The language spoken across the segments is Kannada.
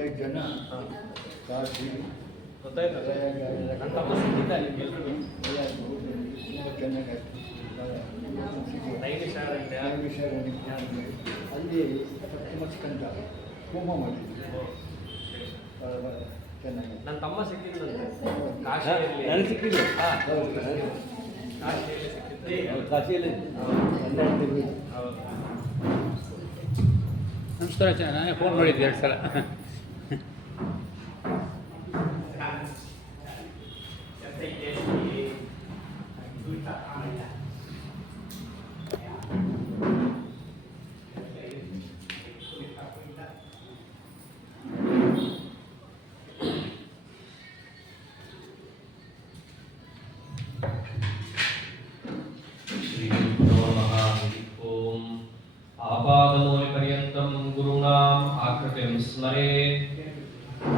25 ಜನ ಕಾಶಿ ಗೊತ್ತಾಯ್ತು. ನನ್ನ ತಮ್ಮ ಸಿಕ್ಕಿದ್ದ ನಿಮ್ಗೆ ಎಲ್ರಿಗೂ ತುಂಬ ಚೆನ್ನಾಗಾಯ್ತು. ನೈಮಿಷಾರಣ್ಯ. ಅಲ್ಲಿ ಮಸ್ಕಂತ ಹೋಮ ಮಾಡಿದ್ವಿ, ಚೆನ್ನಾಗಿ. ನನ್ನ ತಮ್ಮ ಸಿಕ್ಕಿದ್ದಂತೆ ಕಾಶಿಯಲ್ಲಿ. ನನಗೆ ಸಿಕ್ಕಿದ್ದು ಕಾಶಿಯಲ್ಲಿ ಸಿಕ್ಕಿದ್ದೆ. ಕಾಶಿಯಲ್ಲಿ ಹೌದು. ನಮಸ್ಕಾರ. ನಾನೇ ಫೋನ್ ಮಾಡಿದ್ದೆ 2 ಸಲ. आपादमूलपर्यन्तं गुरूणाम् आकृतिं स्मरेत्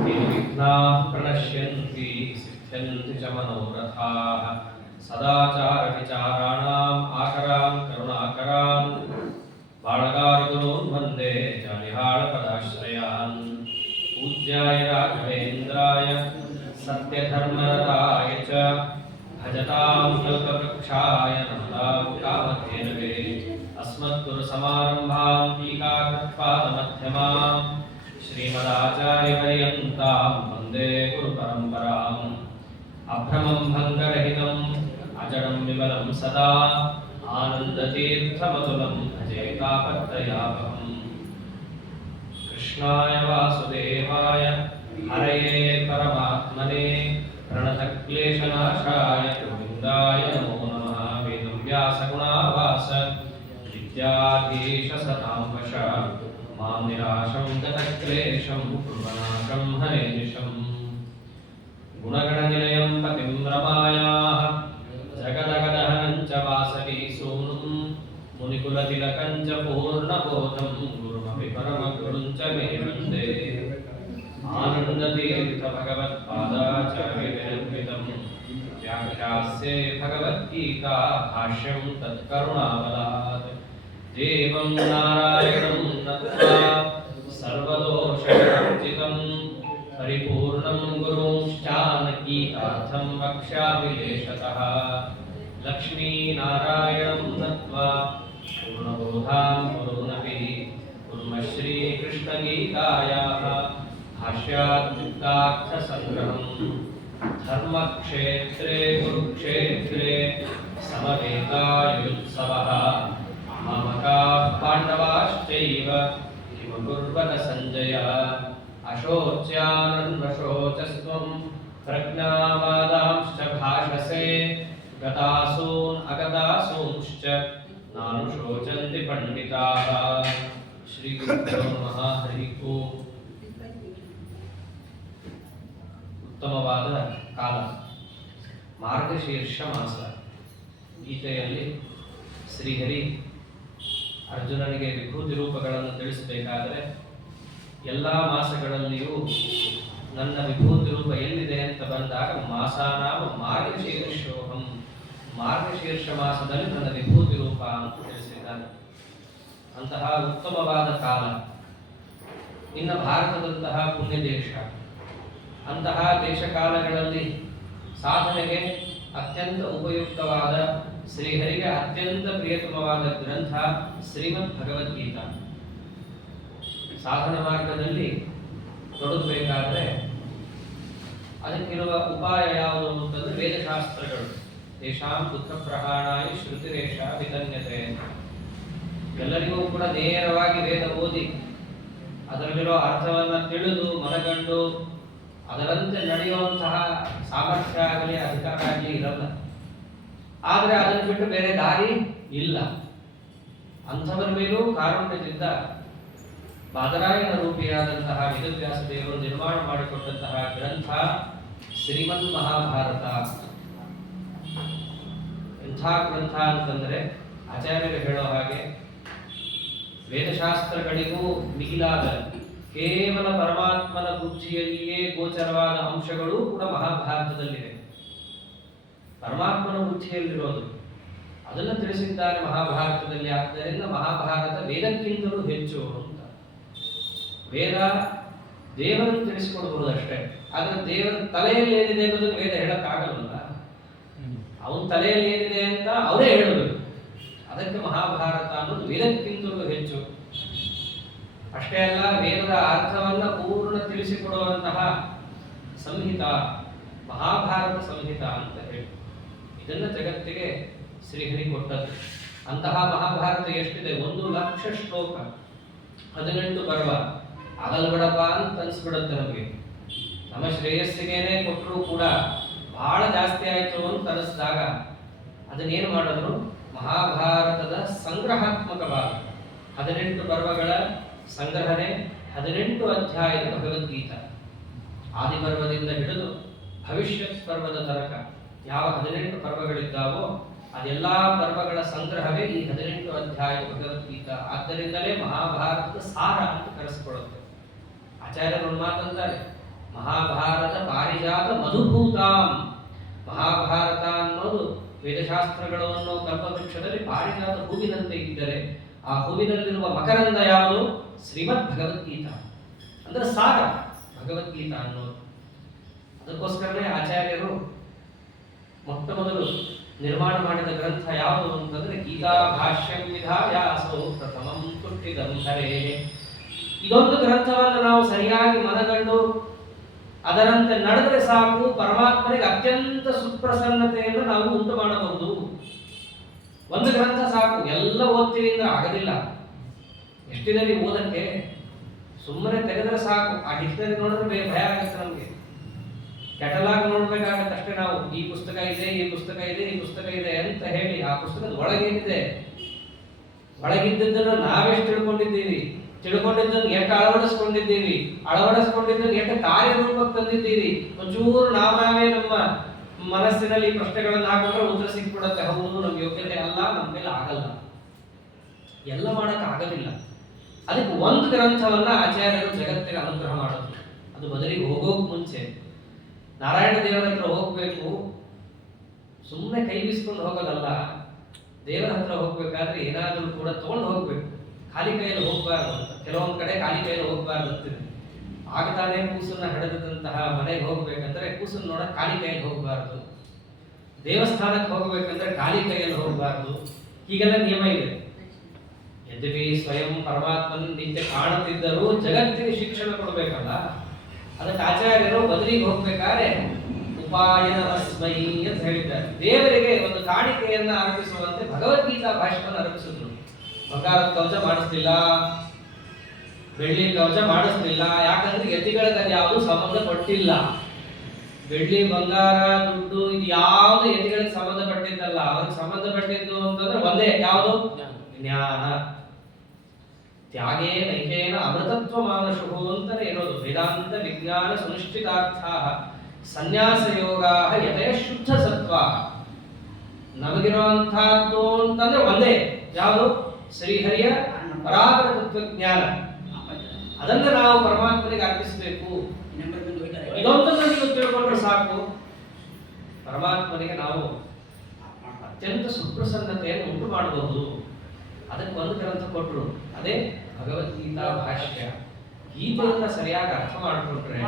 तेन विघ्नाः प्रणश्यन्ति सिद्ध्यन्ति च मनोरथाः सदाचारविचाराणाम् आकरान् करुणाकरान् बाळगार्गुरून् वन्दे जालिहाळपदाश्रयान् पूज्याय राघवेन्द्राय सत्यधर्मरताय च भजतां कल्पवृक्षाय नमतां कामधेनवे अस्मद्गुरुसमारम्भां टीकाकृत्पादमध्यमां श्रीमदाचार्यपर्यन्तां वन्दे गुरुपरम्पराम् अभ्रमं भङ्गरहितम् अजडं विमलं सदा आनन्दतीर्थमतुलं भजे तापत्रयापहम् कृष्णाय वासुदेवाय हरये परमात्मने प्रणतक्लेशनाशाय गोविन्दाय नमो नमः। वेदव्यासगुणावास विद्याधीश सतां वश मां निराशं गतक्लेशं कुर्वनाशं हरेनिशम् गुणगणनिलयं पतिं रमायाः जगदगदहनं च वासवीसूनुं मुनिकुलतिलकं च पूर्णबोधं गुरुमपि परमगुरुं च मे वन्दे आनन्दतीर्थ भगवत्पादाचार्यविरचितं व्याख्यास्ये भगवद्गीता भाष्यं तत्करुणाबलात् देवं नारायणं नत्वा सर्वदोषविवर्जितं परिपूर्णं गुरुंश्चानगीतार्थं वक्ष्यामि लेशतः लक्ष्मीनारायणं नत्वा पूर्णबोधां गुरूनपि कुर्मः श्रीकृष्णगीतायाः भाष्याद्युक्तार्थसङ्ग्रहम् धर्मक्षेत्रे कुरुक्षेत्रे समवेतायुत्सवः मामकाः पाण्डवाश्चैव किमकुर्वत सञ्जय अशोच्यानन्वशोचस्त्वं प्रज्ञावादांश्च भाषसे गतासून् अगतासूंश्च नानुशोचन्ति पण्डिताः। श्रीगुरुभ्यो नमः। हरिः ओम्। ಉತ್ತಮವಾದ ಕಾಲ ಮಾರ್ಗಶೀರ್ಷ ಮಾಸ. ಗೀತೆಯಲ್ಲಿ ಶ್ರೀಹರಿ ಅರ್ಜುನನಿಗೆ ವಿಭೂತಿ ರೂಪಗಳನ್ನು ತಿಳಿಸಬೇಕಾದರೆ ಎಲ್ಲ ಮಾಸಗಳಲ್ಲಿಯೂ ನನ್ನ ವಿಭೂತಿ ರೂಪ ಎಲ್ಲಿದೆ ಅಂತ ಬಂದಾಗ ಮಾಸಾನಾಮ ಮಾರ್ಗಶೀರ್ಷೋಹಂ, ಮಾರ್ಗಶೀರ್ಷ ಮಾಸದಲ್ಲಿ ನನ್ನ ವಿಭೂತಿ ರೂಪ ಅಂತ ತಿಳಿಸಿದ್ದಾನೆ. ಅಂತಹ ಉತ್ತಮವಾದ ಕಾಲ. ಇನ್ನು ಭಾರತದಂತಹ ಪುಣ್ಯ ದೇಶ, ಅಂತಹ ದೇಶಕಾಲಗಳಲ್ಲಿ ಸಾಧನೆಗೆ ಅತ್ಯಂತ ಉಪಯುಕ್ತವಾದ ಶ್ರೀಹರಿಗೆ ಅತ್ಯಂತ ಪ್ರಿಯತಮವಾದ ಗ್ರಂಥ ಶ್ರೀಮದ್ ಭಗವದ್ಗೀತಾ. ಸಾಧನ ಮಾರ್ಗದಲ್ಲಿ ತೊಡಗಬೇಕಾದ್ರೆ ಅದಕ್ಕಿರುವ ಉಪಾಯ ಯಾವುದು ಅಂತಂದ್ರೆ ವೇದಶಾಸ್ತ್ರಗಳು. ತೇಷಾಂ ದುಃಖ ಪ್ರಹಾಣಾಯ ಶ್ರುತಿರೇಷ ವಿಧನ್ಯತೆ. ಎಲ್ಲರಿಗೂ ಕೂಡ ನೇರವಾಗಿ ವೇದ ಓದಿ ಅದರಲ್ಲಿರೋ ಅರ್ಥವನ್ನ ತಿಳಿದು ಮನಗಂಡು ಅದರಂತೆ ನಡೆಯುವಂತಹ ಸಾಮರ್ಥ್ಯ ಆಗಲಿ ಅಧಿಕಾರ ಆಗಲಿ ಇರಲ್ಲ. ಆದರೆ ಅದನ್ನು ಬಿಟ್ಟು ಬೇರೆ ದಾರಿ ಇಲ್ಲ. ಅಂಥವರ ಮೇಲೂ ಕಾರುಣ್ಯದಿಂದ ಬಾದರಾಯಣ ರೂಪಿಯಾದಂತಹ ವೇದವ್ಯಾಸ ದೇವರು ನಿರ್ಮಾಣ ಮಾಡಿಕೊಟ್ಟಂತಹ ಗ್ರಂಥ ಶ್ರೀಮನ್ ಮಹಾಭಾರತ. ಎಂಥ ಗ್ರಂಥ ಅಂತಂದ್ರೆ ಆಚಾರ್ಯರು ಹೇಳೋ ಹಾಗೆ ವೇದಶಾಸ್ತ್ರಗಳಿಗೂ ಮಿಗಿಲಾದ ಕೇವಲ ಪರಮಾತ್ಮನ ಬುದ್ಧಿಯಲ್ಲಿಯೇ ಗೋಚರವಾದ ಅಂಶಗಳು ಕೂಡ ಮಹಾಭಾರತದಲ್ಲಿವೆ. ಪರಮಾತ್ಮನ ಬುದ್ಧಿಯಲ್ಲಿರೋದು ಅದನ್ನು ತಿಳಿಸಿದ್ದಾರೆ ಮಹಾಭಾರತದಲ್ಲಿ. ಆದ್ದರಿಂದ ಮಹಾಭಾರತ ವೇದಕ್ಕಿಂತಲೂ ಹೆಚ್ಚು ಅಂತ. ವೇದ ದೇವರನ್ನು ತಿಳಿಸಿಕೊಡ್ಬೋದು ಅಷ್ಟೇ. ಆದ್ರೆ ದೇವರ ತಲೆಯಲ್ಲಿ ಏನಿದೆ ಅನ್ನೋದನ್ನು ವೇದ ಹೇಳಕ್ಕಾಗಲ್ಲ. ಅವನ ತಲೆಯಲ್ಲಿ ಏನಿದೆ ಅಂತ ಅವರೇ ಹೇಳಬೇಕು. ಅದಕ್ಕೆ ಮಹಾಭಾರತ ಅನ್ನೋದು ವೇದಕ್ಕಿಂತಲೂ ಹೆಚ್ಚು. ಅಷ್ಟೇ ಅಲ್ಲ, ವೇದದ ಅರ್ಥವನ್ನ ಪೂರ್ಣ ತಿಳಿಸಿಕೊಡುವಂತಹ ಸಂಹಿತ ಮಹಾಭಾರತ ಸಂಹಿತ ಅಂತ ಹೇಳಿ ಇದನ್ನ ಜಗತ್ತಿಗೆ ಶ್ರೀಹರಿ ಕೊಟ್ಟದ್ದು. ಅಂತಹ ಮಹಾಭಾರತ ಎಷ್ಟಿದೆ? 1,00,000 ಶ್ಲೋಕ, 18 ಪರ್ವ. ಆಗಲ್ ಬಿಡಪ್ಪ ಅಂತ ಅನ್ಸ್ಬಿಡುತ್ತೆ ನಮಗೆ. ನಮ್ಮ ಶ್ರೇಯಸ್ಸಿಗೇನೆ ಕೊಟ್ಟರು ಕೂಡ ಬಹಳ ಜಾಸ್ತಿ ಆಯ್ತು ಅಂತ ಅನಿಸಿದಾಗ ಅದನ್ನೇನು ಮಾಡಿದ್ರು? ಮಹಾಭಾರತದ ಸಂಗ್ರಹಾತ್ಮಕವಾದ 18 ಪರ್ವಗಳ ಸಂಗ್ರಹಣೆ, 18 ಅಧ್ಯಾಯದ ಭಗವದ್ಗೀತಾ. ಆದಿಪರ್ವದಿಂದ ಹಿಡಿದು ಭವಿಷ್ಯತ್ ಪರ್ವದ ತನಕ ಯಾವ 18 ಪರ್ವಗಳಿದ್ದಾವೋ ಅದೆಲ್ಲ ಪರ್ವಗಳ ಸಂಗ್ರಹವೇ ಈ 18 ಅಧ್ಯಾಯದ ಭಗವದ್ಗೀತಾ. ಆದ್ದರಿಂದಲೇ ಮಹಾಭಾರತದ ಸಾರ ಅಂತ ಕರೆಸಿಕೊಳ್ಳುತ್ತೆ. ಆಚಾರ್ಯರು ಒಂದು ಮಾತಂತಾರೆ, ಮಹಾಭಾರತ ಪಾರಿಜಾತ ಮಧುಭೂತಾಂ. ಮಹಾಭಾರತ ಅನ್ನೋದು ವೇದಶಾಸ್ತ್ರಗಳು ಅನ್ನೋ ಕಲ್ಪವೃಕ್ಷದಲ್ಲಿ ಪಾರಿಜಾತ ಹೂವಿನಂತೆ ಇದ್ದರೆ ಆ ಹೂವಿನಲ್ಲಿರುವ ಮಕರಂದ ಯಾವುದು? ಶ್ರೀಮದ್ ಭಗವದ್ಗೀತಾ. ಅಂದ್ರೆ ಸಾರ ಭಗವದ್ಗೀತಾ ಅನ್ನೋದು. ಅದಕ್ಕೋಸ್ಕರನೇ ಆಚಾರ್ಯರು ಮೊಟ್ಟ ಮೊದಲು ನಿರ್ಮಾಣ ಮಾಡಿದ ಗ್ರಂಥ ಯಾವುದು ಅಂತಂದ್ರೆ ಗೀತಾ ಭಾಷ್ಯಂ ವಿಧಾಯಾಸೋ ಪ್ರಥಮಂ ತುಷ್ಟಿದಂಧರೇ. ಇದೊಂದು ಗ್ರಂಥವನ್ನು ನಾವು ಸರಿಯಾಗಿ ಮನಗಂಡು ಅದರಂತೆ ನಡೆದರೆ ಸಾಕು, ಪರಮಾತ್ಮನಿಗೆ ಅತ್ಯಂತ ಸುಪ್ರಸನ್ನತೆಯನ್ನು ನಾವು ಉಂಟು ಮಾಡಬಹುದು. ಒಂದು ಗ್ರಂಥ ಸಾಕು, ಎಲ್ಲ ಓದ್ತೀವಿ ಅಂದ್ರೆ ಆಗೋದಿಲ್ಲ. ಎಷ್ಟಿದೆ ನೀವು ಓದಕ್ಕೆ? ಸುಮ್ಮನೆ ತೆಗೆದ್ರೆ ಸಾಕು. ಆ ಡಿಕ್ಷನರಿ ನೋಡಿದ್ರೆ ಭಯ ಆಗುತ್ತೆ ನಮಗೆ. ಕೆಟಲಾಗ್ ನೋಡ್ಬೇಕಾಗತ್ತೆ ಅಷ್ಟೇ. ನಾವು ಈ ಪುಸ್ತಕ ಇದೆ, ಈ ಪುಸ್ತಕ ಇದೆ, ಈ ಪುಸ್ತಕ ಇದೆ ಅಂತ ಹೇಳಿ ಆ ಪುಸ್ತಕದ ಒಳಗೇನಿದೆ, ಒಳಗಿದ್ದದ್ದನ್ನು ನಾವೆಷ್ಟು ತಿಳ್ಕೊಂಡಿದ್ದನ್ನು ಎಷ್ಟು ಅಳವಡಿಸ್ಕೊಂಡಿದ್ದನ್ನು ಎಷ್ಟು ಕಾರ್ಯರೂಪಕ್ಕೆ ತಂದಿದ್ದೀವಿ. ಒಂಚೂರು ನಾವೇ ನಮ್ಮ ಮನಸ್ಸಿನಲ್ಲಿ ಪ್ರಶ್ನೆಗಳನ್ನು ಹಾಕಿದ್ರೆ ಉತ್ತರ ಸಿಕ್ಬಿಡುತ್ತೆ. ಹೌದು, ನಮ್ಮ ಯೋಗ್ಯತೆ ಅಲ್ಲ, ನಮ್ಮ ಮೇಲೆ ಆಗಲ್ಲ, ಎಲ್ಲ ಮಾಡಕ್ ಆಗೋದಿಲ್ಲ. ಅದಕ್ಕೆ ಒಂದು ಗ್ರಂಥವನ್ನ ಆಚಾರ್ಯರು ಜಗತ್ತಿಗೆ ಅನುಗ್ರಹ ಮಾಡೋದು. ಅದು ಬದಲಿಗೆ ಹೋಗೋಕ್ ಮುಂಚೆ ನಾರಾಯಣ ದೇವರ ಹತ್ರ ಹೋಗ್ಬೇಕು, ಸುಮ್ಮನೆ ಕೈ ಬೀಸ್ಕೊಂಡು ಹೋಗೋದಲ್ಲ. ದೇವರ ಹತ್ರ ಹೋಗ್ಬೇಕಾದ್ರೆ ಏನಾದರೂ ಕೂಡ ತಗೊಂಡು ಹೋಗ್ಬೇಕು, ಖಾಲಿ ಕೈಯಲ್ಲಿ ಹೋಗ್ಬಾರ್ದು ಅಂತ. ಕೆಲವೊಂದು ಕಡೆ ಖಾಲಿ ಕೈಯಲ್ಲಿ ಹೋಗ್ಬಾರ್ದು ಅಂತಿದೆ. ಆಗ ತಾನೇ ಕೂಸನ್ನ ಹಿಡಿದಂತಹ ಮನೆಗೆ ಹೋಗ್ಬೇಕಂದ್ರೆ ಕೂಸನ್ನ ನೋಡಕ್ ಖಾಲಿ ಕೈಯಲ್ಲಿ ಹೋಗ್ಬಾರ್ದು. ದೇವಸ್ಥಾನಕ್ಕೆ ಹೋಗ್ಬೇಕಂದ್ರೆ ಖಾಲಿ ಕೈಯಲ್ಲಿ ಹೋಗ್ಬಾರ್ದು. ಹೀಗೆಲ್ಲ ನಿಯಮ ಇದೆ. ಯದ್ಯಪಿ ಸ್ವಯಂ ಪರಮಾತ್ಮನ ನಿತ್ಯ ಕಾಣುತ್ತಿದ್ದರೂ ಜಗತ್ತಿಗೆ ಶಿಕ್ಷಣ ಕೊಡ್ಬೇಕಲ್ಲ. ಅದಕ್ಕೆ ಆಚಾರ್ಯರು ಬದಲಿಗೆ ಹೋಗ್ಬೇಕಾದ್ರೆ ಉಪಾಯನ ಅಸ್ಮೈ ಅಂತ ಹೇಳಿದ್ದಾರೆ. ದೇವರಿಗೆ ಒಂದು ಕಾಣಿಕೆಯನ್ನ ಅರ್ಪಿಸುವಂತೆ ಭಗವದ್ಗೀತಾ ಭಾಷೆಯನ್ನು ಅರ್ಪಿಸಿದ್ರು. ಬಂಗಾರದ ಕವಚ ಮಾಡಿಸ್ಲಿಲ್ಲ, ಬೆಳ್ಳಿ ಕವಚ ಮಾಡಿಸ್ಲಿಲ್ಲ. ಯಾಕಂದ್ರೆ ಯತಿಗಳಿಗೆ ಯಾವುದು ಸಂಬಂಧಪಟ್ಟಿಲ್ಲ. ಬೆಳ್ಳಿ, ಬಂಗಾರ, ದುಡ್ಡು ಇದು ಯಾವುದು ಯತಿಗಳಿಗೆ ಸಂಬಂಧಪಟ್ಟಿದ್ದಲ್ಲ. ಅವ್ರಿಗೆ ಸಂಬಂಧಪಟ್ಟಿದ್ದು ಅಂತಂದ್ರೆ ಒಂದೇ, ಯಾವುದು? ಜ್ಞಾನ. ತ್ಯಾಗೇ ನೈಕೇನ ಅಮೃತತ್ವ ಮಾನಶು ಅಂತಾನೆ ಇರೋದು. ವೇದಾಂತ ವಿಜ್ಞಾನ ಸುನಿಶ್ಚಿತಾರ್ಥ ಸನ್ಯಾಸ ಯೋಗ ಯಥೇ ಶುದ್ಧ ಸತ್ವ. ನಮಗಿರುವಂತಹದ್ದು ಅಂತಂದ್ರೆ ಒಂದೇ, ಯಾವುದು? ಶ್ರೀಹರಿಯ ಪರಾಪರ ತತ್ವಜ್ಞಾನ. ಅದನ್ನ ನಾವು ಪರಮಾತ್ಮನಿಗೆ ಅರ್ಪಿಸಬೇಕು. ಇದೊಂದನ್ನು ನೀವು ತಿಳ್ಕೊಂಡ್ರೆ ಸಾಕು, ಪರಮಾತ್ಮನಿಗೆ ನಾವು ಅತ್ಯಂತ ಸುಪ್ರಸನ್ನತೆಯನ್ನು ಉಂಟು ಮಾಡಬಹುದು. ಅದಕ್ಕೆ ಒಂದು ಗ್ರಂಥ ಕೊಟ್ಟರು, ಅದೇ ಭಗವದ್ಗೀತಾ ಭಾಷ್ಯ. ಗೀತೆಯನ್ನ ಸರಿಯಾಗಿ ಅರ್ಥ ಮಾಡಿಕೊಂಡ್ರೆ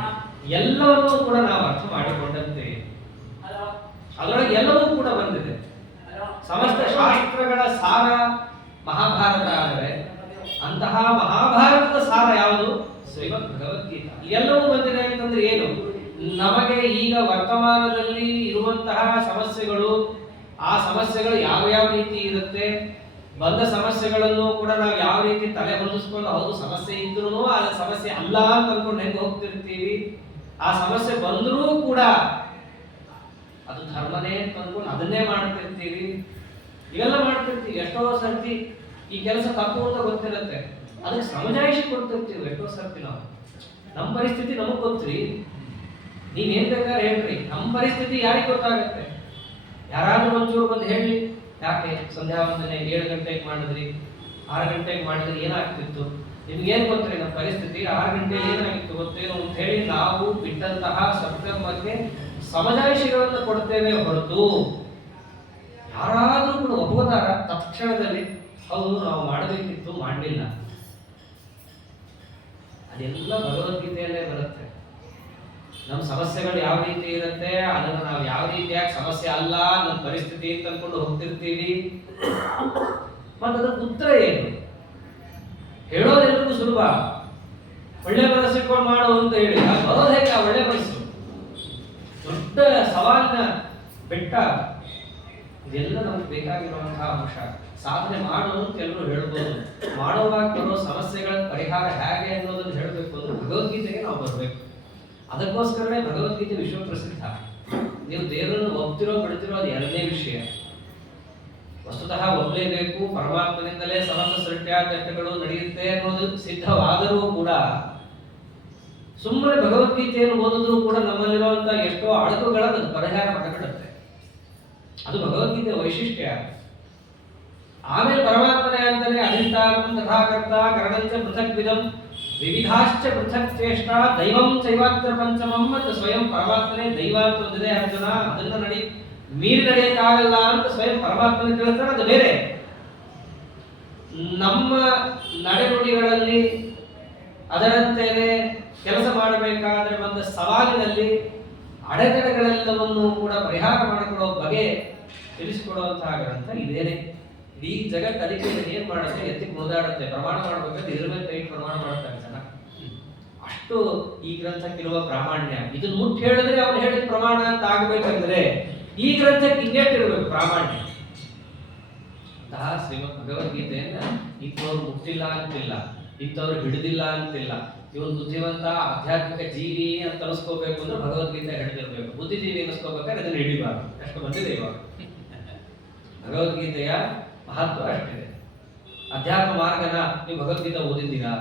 ಎಲ್ಲವನ್ನೂ ಕೂಡ ನಾವು ಅರ್ಥ ಮಾಡಿಕೊಂಡಂತೆ ಅದರೊಳಗೆ ಎಲ್ಲವೂ ಕೂಡ ಬಂದಿದೆ. ಸಮಸ್ತ ಶಾಸ್ತ್ರಗಳ ಸಾರ ಮಹಾಭಾರತ ಆದರೆ ಅಂತಹ ಮಹಾಭಾರತದ ಸಾರ ಯಾವುದು? ಶ್ರೀಮದ್ ಭಗವದ್ಗೀತಾ. ಎಲ್ಲವೂ ಬಂದಿದೆ ಅಂತಂದ್ರೆ ಏನು? ನಮಗೆ ಈಗ ವರ್ತಮಾನದಲ್ಲಿ ಇರುವಂತಹ ಸಮಸ್ಯೆಗಳು, ಆ ಸಮಸ್ಯೆಗಳು ಯಾವ ರೀತಿ ಇರುತ್ತೆ, ಬಂದ ಸಮಸ್ಯೆಗಳನ್ನು ಕೂಡ ನಾವು ಯಾವ ರೀತಿ ತಲೆ ಹೊಂದಿಸ್ಕೊಂಡು ಹೌದು ಸಮಸ್ಯೆ ಇದ್ರೂ ಆ ಸಮಸ್ಯೆ ಅಲ್ಲ ಅಂತ ಅನ್ಕೊಂಡು ಹೆಂಗೆ ಹೋಗ್ತಿರ್ತೀವಿ, ಆ ಸಮಸ್ಯೆ ಬಂದರೂ ಕೂಡ ಅದು ಧರ್ಮನೇ ಅಂತ ಅನ್ಕೊಂಡು ಅದನ್ನೇ ಮಾಡ್ತಿರ್ತೀವಿ. ಇವೆಲ್ಲ ಮಾಡ್ತಿರ್ತೀವಿ. ಎಷ್ಟೋ ಸರ್ತಿ ಈ ಕೆಲಸ ತಪ್ಪು ಅಂತ ಗೊತ್ತಿರುತ್ತೆ, ಅದಕ್ಕೆ ಸಮಜಾಯಿಷಿ ಕೊಡ್ತಿರ್ತೀವಿ. ಎಷ್ಟೋ ಸರ್ತಿ ನಾವು ನಮ್ಮ ಪರಿಸ್ಥಿತಿ ನಮಗ್ ಗೊತ್ತ್ರಿ, ನೀವೇನ್ ಬೇಕಾದ್ರೆ ಹೇಳ್ರಿ, ನಮ್ಮ ಪರಿಸ್ಥಿತಿ ಯಾರಿಗೆ ಗೊತ್ತಾಗತ್ತೆ? ಯಾರಾದ್ರೂ ಒಂಚೂರು ಬಂದು ಹೇಳಿ, ಯಾಕೆ ಸಂಧ್ಯಾ ವಂದನೆ 7 ಗಂಟೆಗೆ ಮಾಡಿದ್ರಿ, 6 ಗಂಟೆಗೆ ಮಾಡಿದ್ರಿ, ಏನಾಗ್ತಿತ್ತು ನಿಮ್ಗೇನ್ ಗೊತ್ತ್ರಿ? ನಮ್ಮ ಪರಿಸ್ಥಿತಿ 6 ಗಂಟೆಗೆ ಏನಾಗಿತ್ತು ಗೊತ್ತೇನು ಅಂತ ಹೇಳಿ ನಾವು ಬಿಟ್ಟಂತಹ ಸತ್ಕರ್ಮಕ್ಕೆ ಸಮಜಾಯಿಷಿಗಳನ್ನು ಕೊಡ್ತೇವೆ ಹೊರತು ಯಾರಾದ್ರೂ ಕೂಡ ಒಪ್ಪುತ್ತಾರ ತಕ್ಷಣದಲ್ಲಿ ಹೌದು ನಾವು ಮಾಡಬೇಕಿತ್ತು ಮಾಡಲಿಲ್ಲ. ಅದು ಅದೆಲ್ಲ ಭಗವದ್ಗೀತೆಯಲ್ಲೇ ಬರುತ್ತೆ. ನಮ್ಮ ಸಮಸ್ಯೆಗಳು ಯಾವ ರೀತಿ ಇರುತ್ತೆ, ಅದನ್ನು ನಾವು ಯಾವ ರೀತಿಯಾಗಿ ಸಮಸ್ಯೆ ಅಲ್ಲ ನನ್ನ ಪರಿಸ್ಥಿತಿ ಅಂತ ಅನ್ಕೊಂಡು ಹೋಗ್ತಿರ್ತೀವಿ. ಮತ್ತು ಅದಕ್ಕೆ ಉತ್ತರ ಏನು? ಹೇಳೋದೆಲ್ಲರಿಗೂ ಸುಲಭ, ಒಳ್ಳೆ ಮನಸ್ಸಿಟ್ಕೊಂಡು ಮಾಡು ಅಂತ ಹೇಳಿ ಬರೋದು ಹೇಗೆ ಆ ಒಳ್ಳೆ ಮನಸ್ಸು? ದೊಡ್ಡ ಸವಾಲಿನ ಬೆಟ್ಟ. ಇದೆಲ್ಲ ನಮ್ಗೆ ಬೇಕಾಗಿರುವಂತಹ ಅಂಶ. ಸಾಧನೆ ಮಾಡು ಅಂತ ಎಲ್ಲರೂ ಹೇಳ್ಬೋದು. ಮಾಡುವಾಗ ಬರೋ ಸಮಸ್ಯೆಗಳ ಪರಿಹಾರ ಹೇಗೆ ಅನ್ನೋದನ್ನು ಹೇಳಬೇಕು ಅಂದ್ರೆ ಭಗವದ್ಗೀತೆಗೆ ನಾವು ಬರಬೇಕು. ಅದಕ್ಕೋಸ್ಕರನೇ ಭಗವದ್ಗೀತೆ ವಿಶ್ವ ಪ್ರಸಿದ್ಧ. ನೀವು ದೇವರನ್ನು ಒಪ್ತಿರೋ ಬಿಡ್ತಿರೋ ಅದು ಎರಡನೇ ವಿಷಯ. ವಸ್ತುತಃ ಒಪ್ಪಲೇಬೇಕು, ಪರಮಾತ್ಮನಿಂದಲೇ ಸಮಸ್ತ ಸೃಷ್ಟ್ಯಾಚಟಗಳು ನಡೆಯುತ್ತೆ ಅನ್ನೋದು ಸಿದ್ಧವಾದರೂ ಕೂಡ ಸುಮ್ಮನೆ ಭಗವದ್ಗೀತೆಯನ್ನು ಓದಿದ್ರು ಕೂಡ ನಮ್ಮಲ್ಲಿರುವಂತಹ ಎಷ್ಟೋ ಅಡಕುಗಳನ್ನು ಪರಿಹಾರ ಮಾಡಿಬಿಡುತ್ತೆ. ಅದು ಭಗವದ್ಗೀತೆ ವೈಶಿಷ್ಟ್ಯ. ಆಮೇಲೆ ಪರಮಾತ್ಮನೇ ಅಂತಾನೆ ಅಧಿಷ್ಠಾನಂ ತಥಾಕರ್ತ ಕರಣಂಚ ಪೃಥಗ್ವಿಧಂ ವಿವಿಧಾಶ್ಚ ಪೃಥಕ್ ಚೇಷ್ಟ ದೈವಂ ಚೈವಾತ್ರ ಪಂಚಮಂ ಅಂತ ಸ್ವಯಂ ಪರಮಾತ್ಮನೇ ದೈವ ಅಂತ ಒಂದಿದೆ ಅರ್ಜುನ. ಅದನ್ನ ಮೀರಿ ನಡೆಯಕ್ಕಾಗಲ್ಲ ಅಂತ ಸ್ವಯಂ ಪರಮಾತ್ಮನೇ ತಿಳಿಸ್ತಾರೆ. ಅದು ಬೇರೆ. ನಮ್ಮ ನಡೆನುಡಿಗಳಲ್ಲಿ ಅದರಂತೆಯೇ ಕೆಲಸ ಮಾಡಬೇಕಾದ್ರೆ ಬಂದ ಸವಾಲಿನಲ್ಲಿ ಅಡೆತಡೆಗಳೆಲ್ಲವನ್ನು ಕೂಡ ಪರಿಹಾರ ಮಾಡಿಕೊಳ್ಳೋ ಬಗೆ ತಿಳಿಸಿಕೊಡುವಂತಹ ಗ್ರಂಥ ಇದೇನೆ. ಇಡೀ ಜಗತ್ತು ಅದಕ್ಕೆ ಏನ್ ಮಾಡುತ್ತೆ, ಎತ್ತಿ ಮುದಾಡುತ್ತೆ. ಪ್ರಮಾಣ ಮಾಡ್ಬೇಕಂದ್ರೆ ಇದ್ರ ಮೇಲೆ ಕೈ ಪ್ರಮಾಣ ಮಾಡ್ತಾರೆ ಜನ. ಅಷ್ಟು ಈ ಗ್ರಂಥಕ್ಕಿರುವ ಪ್ರಾಮಾಣ್ಯ. ಇದನ್ನ ಮುಟ್ಟಿ ಹೇಳಿದ್ರೆ ಅವ್ನು ಹೇಳಿದ ಪ್ರಮಾಣ ಅಂತ ಆಗಬೇಕಂದ್ರೆ ಈ ಗ್ರಂಥಕ್ಕೆ ಇನ್ನೆಟ್ಟಿರ್ಬೇಕು ಪ್ರಾಮಾಣ್ಯ. ಅಂತಹ ಶ್ರೀಮದ್ ಭಗವದ್ಗೀತೆಯನ್ನ ಇಂಥವ್ರು ಮುಟ್ಟಿಲ್ಲ ಅಂತಿಲ್ಲ, ಇಂಥವ್ರು ಹಿಡಿದಿಲ್ಲ ಅಂತಿಲ್ಲ. ಇವನು ಬುದ್ಧಿವಂತ ಆಧ್ಯಾತ್ಮಿಕ ಜೀವಿ ಅಂತ ಅನಿಸ್ಕೋಬೇಕು ಅಂದ್ರೆ ಭಗವದ್ಗೀತೆ ಹಿಡಿದಿರ್ಬೇಕು. ಬುದ್ಧಿಜೀವಿ ಅನಿಸ್ಕೋಬೇಕಾದ್ರೆ ಅದನ್ನು ಹಿಡಿಬಾರ್ದು. ಅಷ್ಟು ಬಂದಿದೆ ಇವಾಗ. ಭಗವದ್ಗೀತೆಯ ಮಹತ್ವ ಅಷ್ಟಿದೆ. ಅಧ್ಯಾತ್ಮ ಮಾರ್ಗನ ನೀವು ಭಗವದ್ಗೀತೆ ಓದಿದ್ದೀರಾ?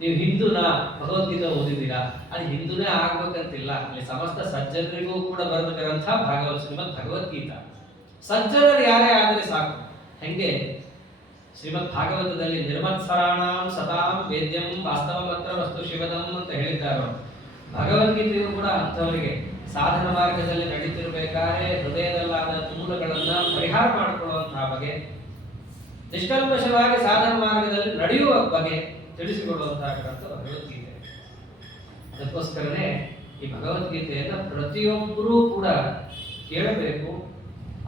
ನೀವು ಹಿಂದೂನ ಭಗವದ್ಗೀತೆ ಓದಿದ್ದೀರಾ? ಅದು ಹಿಂದೂನೇ ಆಗ್ಬೇಕಂತಿಲ್ಲ. ಅಲ್ಲಿ ಸಮಸ್ತ ಸಜ್ಜನರಿಗೂ ಕೂಡ ಬರೆದ ಗ್ರಂಥ ಶ್ರೀಮದ್ ಭಗವದ್ಗೀತಾ. ಸಜ್ಜನರು ಯಾರೇ ಆದರೆ ಸಾಕು. ಹೆಂಗೆ ಶ್ರೀಮದ್ ಭಾಗವತದಲ್ಲಿ ನಿರ್ಮತ್ಸರಾಣಾಂ ಸತಾಂ ವೇದ್ಯಂ ವಾಸ್ತವಮತ್ರ ವಸ್ತು ಶಿವದಂ ಅಂತ ಹೇಳಿದ್ದಾರೆ. ಭಗವದ್ಗೀತೆಯು ಕೂಡ ಅಂಥವರಿಗೆ ಸಾಧನ ಮಾರ್ಗದಲ್ಲಿ ನಡೀತಿರ್ಬೇಕಾದ್ರೆ ಹೃದಯದಲ್ಲಾದ ತುಮುಲಗಳನ್ನ ಪರಿಹಾರ ಮಾಡಿಕೊಳ್ಳುವಂತಹ ಬಗೆ, ನಿಷ್ಕಲ್ಮಶವಾಗಿ ಸಾಧನ ಮಾರ್ಗದಲ್ಲಿ ನಡೆಯುವ ಬಗೆ ತಿಳಿಸಿಕೊಡುವಂತಹ ಗ್ರಂಥ ಭಗವದ್ಗೀತೆ. ಅದಕ್ಕೋಸ್ಕರನೇ ಈ ಭಗವದ್ಗೀತೆಯನ್ನ ಪ್ರತಿಯೊಬ್ಬರೂ ಕೂಡ ಕೇಳಬೇಕು.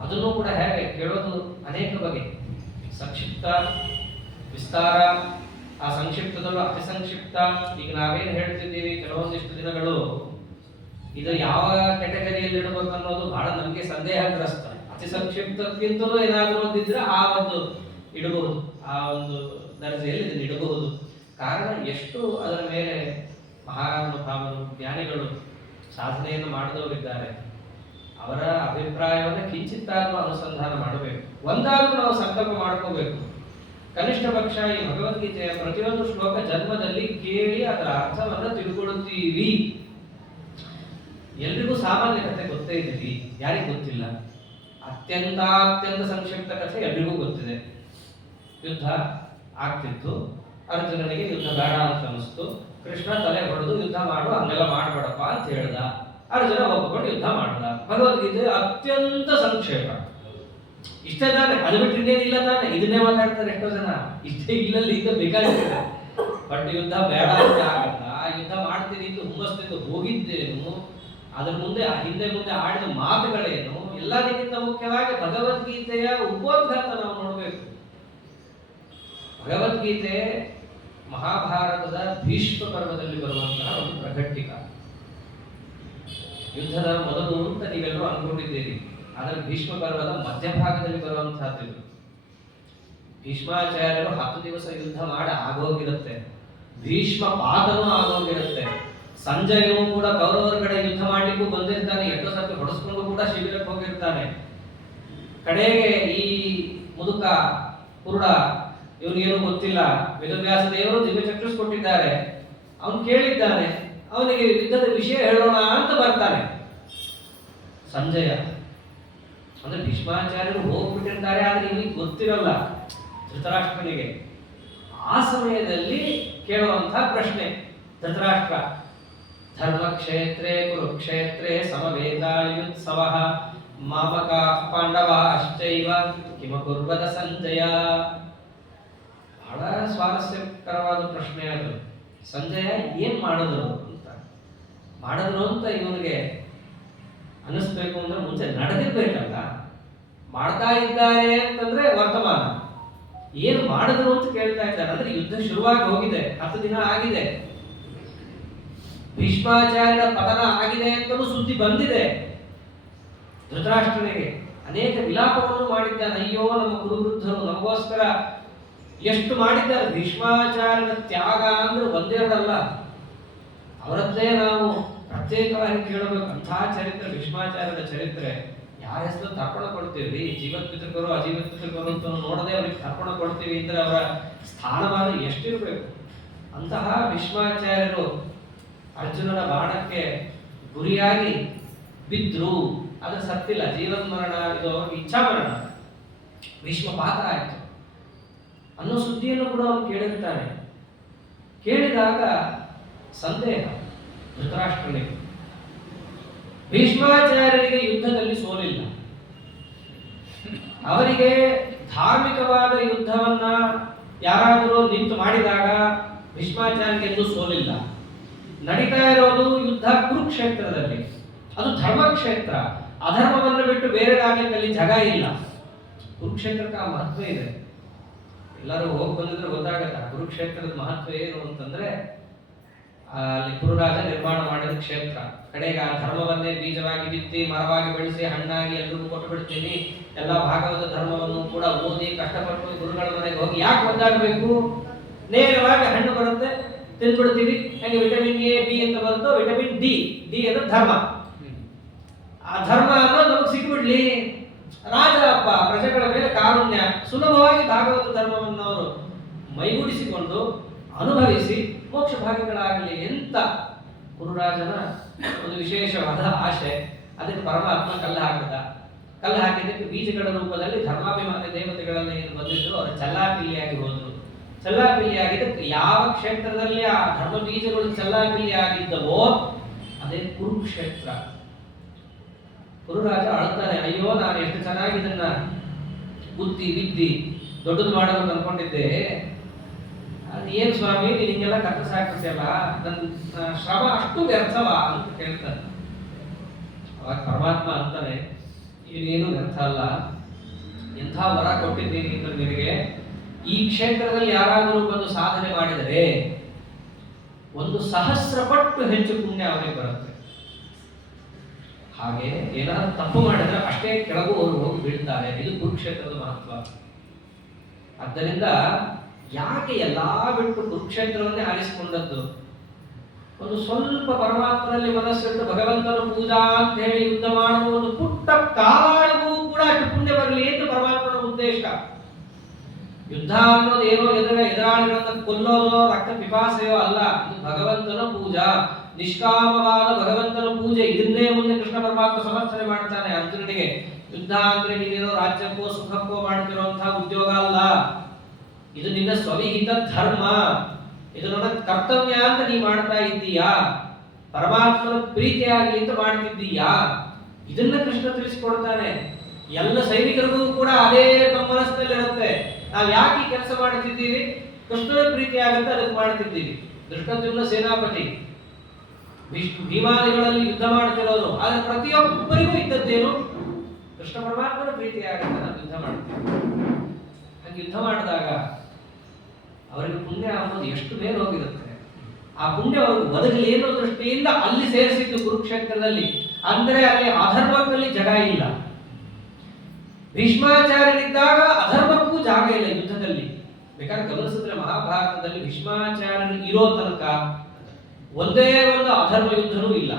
ಅದನ್ನು ಕೂಡ ಹೇಗೆ ಕೇಳೋದು ಅನೇಕ ಬಗೆ. ಸಂಕ್ಷಿಪ್ತ, ವಿಸ್ತಾರ, ಆ ಸಂಕ್ಷಿಪ್ತದಲ್ಲೂ ಅತಿ ಸಂಕ್ಷಿಪ್ತ. ಈಗ ನಾವೇನು ಹೇಳ್ತಿದ್ದೀವಿ ಕೆಲವೊಂದಿಷ್ಟು ದಿನಗಳು, ಇದು ಯಾವ ಕ್ಯಾಟಗರಿಯಲ್ಲಿ ಇಡಬೇಕು ಅನ್ನೋದು ಬಹಳ ನಮಗೆ ಸಂದೇಹಗ್ರಸ್ತ. ಅತಿ ಸಂಕ್ಷಿಪ್ತಕ್ಕಿಂತಲೂ ಏನಾದರೂ ಒಂದಿದ್ರೆ ಆ ಒಂದು ಇಡಬಹುದು, ಆ ಒಂದು ದರ್ಜೆಯಲ್ಲಿ ಇದನ್ನು ಇಡಬಹುದು. ಕಾರಣ ಎಷ್ಟು ಅದರ ಮೇಲೆ ಮಹಾನುಭಾವರು ಜ್ಞಾನಿಗಳು ಸಾಧನೆಯನ್ನು ಮಾಡಿದವರಿದ್ದಾರೆ. ಅವರ ಅಭಿಪ್ರಾಯವನ್ನು ಕಿಂಚಿತ್ತಾದರೂ ಅನುಸಂಧಾನ ಮಾಡಬೇಕು. ಒಂದಾದರೂ ನಾವು ಸಂಕಲ್ಪ ಮಾಡ್ಕೋಬೇಕು. ಕನಿಷ್ಠ ಪಕ್ಷ ಈ ಭಗವದ್ಗೀತೆಯ ಪ್ರತಿಯೊಂದು ಶ್ಲೋಕ ಜನ್ಮದಲ್ಲಿ ಕೇಳಿ ಅದರ ಅರ್ಥವನ್ನು ತಿಳ್ಕೊಳ್ಳುತ್ತೀವಿ. ಎಲ್ರಿಗೂ ಸಾಮಾನ್ಯ ಕಥೆ ಗೊತ್ತೇ ಇದೆ, ಯಾರಿಗೂ ಗೊತ್ತಿಲ್ಲ. ಅತ್ಯಂತ ಸಂಕ್ಷಿಪ್ತ ಕಥೆ ಎಲ್ರಿಗೂ ಗೊತ್ತಿದೆ. ಯುದ್ಧ ಆಗ್ತಿತ್ತು, ಅರ್ಜುನನಿಗೆ ಯುದ್ಧ ಬೇಡ ಅಂತ ಅನಿಸ್ತು. ಕೃಷ್ಣ ತಲೆ ಹೊಡೆದು ಯುದ್ಧ ಮಾಡು, ಹಂಗೆಲ್ಲ ಮಾಡಬೇಡಪ್ಪ ಅಂತ ಹೇಳ್ದ. ಅರ್ಜುನ ಒಪ್ಪಿಕೊಂಡು ಯುದ್ಧ ಮಾಡ್ದ. ಭಗವದ್ಗೀತೆ ಅತ್ಯಂತ ಸಂಕ್ಷೇಪ. ಇಷ್ಟೇ ತಾನೆ, ಅದು ಬಿಟ್ಟು ಇನ್ನೇನಿಲ್ಲ ತಾನೆ. ಇದನ್ನೇ ಮಾತಾಡ್ತಾರೆ ಎಷ್ಟೋ ಜನ. ಇಷ್ಟೇ ಇಲ್ಲಲ್ಲಿ ಈಗ ಬೇಕಾಗಿಲ್ಲ. ಬಟ್ ಯುದ್ಧ ಬೇಡ ಅಂತ ಆಗಲ್ಲ. ಯುದ್ಧ ಮಾಡ್ತೀನಿ ಅಂತ ಹುಮ್ಮಸ್ತಿಂದ ಹೋಗಿದ್ದೇನು, ಅದ್ರ ಮುಂದೆ ಹಿಂದೆ ಮುಂದೆ ಆಡಿದ ಮಾತುಗಳೇನು, ಎಲ್ಲದಕ್ಕಿಂತ ಮುಖ್ಯವಾಗಿ ಭಗವದ್ಗೀತೆಯ ಉಪೋದ್ಘಾತ ನಾವು ನೋಡಬೇಕು. ಭಗವದ್ಗೀತೆ ಮಹಾಭಾರತದ ಭೀಷ್ಮ ಪರ್ವದಲ್ಲಿ ಬರುವಂತಹ ಒಂದು ಪ್ರಘಟ್ಟಿಕ. ಯುದ್ಧದ ಮೊದಲು ಅಂತ ನೀವೆಲ್ಲರೂ ಅನ್ಕೊಂಡಿದ್ದೀರಿ, ಆದರೆ ಭೀಷ್ಮ ಪರ್ವದ ಮಧ್ಯಭಾಗದಲ್ಲಿ ಬರುವಂತಹದ್ದು. ಭೀಷ್ಮಾಚಾರ್ಯರು 10 ದಿವಸ ಯುದ್ಧ ಮಾಡಿ ಆಗೋಗಿರುತ್ತೆ. ಭೀಷ್ಮ ಪಾತನೂ ಆಗೋಗಿರುತ್ತೆ. ಸಂಜಯನು ಕೂಡ ಕೌರವರ ಕಡೆ ಯುದ್ಧ ಮಾಡ್ಲಿಕ್ಕೂ ಬಂದಿರ್ತಾನೆ. ಎಷ್ಟೋ ಸರ್ತಿ ಹೊಡೆಸ್ಕೊಂಡು ಕೂಡ ಶಿಬಿರಕ್ಕೆ ಹೋಗಿರ್ತಾನೆ. ಕಡೆಗೆ ಈ ಮುದುಕ ಕುರುಡ, ಇವನಿಗೇನು ಗೊತ್ತಿಲ್ಲ, ವೇದವ್ಯಾಸ ದೇವರು ದಿವ್ಯ ಚಕ್ಷುಸ್ ಕೊಟ್ಟಿದ್ದಾರೆ, ಅವನು ಕೇಳಿದ್ದಾನೆ, ಅವನಿಗೆ ಯುದ್ಧದ ವಿಷಯ ಹೇಳೋಣ ಅಂತ ಬರ್ತಾನೆ ಸಂಜಯ. ಅಂದ್ರೆ ಭೀಷ್ಮಾಚಾರ್ಯರು ಹೋಗ್ಬಿಟ್ಟಿರ್ತಾರೆ, ಆದ್ರೆ ಇವನಿಗೆ ಗೊತ್ತಿರಲ್ಲ ಧೃತರಾಷ್ಟ್ರನಿಗೆ. ಆ ಸಮಯದಲ್ಲಿ ಕೇಳುವಂತಹ ಪ್ರಶ್ನೆ, ಧೃತರಾಷ್ಟ್ರ ಧರ್ಮಕ್ಷೇತ್ರೇ ಕುರುಕ್ಷೇತ್ರೇ ಸಮವೇತಾಯುತ್ಸವ ಮಾಮಕ ಪಾಂಡವ ಅಶ್ಚೈವ ಕಿಮಕುರ್ವದ ಸಂಜಯ. ಬಹಳ ಸ್ವಾರಸ್ಯಕರವಾದ ಪ್ರಶ್ನೆ ಅದು. ಸಂಜಯ ಏನ್ ಮಾಡಿದ್ರು ಅಂತ ಇವನಿಗೆ ಅನ್ನಿಸ್ಬೇಕು ಅಂದ್ರೆ ಮುಂಚೆ ನಡೆದಿರ್ಬೇಕಲ್ಲ. ಮಾಡ್ತಾ ಇದ್ದಾರೆ ಅಂತಂದ್ರೆ ವರ್ತಮಾನ, ಏನು ಮಾಡಿದ್ರು ಅಂತ ಕೇಳ್ತಾ ಇದ್ದಾರೆ ಅಂದ್ರೆ ಯುದ್ಧ ಶುರುವಾಗಿ ಹೋಗಿದೆ, 10 ದಿನ ಆಗಿದೆ, ಭೀಷ್ಮಾಚಾರ್ಯರ ಪತನ ಆಗಿದೆ ಅಂತಲೂ ಸುದ್ದಿ ಬಂದಿದೆ. ಧೃತರಾಷ್ಟ್ರನಿಗೆ ಅನೇಕ ವಿಲಾಪವನ್ನು ಮಾಡಿದ್ದಾನೆ. ಅಯ್ಯೋ ನಮ್ಮ ಗುರುವೃದ್ಧರು ನಮಗೋಸ್ಕರ ಎಷ್ಟು ಮಾಡಿದ್ದಾರೆ. ಭೀಷ್ಮಾಚಾರ್ಯರ ತ್ಯಾಗ ಅಂದ್ರೆ ಒಂದೆರಡಲ್ಲ, ಅವರದ್ದೇ ನಾವು ಪ್ರತ್ಯೇಕವಾಗಿ ಕೇಳಬೇಕು. ಅಂತಹ ಚರಿತ್ರೆ ಭೀಷ್ಮಾಚಾರ್ಯರ ಚರಿತ್ರೆ. ಯಾರ ಹೆಸರು ತರ್ಪಣ ಕೊಡ್ತೀವಿ, ಜೀವತ್ ಪಿತೃಕರು ಅಜೀವತ್ ಪಿತೃಕರು ಅಂತ ನೋಡದೆ ಅವ್ರಿಗೆ ತರ್ಪಣ ಕೊಡ್ತೀವಿ ಅಂದ್ರೆ ಅವರ ಸ್ಥಾನಮಾನ ಎಷ್ಟಿರಬೇಕು. ಅಂತಹ ಭೀಷ್ಮಾಚಾರ್ಯರು ಅರ್ಜುನನ ಬಾಣಕ್ಕೆ ಗುರಿಯಾಗಿ ಬಿದ್ರು. ಅದು ಸತ್ತಿಲ್ಲ, ಜೀವನ್ಮರಣ, ಇದು ಇಚ್ಛಾ ಮರಣ, ಭೀಷ್ಮ ಪಾತ್ರ ಆಯ್ತು ಅನ್ನೋ ಸುದ್ದಿಯನ್ನು ಕೂಡ ಅವನು ಕೇಳಿರ್ತಾನೆ. ಕೇಳಿದಾಗ ಸಂದೇಹ ಧೃತರಾಷ್ಟ್ರನಿಗೆ, ಭೀಷ್ಮಾಚಾರ್ಯರಿಗೆ ಯುದ್ಧದಲ್ಲಿ ಸೋಲಿಲ್ಲ, ಅವರಿಗೆ ಧಾರ್ಮಿಕವಾದ ಯುದ್ಧವನ್ನ ಯಾರಾದರೂ ನಿಂತು ಮಾಡಿದಾಗ ಭೀಷ್ಮಾಚಾರ್ಯರಿಗೆ ಎಂದೂ ಸೋಲಿಲ್ಲ. ನಡೀತಾ ಇರೋದು ಯುದ್ಧ ಕುರುಕ್ಷೇತ್ರದಲ್ಲಿ, ಅದು ಧರ್ಮಕ್ಷೇತ್ರ. ಅಧರ್ಮವನ್ನು ಬಿಟ್ಟು ಬೇರೆ ರಾಜ್ಯದಲ್ಲಿ ಜಗ ಇಲ್ಲ. ಕುರುಕ್ಷೇತ್ರಕ್ಕೆ ಆ ಮಹತ್ವ ಇದೆ. ಎಲ್ಲರೂ ಹೋಗಿ ಬಂದಿದ್ರೆ ಗೊತ್ತಾಗತ್ತ ಕುರುಕ್ಷೇತ್ರದ ಮಹತ್ವ ಏನು ಅಂತಂದ್ರೆ, ಅಲ್ಲಿ ಕುರುರಾಜ ನಿರ್ಮಾಣ ಮಾಡಿದ ಕ್ಷೇತ್ರ. ಕಡೆಗೆ ಆ ಧರ್ಮವನ್ನೇ ಬೀಜವಾಗಿ ಬಿತ್ತಿ ಮರವಾಗಿ ಬೆಳೆಸಿ ಹಣ್ಣಾಗಿ ಎಲ್ರಿಗೂ ಕೊಟ್ಟು ಬಿಡ್ತೀನಿ. ಎಲ್ಲ ಭಾಗವತ ಧರ್ಮವನ್ನು ಕೂಡ ಓದಿ ಕಷ್ಟಪಟ್ಟು ಗುರುಗಳ ಮನೆಗೆ ಹೋಗಿ ಯಾಕೆ ಒಂದಾಗಬೇಕು? ನೇರವಾಗಿ ಹಣ್ಣು ಬರುತ್ತೆ, ತಿಂದ್ಬಿಡ್ತೀವಿ. ಹಾಗೆ ವಿಟಮಿನ್ ಎ ಬಿ ಅಂತ ಬರುತ್ತೋ ವಿಟಮಿನ್ ಡಿ, ಡಿ ಅಂದ್ರೆ ಧರ್ಮ. ಆ ಧರ್ಮ ಅನ್ನೋದು ನಮಗೆ ಸಿಕ್ಬಿಡ್ಲಿ. ರಾಜ ಅಪ್ಪ ಪ್ರಜೆಗಳ ಮೇಲೆ ಕಾರುಣ್ಯ, ಸುಲಭವಾಗಿ ಭಾಗವತ ಧರ್ಮವನ್ನು ಅವರು ಮೈಗೂಡಿಸಿಕೊಂಡು ಅನುಭವಿಸಿ ಮೋಕ್ಷ ಭಾಗಗಳಾಗಲಿ ಅಂತ ಗುರುರಾಜನ ಒಂದು ವಿಶೇಷವಾದ ಆಶೆ. ಅದಕ್ಕೆ ಪರಮಾತ್ಮ ಕಲ್ಲು ಹಾಕಿದ್ದಕ್ಕೆ ಬೀಜಗಳ ರೂಪದಲ್ಲಿ ಧರ್ಮಾಭಿಮಾನ ದೇವತೆಗಳಲ್ಲಿ ಏನು ಬಂದಿದ್ರು ಅವರು ಚಲ್ಲಾಪಿಲ್ಲಿಯಾಗಿ ಹೋದ್ರು. ಚಲ್ಲಾಪಿಲ್ಲಿಯಾಗಿದ್ದಕ್ಕೆ ಯಾವ ಕ್ಷೇತ್ರದಲ್ಲಿ ಆ ಧರ್ಮ ಬೀಜಗಳು ಚಲ್ಲಾಪಿಲ್ಲಿಯಾಗಿದ್ದವೋ ಅದೇ ಕುರುಕ್ಷೇತ್ರ. ಗುರುರಾಜ ಅಳ್ತಾನೆ, ಅಯ್ಯೋ ನಾನು ಎಷ್ಟು ಚೆನ್ನಾಗಿ ಇದನ್ನ ಬುದ್ಧಿ ಬಿದ್ದಿ ದೊಡ್ಡದು ಮಾಡೋದು ಅನ್ಕೊಂಡಿದ್ದೆ, ಅದು ಏನ್ ಸ್ವಾಮಿ ನೀನ್ ಹಿಂಗೆಲ್ಲ ಕತ್ತರಿಸಿ ಹಾಕ್ಬಿಟ್ಟಲ್ಲ, ನನ್ನ ಶ್ರಮ ಅಷ್ಟು ವ್ಯರ್ಥವಾ ಅಂತ ಕೇಳ್ತಾನೆ. ಅವಾಗ ಪರಮಾತ್ಮ ಅಂತಾನೆ, ಇದೇನು ವ್ಯರ್ಥ ಅಲ್ಲ, ಎಂಥ ವರ ಕೊಟ್ಟಿದ್ದೀನಿ ಅಂತ ನಿನಗೆ. ಈ ಕ್ಷೇತ್ರದಲ್ಲಿ ಯಾರಾದರೂ ಬಂದು ಸಾಧನೆ ಮಾಡಿದರೆ 1,000 ಪಟ್ಟು ಹೆಚ್ಚು ಪುಣ್ಯ ಅವರಿಗೆ ಬರುತ್ತೆ. ಹಾಗೆ ಏನಾದ್ರು ತಪ್ಪು ಮಾಡಿದ್ರೆ ಅಷ್ಟೇ ಕೆಳಗೂ ಅವರು ಹೋಗಿ ಬೀಳ್ತಾರೆ. ಇದು ಕುರುಕ್ಷೇತ್ರದ ಮಹತ್ವ. ಆದ್ದರಿಂದ ಯಾಕೆ ಎಲ್ಲಾ ಬಿಟ್ಟು ಕುರುಕ್ಷೇತ್ರವನ್ನೇ ಆರಿಸಿಕೊಂಡದ್ದು? ಒಂದು ಸ್ವಲ್ಪ ಪರಮಾತ್ಮನಲ್ಲಿ ಮನಸ್ಸಿಟ್ಟು ಭಗವಂತನ ಪೂಜಾ ಅಂತ ಹೇಳಿ ಯುದ್ಧ ಮಾಡುವ ಒಂದು ಪುಟ್ಟ ಕಾಲಾಳಿಗೂ ಕೂಡ ಅಷ್ಟು ಪುಣ್ಯ ಬರಲಿ ಅಂತ ಪರಮಾತ್ಮನ ಉದ್ದೇಶ. ಯುದ್ಧ ಅನ್ನೋದು ಏನೋ ಎದುರಾಳಿಗಳನ್ನ ಕೊಲ್ಲೋದೋ ರಕ್ತ ಪಿಪಾಸೆಯೋ ಅಲ್ಲ. ಇದು ಭಗವಂತನ ಪೂಜಾ, ನಿಷ್ಕಾಮವಾದ ಭಗವಂತನ ಪೂಜೆ. ಇದನ್ನೇ ಮುಂದೆ ಕೃಷ್ಣ ಪರಮಾತ್ಮ ಸಮರ್ಥನೆ ಮಾಡ್ತಾನೆ ಅರ್ಜುನನಿಗೆ. ಯುದ್ಧ ಅಂದ್ರೆ ನೀನೇನೋ ರಾಜ್ಯಕ್ಕೋ ಸುಖಕ್ಕೋ ಮಾಡ್ತಿರುವಂತಹ ಉದ್ಯೋಗ ಅಲ್ಲ, ಇದು ನಿನ್ನ ಸ್ವವಿಹಿತ ಧರ್ಮ, ಇದು ನನ್ನ ಕರ್ತವ್ಯ ಅಂತ ನೀ ಮಾಡ್ತಾ ಇದ್ದೀಯಾ, ಪರಮಾತ್ಮನ ಪ್ರೀತಿಯಾಗಲಿ ಅಂತ ಮಾಡ್ತಿದ್ದೀಯಾ, ಇದನ್ನ ಕೃಷ್ಣ ತಿಳಿಸಿಕೊಡ್ತಾನೆ. ಎಲ್ಲ ಸೈನಿಕರಿಗೂ ಕೂಡ ಅದೇ ತಮ್ಮ ಮನಸ್ಸಿನಲ್ಲಿರುತ್ತೆ. ನಾವು ಯಾಕೆ ಈ ಕೆಲಸ ಮಾಡ್ತಿದ್ದೀವಿ? ಕೃಷ್ಣನ ಪ್ರೀತಿ ಆಗಂತ ಅದಕ್ಕೆ ಮಾಡ್ತಿದ್ದೀವಿ. ಧೃಷ್ಟದ್ಯುಮ್ನ ಸೇನಾಪತಿ ಭೀಮಾದಿಗಳಲ್ಲಿ ಯುದ್ಧ ಮಾಡ್ತಿರೋರು, ಆದ್ರೆ ಪ್ರತಿಯೊಬ್ಬರಿಗೂ ಇದ್ದದ್ದೇನು? ಕೃಷ್ಣ ಪರಮಾತ್ಮನ ಪ್ರೀತಿ ಆಗಂತ ನಾವು ಯುದ್ಧ ಮಾಡ್ತೀವಿ. ಹಾಗೆ ಯುದ್ಧ ಮಾಡಿದಾಗ ಅವರಿಗೆ ಪುಣ್ಯ ಅನ್ನೋದು ಎಷ್ಟು ಬೇರೆ ಹೋಗಿರುತ್ತೆ. ಆ ಪುಣ್ಯ ಅವ್ರಿಗೆ ಒದಗಲಿ ಏನೋ ದೃಷ್ಟಿಯಿಂದ ಅಲ್ಲಿ ಸೇರಿಸಿದ್ದು ಕುರುಕ್ಷೇತ್ರದಲ್ಲಿ. ಅಂದ್ರೆ ಅಲ್ಲಿ ಅಧರ್ಮದಲ್ಲಿ ಜಗ ಇಲ್ಲ. ಭೀಷ್ಮಾಚಾರ್ಯರಿದ್ದಾಗ ಅಧರ್ಮಕ್ಕೂ ಜಾಗ ಇಲ್ಲ ಯುದ್ಧದಲ್ಲಿ. ಬೇಕಾದ್ರೆ ಗಮನಿಸಿದ್ರೆ ಮಹಾಭಾರತದಲ್ಲಿ ಭೀಷ್ಮಾಚಾರ್ಯರು ಇರೋ ತನಕ ಒಂದೇ ಒಂದು ಅಧರ್ಮ ಯುದ್ಧನೂ ಇಲ್ಲ.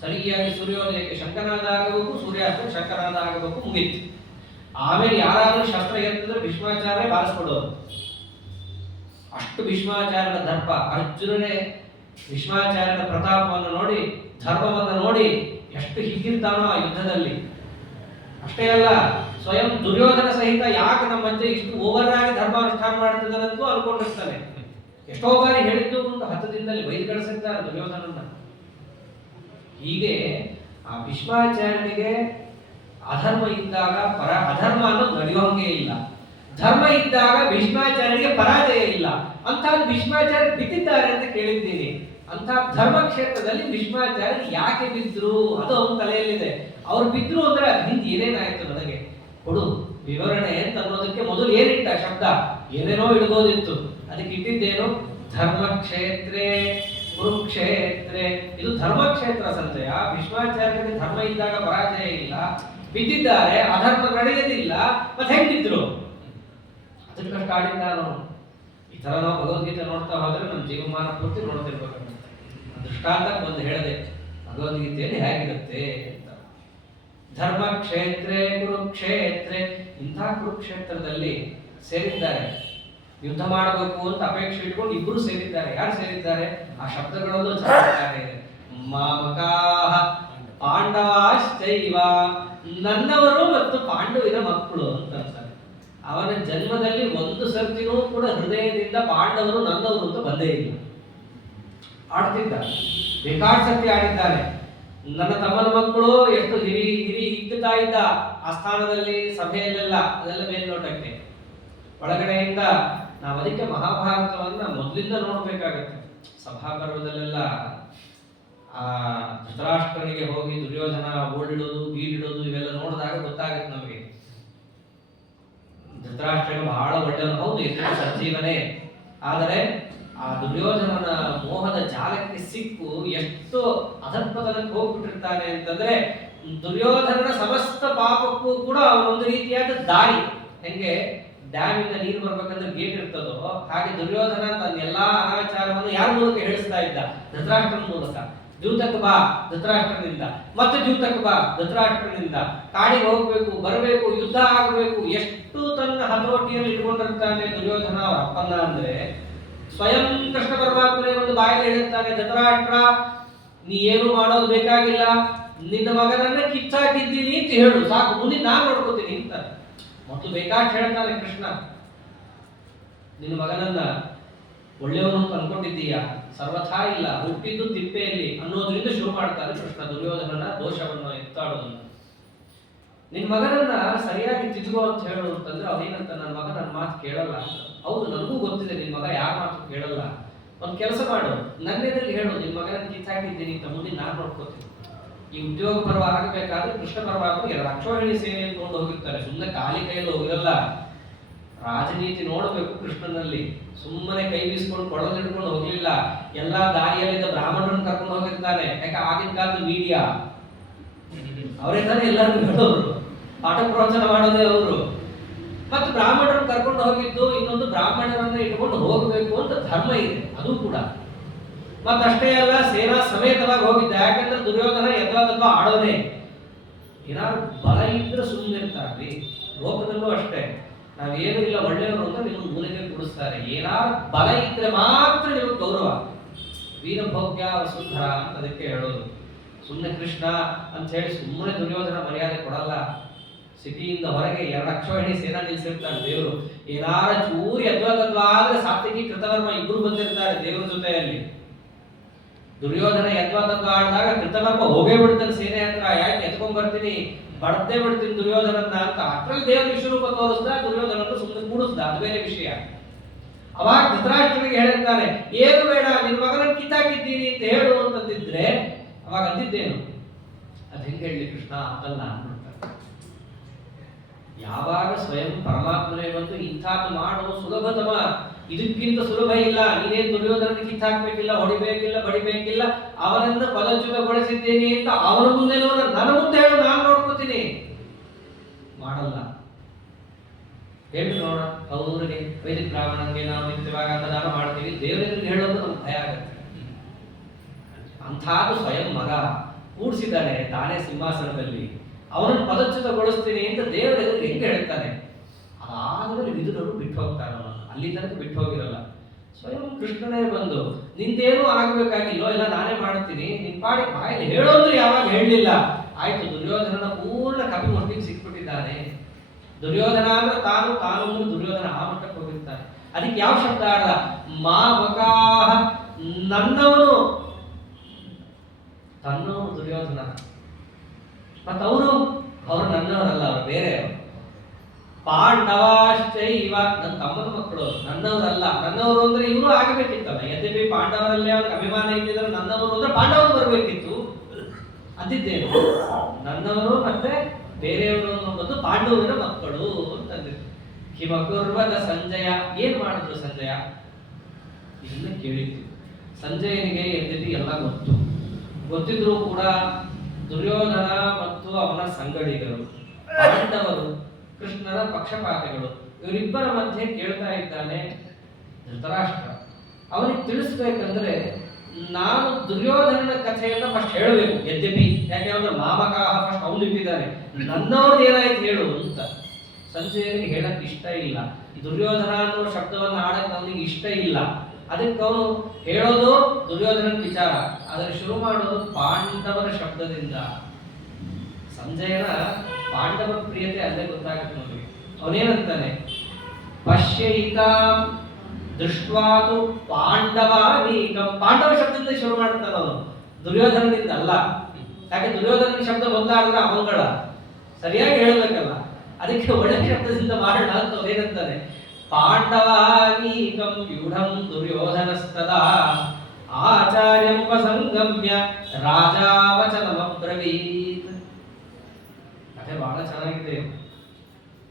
ಸರಿಯಾಗಿ ಸೂರ್ಯೋದಯಕ್ಕೆ ಶಂಕನಾದ ಆಗಬೇಕು, ಸೂರ್ಯಾಸ್ತ ಶಂಕನಾದ ಆಗಬೇಕು, ಮುಗಿತು. ಆಮೇಲೆ ಯಾರಾದ್ರೂ ಶಸ್ತ್ರ ಎತ್ತಿದ್ರೆ ಭೀಷ್ಮಾಚಾರ್ಯ ಬಾರಿಸ್ಕೊಡೋರು. ಅಷ್ಟು ಭೀಷ್ಮಾಚಾರ್ಯರ ದರ್ಪ. ಅರ್ಜುನನೇ ಭೀಷ್ಮಾಚಾರ್ಯರ ಪ್ರತಾಪವನ್ನು ನೋಡಿ, ಧರ್ಮವನ್ನು ನೋಡಿ ಎಷ್ಟು ಹಿಗ್ಗಿರ್ತಾನೋ ಆ ಯುದ್ಧದಲ್ಲಿ. ಅಷ್ಟೇ ಅಲ್ಲ, ಸ್ವಯಂ ದುರ್ಯೋಧನ ಸಹಿತ ಯಾಕೆ ನಮ್ಮ ಮಧ್ಯೆ ಇಷ್ಟು ಓವರ್ ಆಗಿ ಧರ್ಮಾನುಷ್ಠಾನ ಮಾಡ್ತಿದ್ದಾನಂತೂ ಅನ್ಕೊಂಡಿರ್ತಾನೆ. ಎಷ್ಟೋ ಬಾರಿ ಹೇಳಿದ್ದು ಒಂದು 10 ದಿನದಲ್ಲಿ ಬೈದು ಕಳಿಸಿರ್ತಾರೆ ದುರ್ಯೋಧನನ್ನ. ಹೀಗೆ ಆ ಭೀಷ್ಮಾಚಾರ್ಯನಿಗೆ ಅಧರ್ಮ ಇದ್ದಾಗ ಅಧರ್ಮ ಅನ್ನೋದು ನಡೆಯುವಂಗೆ ಇಲ್ಲ. ಧರ್ಮ ಇದ್ದಾಗ ಭೀಷ್ಮಾಚಾರ್ಯರಿಗೆ ಪರಾಜಯ ಇಲ್ಲ. ಅಂತ ಭೀಷ್ಮಾಚಾರ್ಯ ಬಿದ್ದಿದ್ದಾರೆ ಅಂತ ಕೇಳಿದ್ದೀನಿ. ಅಂತ ಧರ್ಮ ಕ್ಷೇತ್ರದಲ್ಲಿ ಭೀಷ್ಮಾಚಾರ್ಯ ಯಾಕೆ ಬಿದ್ರು ಅದು ಅವನ ತಲೆಯಲ್ಲಿದೆ. ಅವ್ರು ಬಿದ್ರು ಅಂದ್ರೆ ಅದ್ ಹಿಂದೆ ಏನೇನಾಯ್ತು ನನಗೆ ಕೊಡು ವಿವರಣೆ ಅಂತ ಅನ್ನೋದಕ್ಕೆ ಮೊದಲು ಏನಿಟ್ಟ ಶಬ್ದ ಏನೇನೋ ಇಡ್ಬೋದಿತ್ತು. ಅದಕ್ಕೆ ಇಟ್ಟಿದ್ದೇನು ಧರ್ಮಕ್ಷೇತ್ರೇ ಕುರುಕ್ಷೇತ್ರೇ. ಇದು ಧರ್ಮಕ್ಷೇತ್ರ ಸಂಜಯ. ಭೀಷ್ಮಾಚಾರ್ಯರಿಗೆ ಧರ್ಮ ಇದ್ದಾಗ ಪರಾಜಯ ಇಲ್ಲ, ಬಿದ್ದಿದ್ದಾರೆ, ಅಧರ್ಮ ನಡೆಯದಿಲ್ಲ, ಮತ್ತೆ ಹೆಂಗಿದ್ರು ಅದಕ್ಕಷ್ಟು ಆಡಿದ್ದಾನು. ಈ ತರ ನಾವು ಭಗವದ್ಗೀತೆ ನೋಡ್ತಾ ಹೋದ್ರೆ ನಮ್ಮ ಜೀವಮಾನ ಪೂರ್ತಿ ನೋಡ್ತಿರ್ಬೇಕು. ದೃಷ್ಟಾಂತಕ್ಕೆ ಒಂದು ಹೇಳಿದೆ ಭಗವದ್ಗೀತೆಯಲ್ಲಿ ಹೇಗಿರುತ್ತೆ ಅಂತ. ಧರ್ಮಕ್ಷೇತ್ರೇ ಕುರುಕ್ಷೇತ್ರೇ. ಇಂಥ ಕುರುಕ್ಷೇತ್ರದಲ್ಲಿ ಸೇರಿದ್ದಾರೆ, ಯುದ್ಧ ಮಾಡಬೇಕು ಅಂತ ಅಪೇಕ್ಷೆ ಇಟ್ಕೊಂಡು ಇಬ್ಬರು ಸೇರಿದ್ದಾರೆ. ಯಾರು ಸೇರಿದ್ದಾರೆ? ಆ ಶಬ್ದಗಳಲ್ಲೂ ಚೆನ್ನಾಗಿದ್ದಾರೆ. ಮಾಮಕಾಹ ಪಾಂಡವಾಶ್ಚೈವ, ನನ್ನವರು ಮತ್ತು ಪಾಂಡವಿನ ಮಕ್ಕಳು ಅಂತ ಅಂತಾರೆ. ಅವನ ಜನ್ಮದಲ್ಲಿ ಒಂದು ಸರ್ತಿನೂ ಕೂಡ ಹೃದಯದಿಂದ ಪಾಂಡವರು ನನ್ನವರು ಅಂತ ಬಂದೇ ಇಲ್ಲ. ಆಡ್ತಿದ್ದ, ಬೇಕಾಡ್ ಸರ್ತಿ ಆಡಿದ್ದಾರೆ. ನನ್ನ ತಮ್ಮನ ಮಕ್ಕಳು ಎಷ್ಟು ಹಿರಿ ಹಿರಿ ಹಿಗ್ಗುತ್ತಾ ಇದ್ದ ಆಸ್ಥಾನದಲ್ಲಿ, ಸಭೆಯಲ್ಲೆಲ್ಲ, ಅದೆಲ್ಲ ಮೇಲ್ನೋಟಕ್ಕೆ. ಒಳಗಡೆಯಿಂದ ನಾವು ಅದಕ್ಕೆ ಮಹಾಭಾರತವನ್ನ ಮೊದಲಿಂದ ನೋಡ್ಬೇಕಾಗತ್ತೆ. ಸಭಾಪರ್ವದಲ್ಲೆಲ್ಲ ಆ ಧೃತರಾಷ್ಟ್ರನಿಗೆ ಹೋಗಿ ದುರ್ಯೋಧನ ಓಡಿಡೋದು ಗೀಡಿಡೋದು ಇವೆಲ್ಲ ನೋಡಿದಾಗ ಗೊತ್ತಾಗುತ್ತೆ ನಮಗೆ. ಧೃತರಾಷ್ಟ್ರನಿಗೆ ಬಹಳ ಒಳ್ಳೆಯವನು, ಹೌದು, ಎಷ್ಟು ಸಜ್ಜೀವನೇ. ಆದರೆ ಆ ದುರ್ಯೋಧನನ ಮೋಹದ ಜಾಲಕ್ಕೆ ಸಿಕ್ಕು ಎಷ್ಟು ಅಧರ್ಪತನಕ್ಕೆ ಹೋಗ್ಬಿಟ್ಟಿರ್ತಾನೆ ಅಂತಂದ್ರೆ, ದುರ್ಯೋಧನನ ಸಮಸ್ತ ಪಾಪಕ್ಕೂ ಕೂಡ ಒಂದು ರೀತಿಯಾದ ದಾರಿ. ಹೆಂಗೆ ಡ್ಯಾಮ್ ಇಂದ ನೀರು ಬರ್ಬೇಕಂದ್ರೆ ಗೇಟ್ ಇರ್ತದೋ ಹಾಗೆ ದುರ್ಯೋಧನ ತನ್ನ ಎಲ್ಲಾ ಅನಾಚಾರವನ್ನು ಯಾರ ಮೂಲಕ ಹೇಳಿಸ್ತಾ ಇದ್ದ? ಧೃತರಾಷ್ಟ್ರನ ಮೂಲಕ. ದ್ಯೂತಕ್ಕೆ ಬಾ ಧೃತರಾಷ್ಟ್ರನಿಂದ, ಮತ್ತೆ ದ್ಯೂತಕ್ಕೆ ಬಾ ಧೃತರಾಷ್ಟ್ರನಿಂದ, ಕಾಡಿಗೆ ಹೋಗ್ಬೇಕು, ಬರಬೇಕು, ಯುದ್ಧ ಆಗಬೇಕು. ಎಷ್ಟು ತನ್ನ ಹತೋಟಿಯಲ್ಲಿ ಇಟ್ಕೊಂಡಿರ್ತಾನೆ ದುರ್ಯೋಧನ ಅವರ ಅಪ್ಪನ್ನ ಅಂದ್ರೆ. ಸ್ವಯಂ ಕೃಷ್ಣ ಪರಮಾತ್ಮನೇ ಒಂದು ಬಾಯಲ್ಲಿ ಹೇಳುತ್ತಾನೆ, ಧೃತರಾಷ್ಟ್ರ ನೀ ಏನು ಮಾಡೋದು ಬೇಕಾಗಿಲ್ಲ, ನಿನ್ನ ಮಗನನ್ನ ಕಿಚ್ಚಾಕಿದ್ದೀನಿ ಅಂತ ಹೇಳು ಸಾಕು, ಮುಂದೆ ನಾನು ನೋಡ್ಕೋತೀನಿ ಅಂತ. ಮತ್ತು ಬೇಕಾಟ್ ಹೇಳ್ತಾನೆ ಕೃಷ್ಣ, ನಿನ್ನ ಮಗನನ್ನ ಒಳ್ಳೆಯವನು ಅಂತ ಅನ್ಕೊಂಡಿದ್ದೀಯಾ? ಸರ್ವಥಾ ಇಲ್ಲ, ಹುಟ್ಟಿದ್ದು ತಿಪ್ಪೆಯಲ್ಲಿ ಅನ್ನೋದ್ರಿಂದ ಶುರು ಮಾಡ್ತಾನೆ ಕೃಷ್ಣ ದುರ್ಯೋಧನನ ದೋಷವನ್ನು ಎತ್ತಾಡೋದನ್ನ. ನಿನ್ ಮಗನನ್ನ ಸರಿಯಾಗಿ ತಿದ್ದುಗೋ ಅಂತ ಹೇಳು ಅಂತಂದ್ರೆ ಅವೇನಂತ, ನನ್ನ ಮಗ ನನ್ನ ಮಾತು ಕೇಳಲ್ಲ ಅಂತ. ಹೌದು, ನನಗೂ ಗೊತ್ತಿದೆ ನಿನ್ ಮಗ ಯಾರ ಮಾತು ಕೇಳಲ್ಲ. ಒಂದ್ ಕೆಲಸ ಮಾಡು, ನನ್ನೆದುರಿಗೆ ಹೇಳು ನಿನ್ ಮಗನ ಕಿತ್ತಾಕಿದ್ದೀನಿ ಅಂತ, ಮುಂದೆ ನಾನು ನೋಡ್ಕೋತೀನಿ. ಈ ಉದ್ಯೋಗ ಪರ್ವ ಆಗಬೇಕಾದ್ರೆ ಕೃಷ್ಣ ಪರಮಾತ್ಮ ರಕ್ಷೋಹಿಣಿ ಸೇನೆಯನ್ನು ತಗೊಂಡು ಹೋಗಿರ್ತಾರೆ. ಸುಮ್ಮನೆ ಖಾಲಿ ಕೈಯಲ್ಲಿ ಹೋಗಿರಲ್ಲ. ರಾಜನೀತಿ ನೋಡಬೇಕು ಕೃಷ್ಣನಲ್ಲಿ. ಸುಮ್ಮನೆ ಕೈ ಬೀಸ್ಕೊಂಡು ಕೊಡಲು ಹಿಡ್ಕೊಂಡು ಹೋಗ್ಲಿಲ್ಲ. ಎಲ್ಲಾ ದಾರಿಯಲ್ಲಿದ್ದ ಬ್ರಾಹ್ಮಣರನ್ನು ಕರ್ಕೊಂಡು ಹೋಗಿರ್ತಾನೆ. ಯಾಕೆ ಆಗಿನ ಕಾಲದ ಮೀಡಿಯಾ ಅವರೇ ತಾನೇ ಎಲ್ಲರಿಗೂ ಹೇಳೋರು, ಪಾಠ ಪ್ರವಚನ ಮಾಡೋದೇ ಅವರು. ಮತ್ತು ಬ್ರಾಹ್ಮಣರನ್ನು ಕರ್ಕೊಂಡು ಹೋಗಿದ್ದು ಇನ್ನೊಂದು ಬ್ರಾಹ್ಮಣರನ್ನ ಇಟ್ಕೊಂಡು ಹೋಗಬೇಕು ಅಂತ ಧರ್ಮ ಇದೆ, ಅದು ಕೂಡ. ಮತ್ತಷ್ಟೇ ಅಲ್ಲ, ಸೇನಾ ಸಮೇತವಾಗಿ ಹೋಗಿದ್ದ. ಯಾಕಂದ್ರೆ ದುರ್ಯೋಧನ ಎದ್ವಾ ಆಡೋನೇ. ಏನಾದ್ರು ಬಲ ಇದ್ರೆ ಸುಮ್ಮನೆ ಇರ್ತಾರ್ರಿ. ಲೋಕದಲ್ಲೂ ಅಷ್ಟೇ, ನಾವೇನು ಇಲ್ಲ ಒಳ್ಳೆಯವರು ಅಂತ ನಿಮ್ಗೆ ಮೂಲೆಗೆ ಕೂಡಿಸ್ತಾರೆ. ಏನಾದ್ರು ಬಲ ಇದ್ರೆ ಮಾತ್ರ ನಿಮಗೆ ಗೌರವ. ವೀರಭೋಗ್ಯ ವಸುಂಧರ ಅಂತ ಅದಕ್ಕೆ ಹೇಳೋದು. ಸುಮ್ಮನೆ ಕೃಷ್ಣ ಅಂತ ಹೇಳಿ ಸುಮ್ಮನೆ ದುರ್ಯೋಧನ ಮರ್ಯಾದೆ ಕೊಡಲ್ಲ. ಸಿಟಿಯಿಂದ ಹೊರಗೆ 2 ಅಕ್ಷೋಹಿಣಿ ಸೇನಾ ನಿಲ್ಸಿರ್ತಾರೆ ದೇವರು. ಏನಾರ ಚೂರಿ ಅದ್ವಾ ಆದ್ರೆ ಸಾತ್ವಿಕಿ ಕೃತವರ್ಮ ಇಬ್ರು ಬಂದಿರ್ತಾರೆ ದೇವರ ಜೊತೆಯಲ್ಲಿ. ದುರ್ಯೋಧನ ಯತ್ವಾತತ್ವ ಆಡಿದಾಗ ಕೃತವರ್ಮ ಹೋಗೇ ಬಿಡ್ತಾನೆ ಸೇನೆ ಹತ್ರ. ಯಾಕೆ ಎತ್ಕೊಂಡ್ ಬರ್ತೀನಿ, ಬಡದೇ ಬಿಡ್ತೀನಿ ದುರ್ಯೋಧನನ್ನ ಅಂತ. ಅದ್ರಲ್ಲಿ ದೇವರು ವಿಶ್ವರೂಪ ತೋರಿಸ್ದ, ದುರ್ಯೋಧನನ್ನು ಸುಮ್ಮನೆ ಕೂಡಿಸ್ದ, ಅದು ಬೇರೆ ವಿಷಯ. ಅವಾಗ ಧೃತರಾಷ್ಟ್ರನಿಗೆ ಹೇಳಿರ್ತಾನೆ, ಏನು ಬೇಡ, ನಿನ್ ಮಗನನ್ನು ಕಿತ್ತಾಕಿದ್ದೀನಿ ಅಂತ ಹೇಳು ಅಂತಂದಿದ್ರೆ ಅವಾಗ ಅಂದಿದ್ದೇನು? ಅದ್ ಹೆಂಗೆ ಹೇಳಿ ಕೃಷ್ಣ ಅದಲ್ಲ ಅಂದ್ಬಿಡ್ತಾರೆ. ಯಾವಾಗ ಸ್ವಯಂ ಪರಮಾತ್ಮನೇ ಬಂದು ಇಂಥದ್ದು ಮಾಡು ಸುಲಭತಮ, ಇದಕ್ಕಿಂತ ಸುಲಭ ಇಲ್ಲ, ನೀನೇನ್ ದುರ್ಯೋಧನ ಕಿತ್ತಾಕ್ಬೇಕಿಲ್ಲ, ಹೊಡಿಬೇಕಿಲ್ಲ, ಬಡಿಬೇಕಿಲ್ಲ, ಅವನನ್ನ ಪದಚ್ಯುತಗೊಳಿಸಿದ್ದೇನೆ ಅಂತ ಅವನ ಮುಂದೆ ನನ್ನ ಮುಂದೆ ಹೇಳು, ನಾನು ನೋಡ್ಕೋತೀನಿ. ಮಾಡಲ್ಲ. ಹೇಳಿ ನೋಡೋಣ, ಅವ್ರಿಗೆ ವೈದಿಕ ಬ್ರಾಹ್ಮಣಂಗೆ ನಾವು ನಿತ್ಯವಾಗ ಅನ್ನದಾನ ಮಾಡ್ತೀವಿ, ದೇವರಿಗೆ ಹೇಳೋದು ನಮ್ಗೆ ಭಯ ಆಗುತ್ತೆ. ಅಂಥದ್ದು ಸ್ವಯಂ ಮಗ ಕೂಡಿಸಿದ್ದಾನೆ ತಾನೇ ಸಿಂಹಾಸನದಲ್ಲಿ, ಅವನನ್ನು ಪದಚ್ಯುತಗೊಳಿಸ್ತೀನಿ ಅಂತ ದೇವರ ಎದುರಿಗೆ ಹೆಂಗೆ ಹೇಳ್ತಾನೆ. ಅದಾದ್ಮೇಲೆ ವಿದುರರು ಬಿಟ್ಟು ಹೋಗ್ತಾನೆ. ಅಲ್ಲಿ ತನಕ ಬಿಟ್ಟು ಹೋಗಿರಲ್ಲ. ಸ್ವಯಂ ಕೃಷ್ಣನೇ ಬಂದು ನಿಂದೇನೂ ಆಗ್ಬೇಕಾಗಿಲ್ಲೋ, ಎಲ್ಲ ನಾನೇ ಮಾಡ್ತೀನಿ, ನಿನ್ ಪಾಡಿ ಬಾಯಲ್ಲಿ ಹೇಳೋದ್ರೆ ಯಾವಾಗ ಹೇಳಲಿಲ್ಲ. ಆಯ್ತು, ದುರ್ಯೋಧನನ ಪೂರ್ಣ ಕಪಿ ಮಟ್ಟಿಗೆ ಸಿಕ್ಬಿಟ್ಟಿದ್ದಾನೆ. ದುರ್ಯೋಧನ ಅಂದ್ರೆ ತಾನು ದುರ್ಯೋಧನ ಆ ಮಟ್ಟಕ್ಕೆ ಹೋಗಿರ್ತಾನೆ. ಅದಕ್ಕೆ ಯಾವ ಶಬ್ದ ಆಡ? ಮಾಮಕಾಹ, ನನ್ನವನು, ತನ್ನವನು ದುರ್ಯೋಧನ. ಮತ್ತವರು ನನ್ನವರಲ್ಲ, ಅವರು ಬೇರೆ. ಪಾಂಡವಾಶ್ಚೈವ, ನನ್ನ ತಮ್ಮನ ಮಕ್ಕಳು, ನನ್ನವರಲ್ಲ. ನನ್ನವರು ಅಂದ್ರೆ ಇವರು ಆಗಬೇಕಿತ್ತಲ್ಲ. ಯದ್ಯಪಿ ಪಾಂಡವರಲ್ಲಿ ಅವ್ರಿಗೆ ಅಭಿಮಾನ ಇದ್ದಿದ್ರೆ ನನ್ನವರು ಅಂದ್ರೆ ಪಾಂಡವರು ಬರಬೇಕಿತ್ತು. ಅಂತಿದ್ದೇನು, ನನ್ನವರು ಮತ್ತೆ ಬೇರೆಯವರು ಅನ್ನೋದು ಪಾಂಡವರ ಮಕ್ಕಳು ಅಂತಂದಿದ್ರು. ಕಿಮಕುರ್ವದ ಸಂಜಯ, ಏನ್ ಮಾಡಿದ್ರು ಸಂಜಯ? ಇದನ್ನ ಕೇಳಿತ್ತು. ಸಂಜಯನಿಗೆ ಯದ್ಯಪಿ ಎಲ್ಲ ಗೊತ್ತಿದ್ರು ಕೂಡ ದುರ್ಯೋಧನ ಮತ್ತು ಅವನ ಸಂಗಡಿಗರು, ಪಾಂಡವರು, ಕೃಷ್ಣನ ಪಕ್ಷಪಾತಿಗಳು, ಇವರಿಬ್ಬರ ಮಧ್ಯೆ ಕೇಳ್ತಾ ಇದ್ದಾನೆ ಧೃತರಾಷ್ಟ್ರ. ಅವನಿಗೆ ತಿಳಿಸ್ಬೇಕಂದ್ರೆ ನಾನು ದುರ್ಯೋಧನನ ಕಥೆಯನ್ನ ಫಸ್ಟ್ ಹೇಳಬೇಕು. ಯದ್ಯಪಿ ಯಾಕೆಂದ್ರೆ ಮಾಮಕಾಹ ಫಸ್ಟ್ ಅವನು ನಿಂತಿದ್ದಾನೆ, ನನ್ನವ್ರದ್ದು ಏನಾಯ್ತು ಹೇಳು ಅಂತ. ಸಂಜಯನಿಗೆ ಹೇಳಕ್ ಇಷ್ಟ ಇಲ್ಲ, ದುರ್ಯೋಧನ ಅನ್ನೋ ಶಬ್ದವನ್ನು ಆಡಕ್ಕೆ ಅವನಿಗೆ ಇಷ್ಟ ಇಲ್ಲ. ಅದಕ್ಕೆ ಅವನು ಹೇಳೋದು ದುರ್ಯೋಧನನ ವಿಚಾರ, ಅದನ್ನು ಶುರು ಮಾಡೋದು ಪಾಂಡವರ ಶಬ್ದದಿಂದ. ಸಂಜಯನ ಪಾಂಡವ ಪ್ರಿಯತೆ ಅಲ್ಲೇ ಗೊತ್ತಾಗುತ್ತೆ ನಮಗೆ. ಅವನೇನಂತಾನೆ, ಪಶ್ಯೈತಾ ದೃಷ್ಟ್ವಾತು ಪಾಂಡವಾನೀಕಂ, ಪಾಂಡವ ಶಬ್ದದಿಂದ ಶುರು ಮಾಡ್ತಾನೆ ಅವನು, ದುರ್ಯೋಧನನಿಂದ ಅಲ್ಲ. ಯಾಕೆ ದುರ್ಯೋಧನ ಶಬ್ದ ಬಂದಾಡಿದ್ರೆ ಅಮಂಗಳ, ಸರಿಯಾಗಿ ಹೇಳಬೇಕಲ್ಲ. ಅದಕ್ಕೆ ಒಳ್ಳೆ ಶಬ್ದದಿಂದ ಮಾಡೋಣ ಅಂತ ಅವನೇನಂತಾನೆ, ಪಾಂಡವಾನೀಕಂ ವ್ಯೂಢಂ ದುರ್ಯೋಧನಸ್ತದಾ ಆಚಾರ್ಯಂಪಸಂಗಮ್ಯ ರಾಜಾವಚನಮಬ್ರವೀತ್. ಕಥೆ ಬಹಳ ಚೆನ್ನಾಗಿದೆ.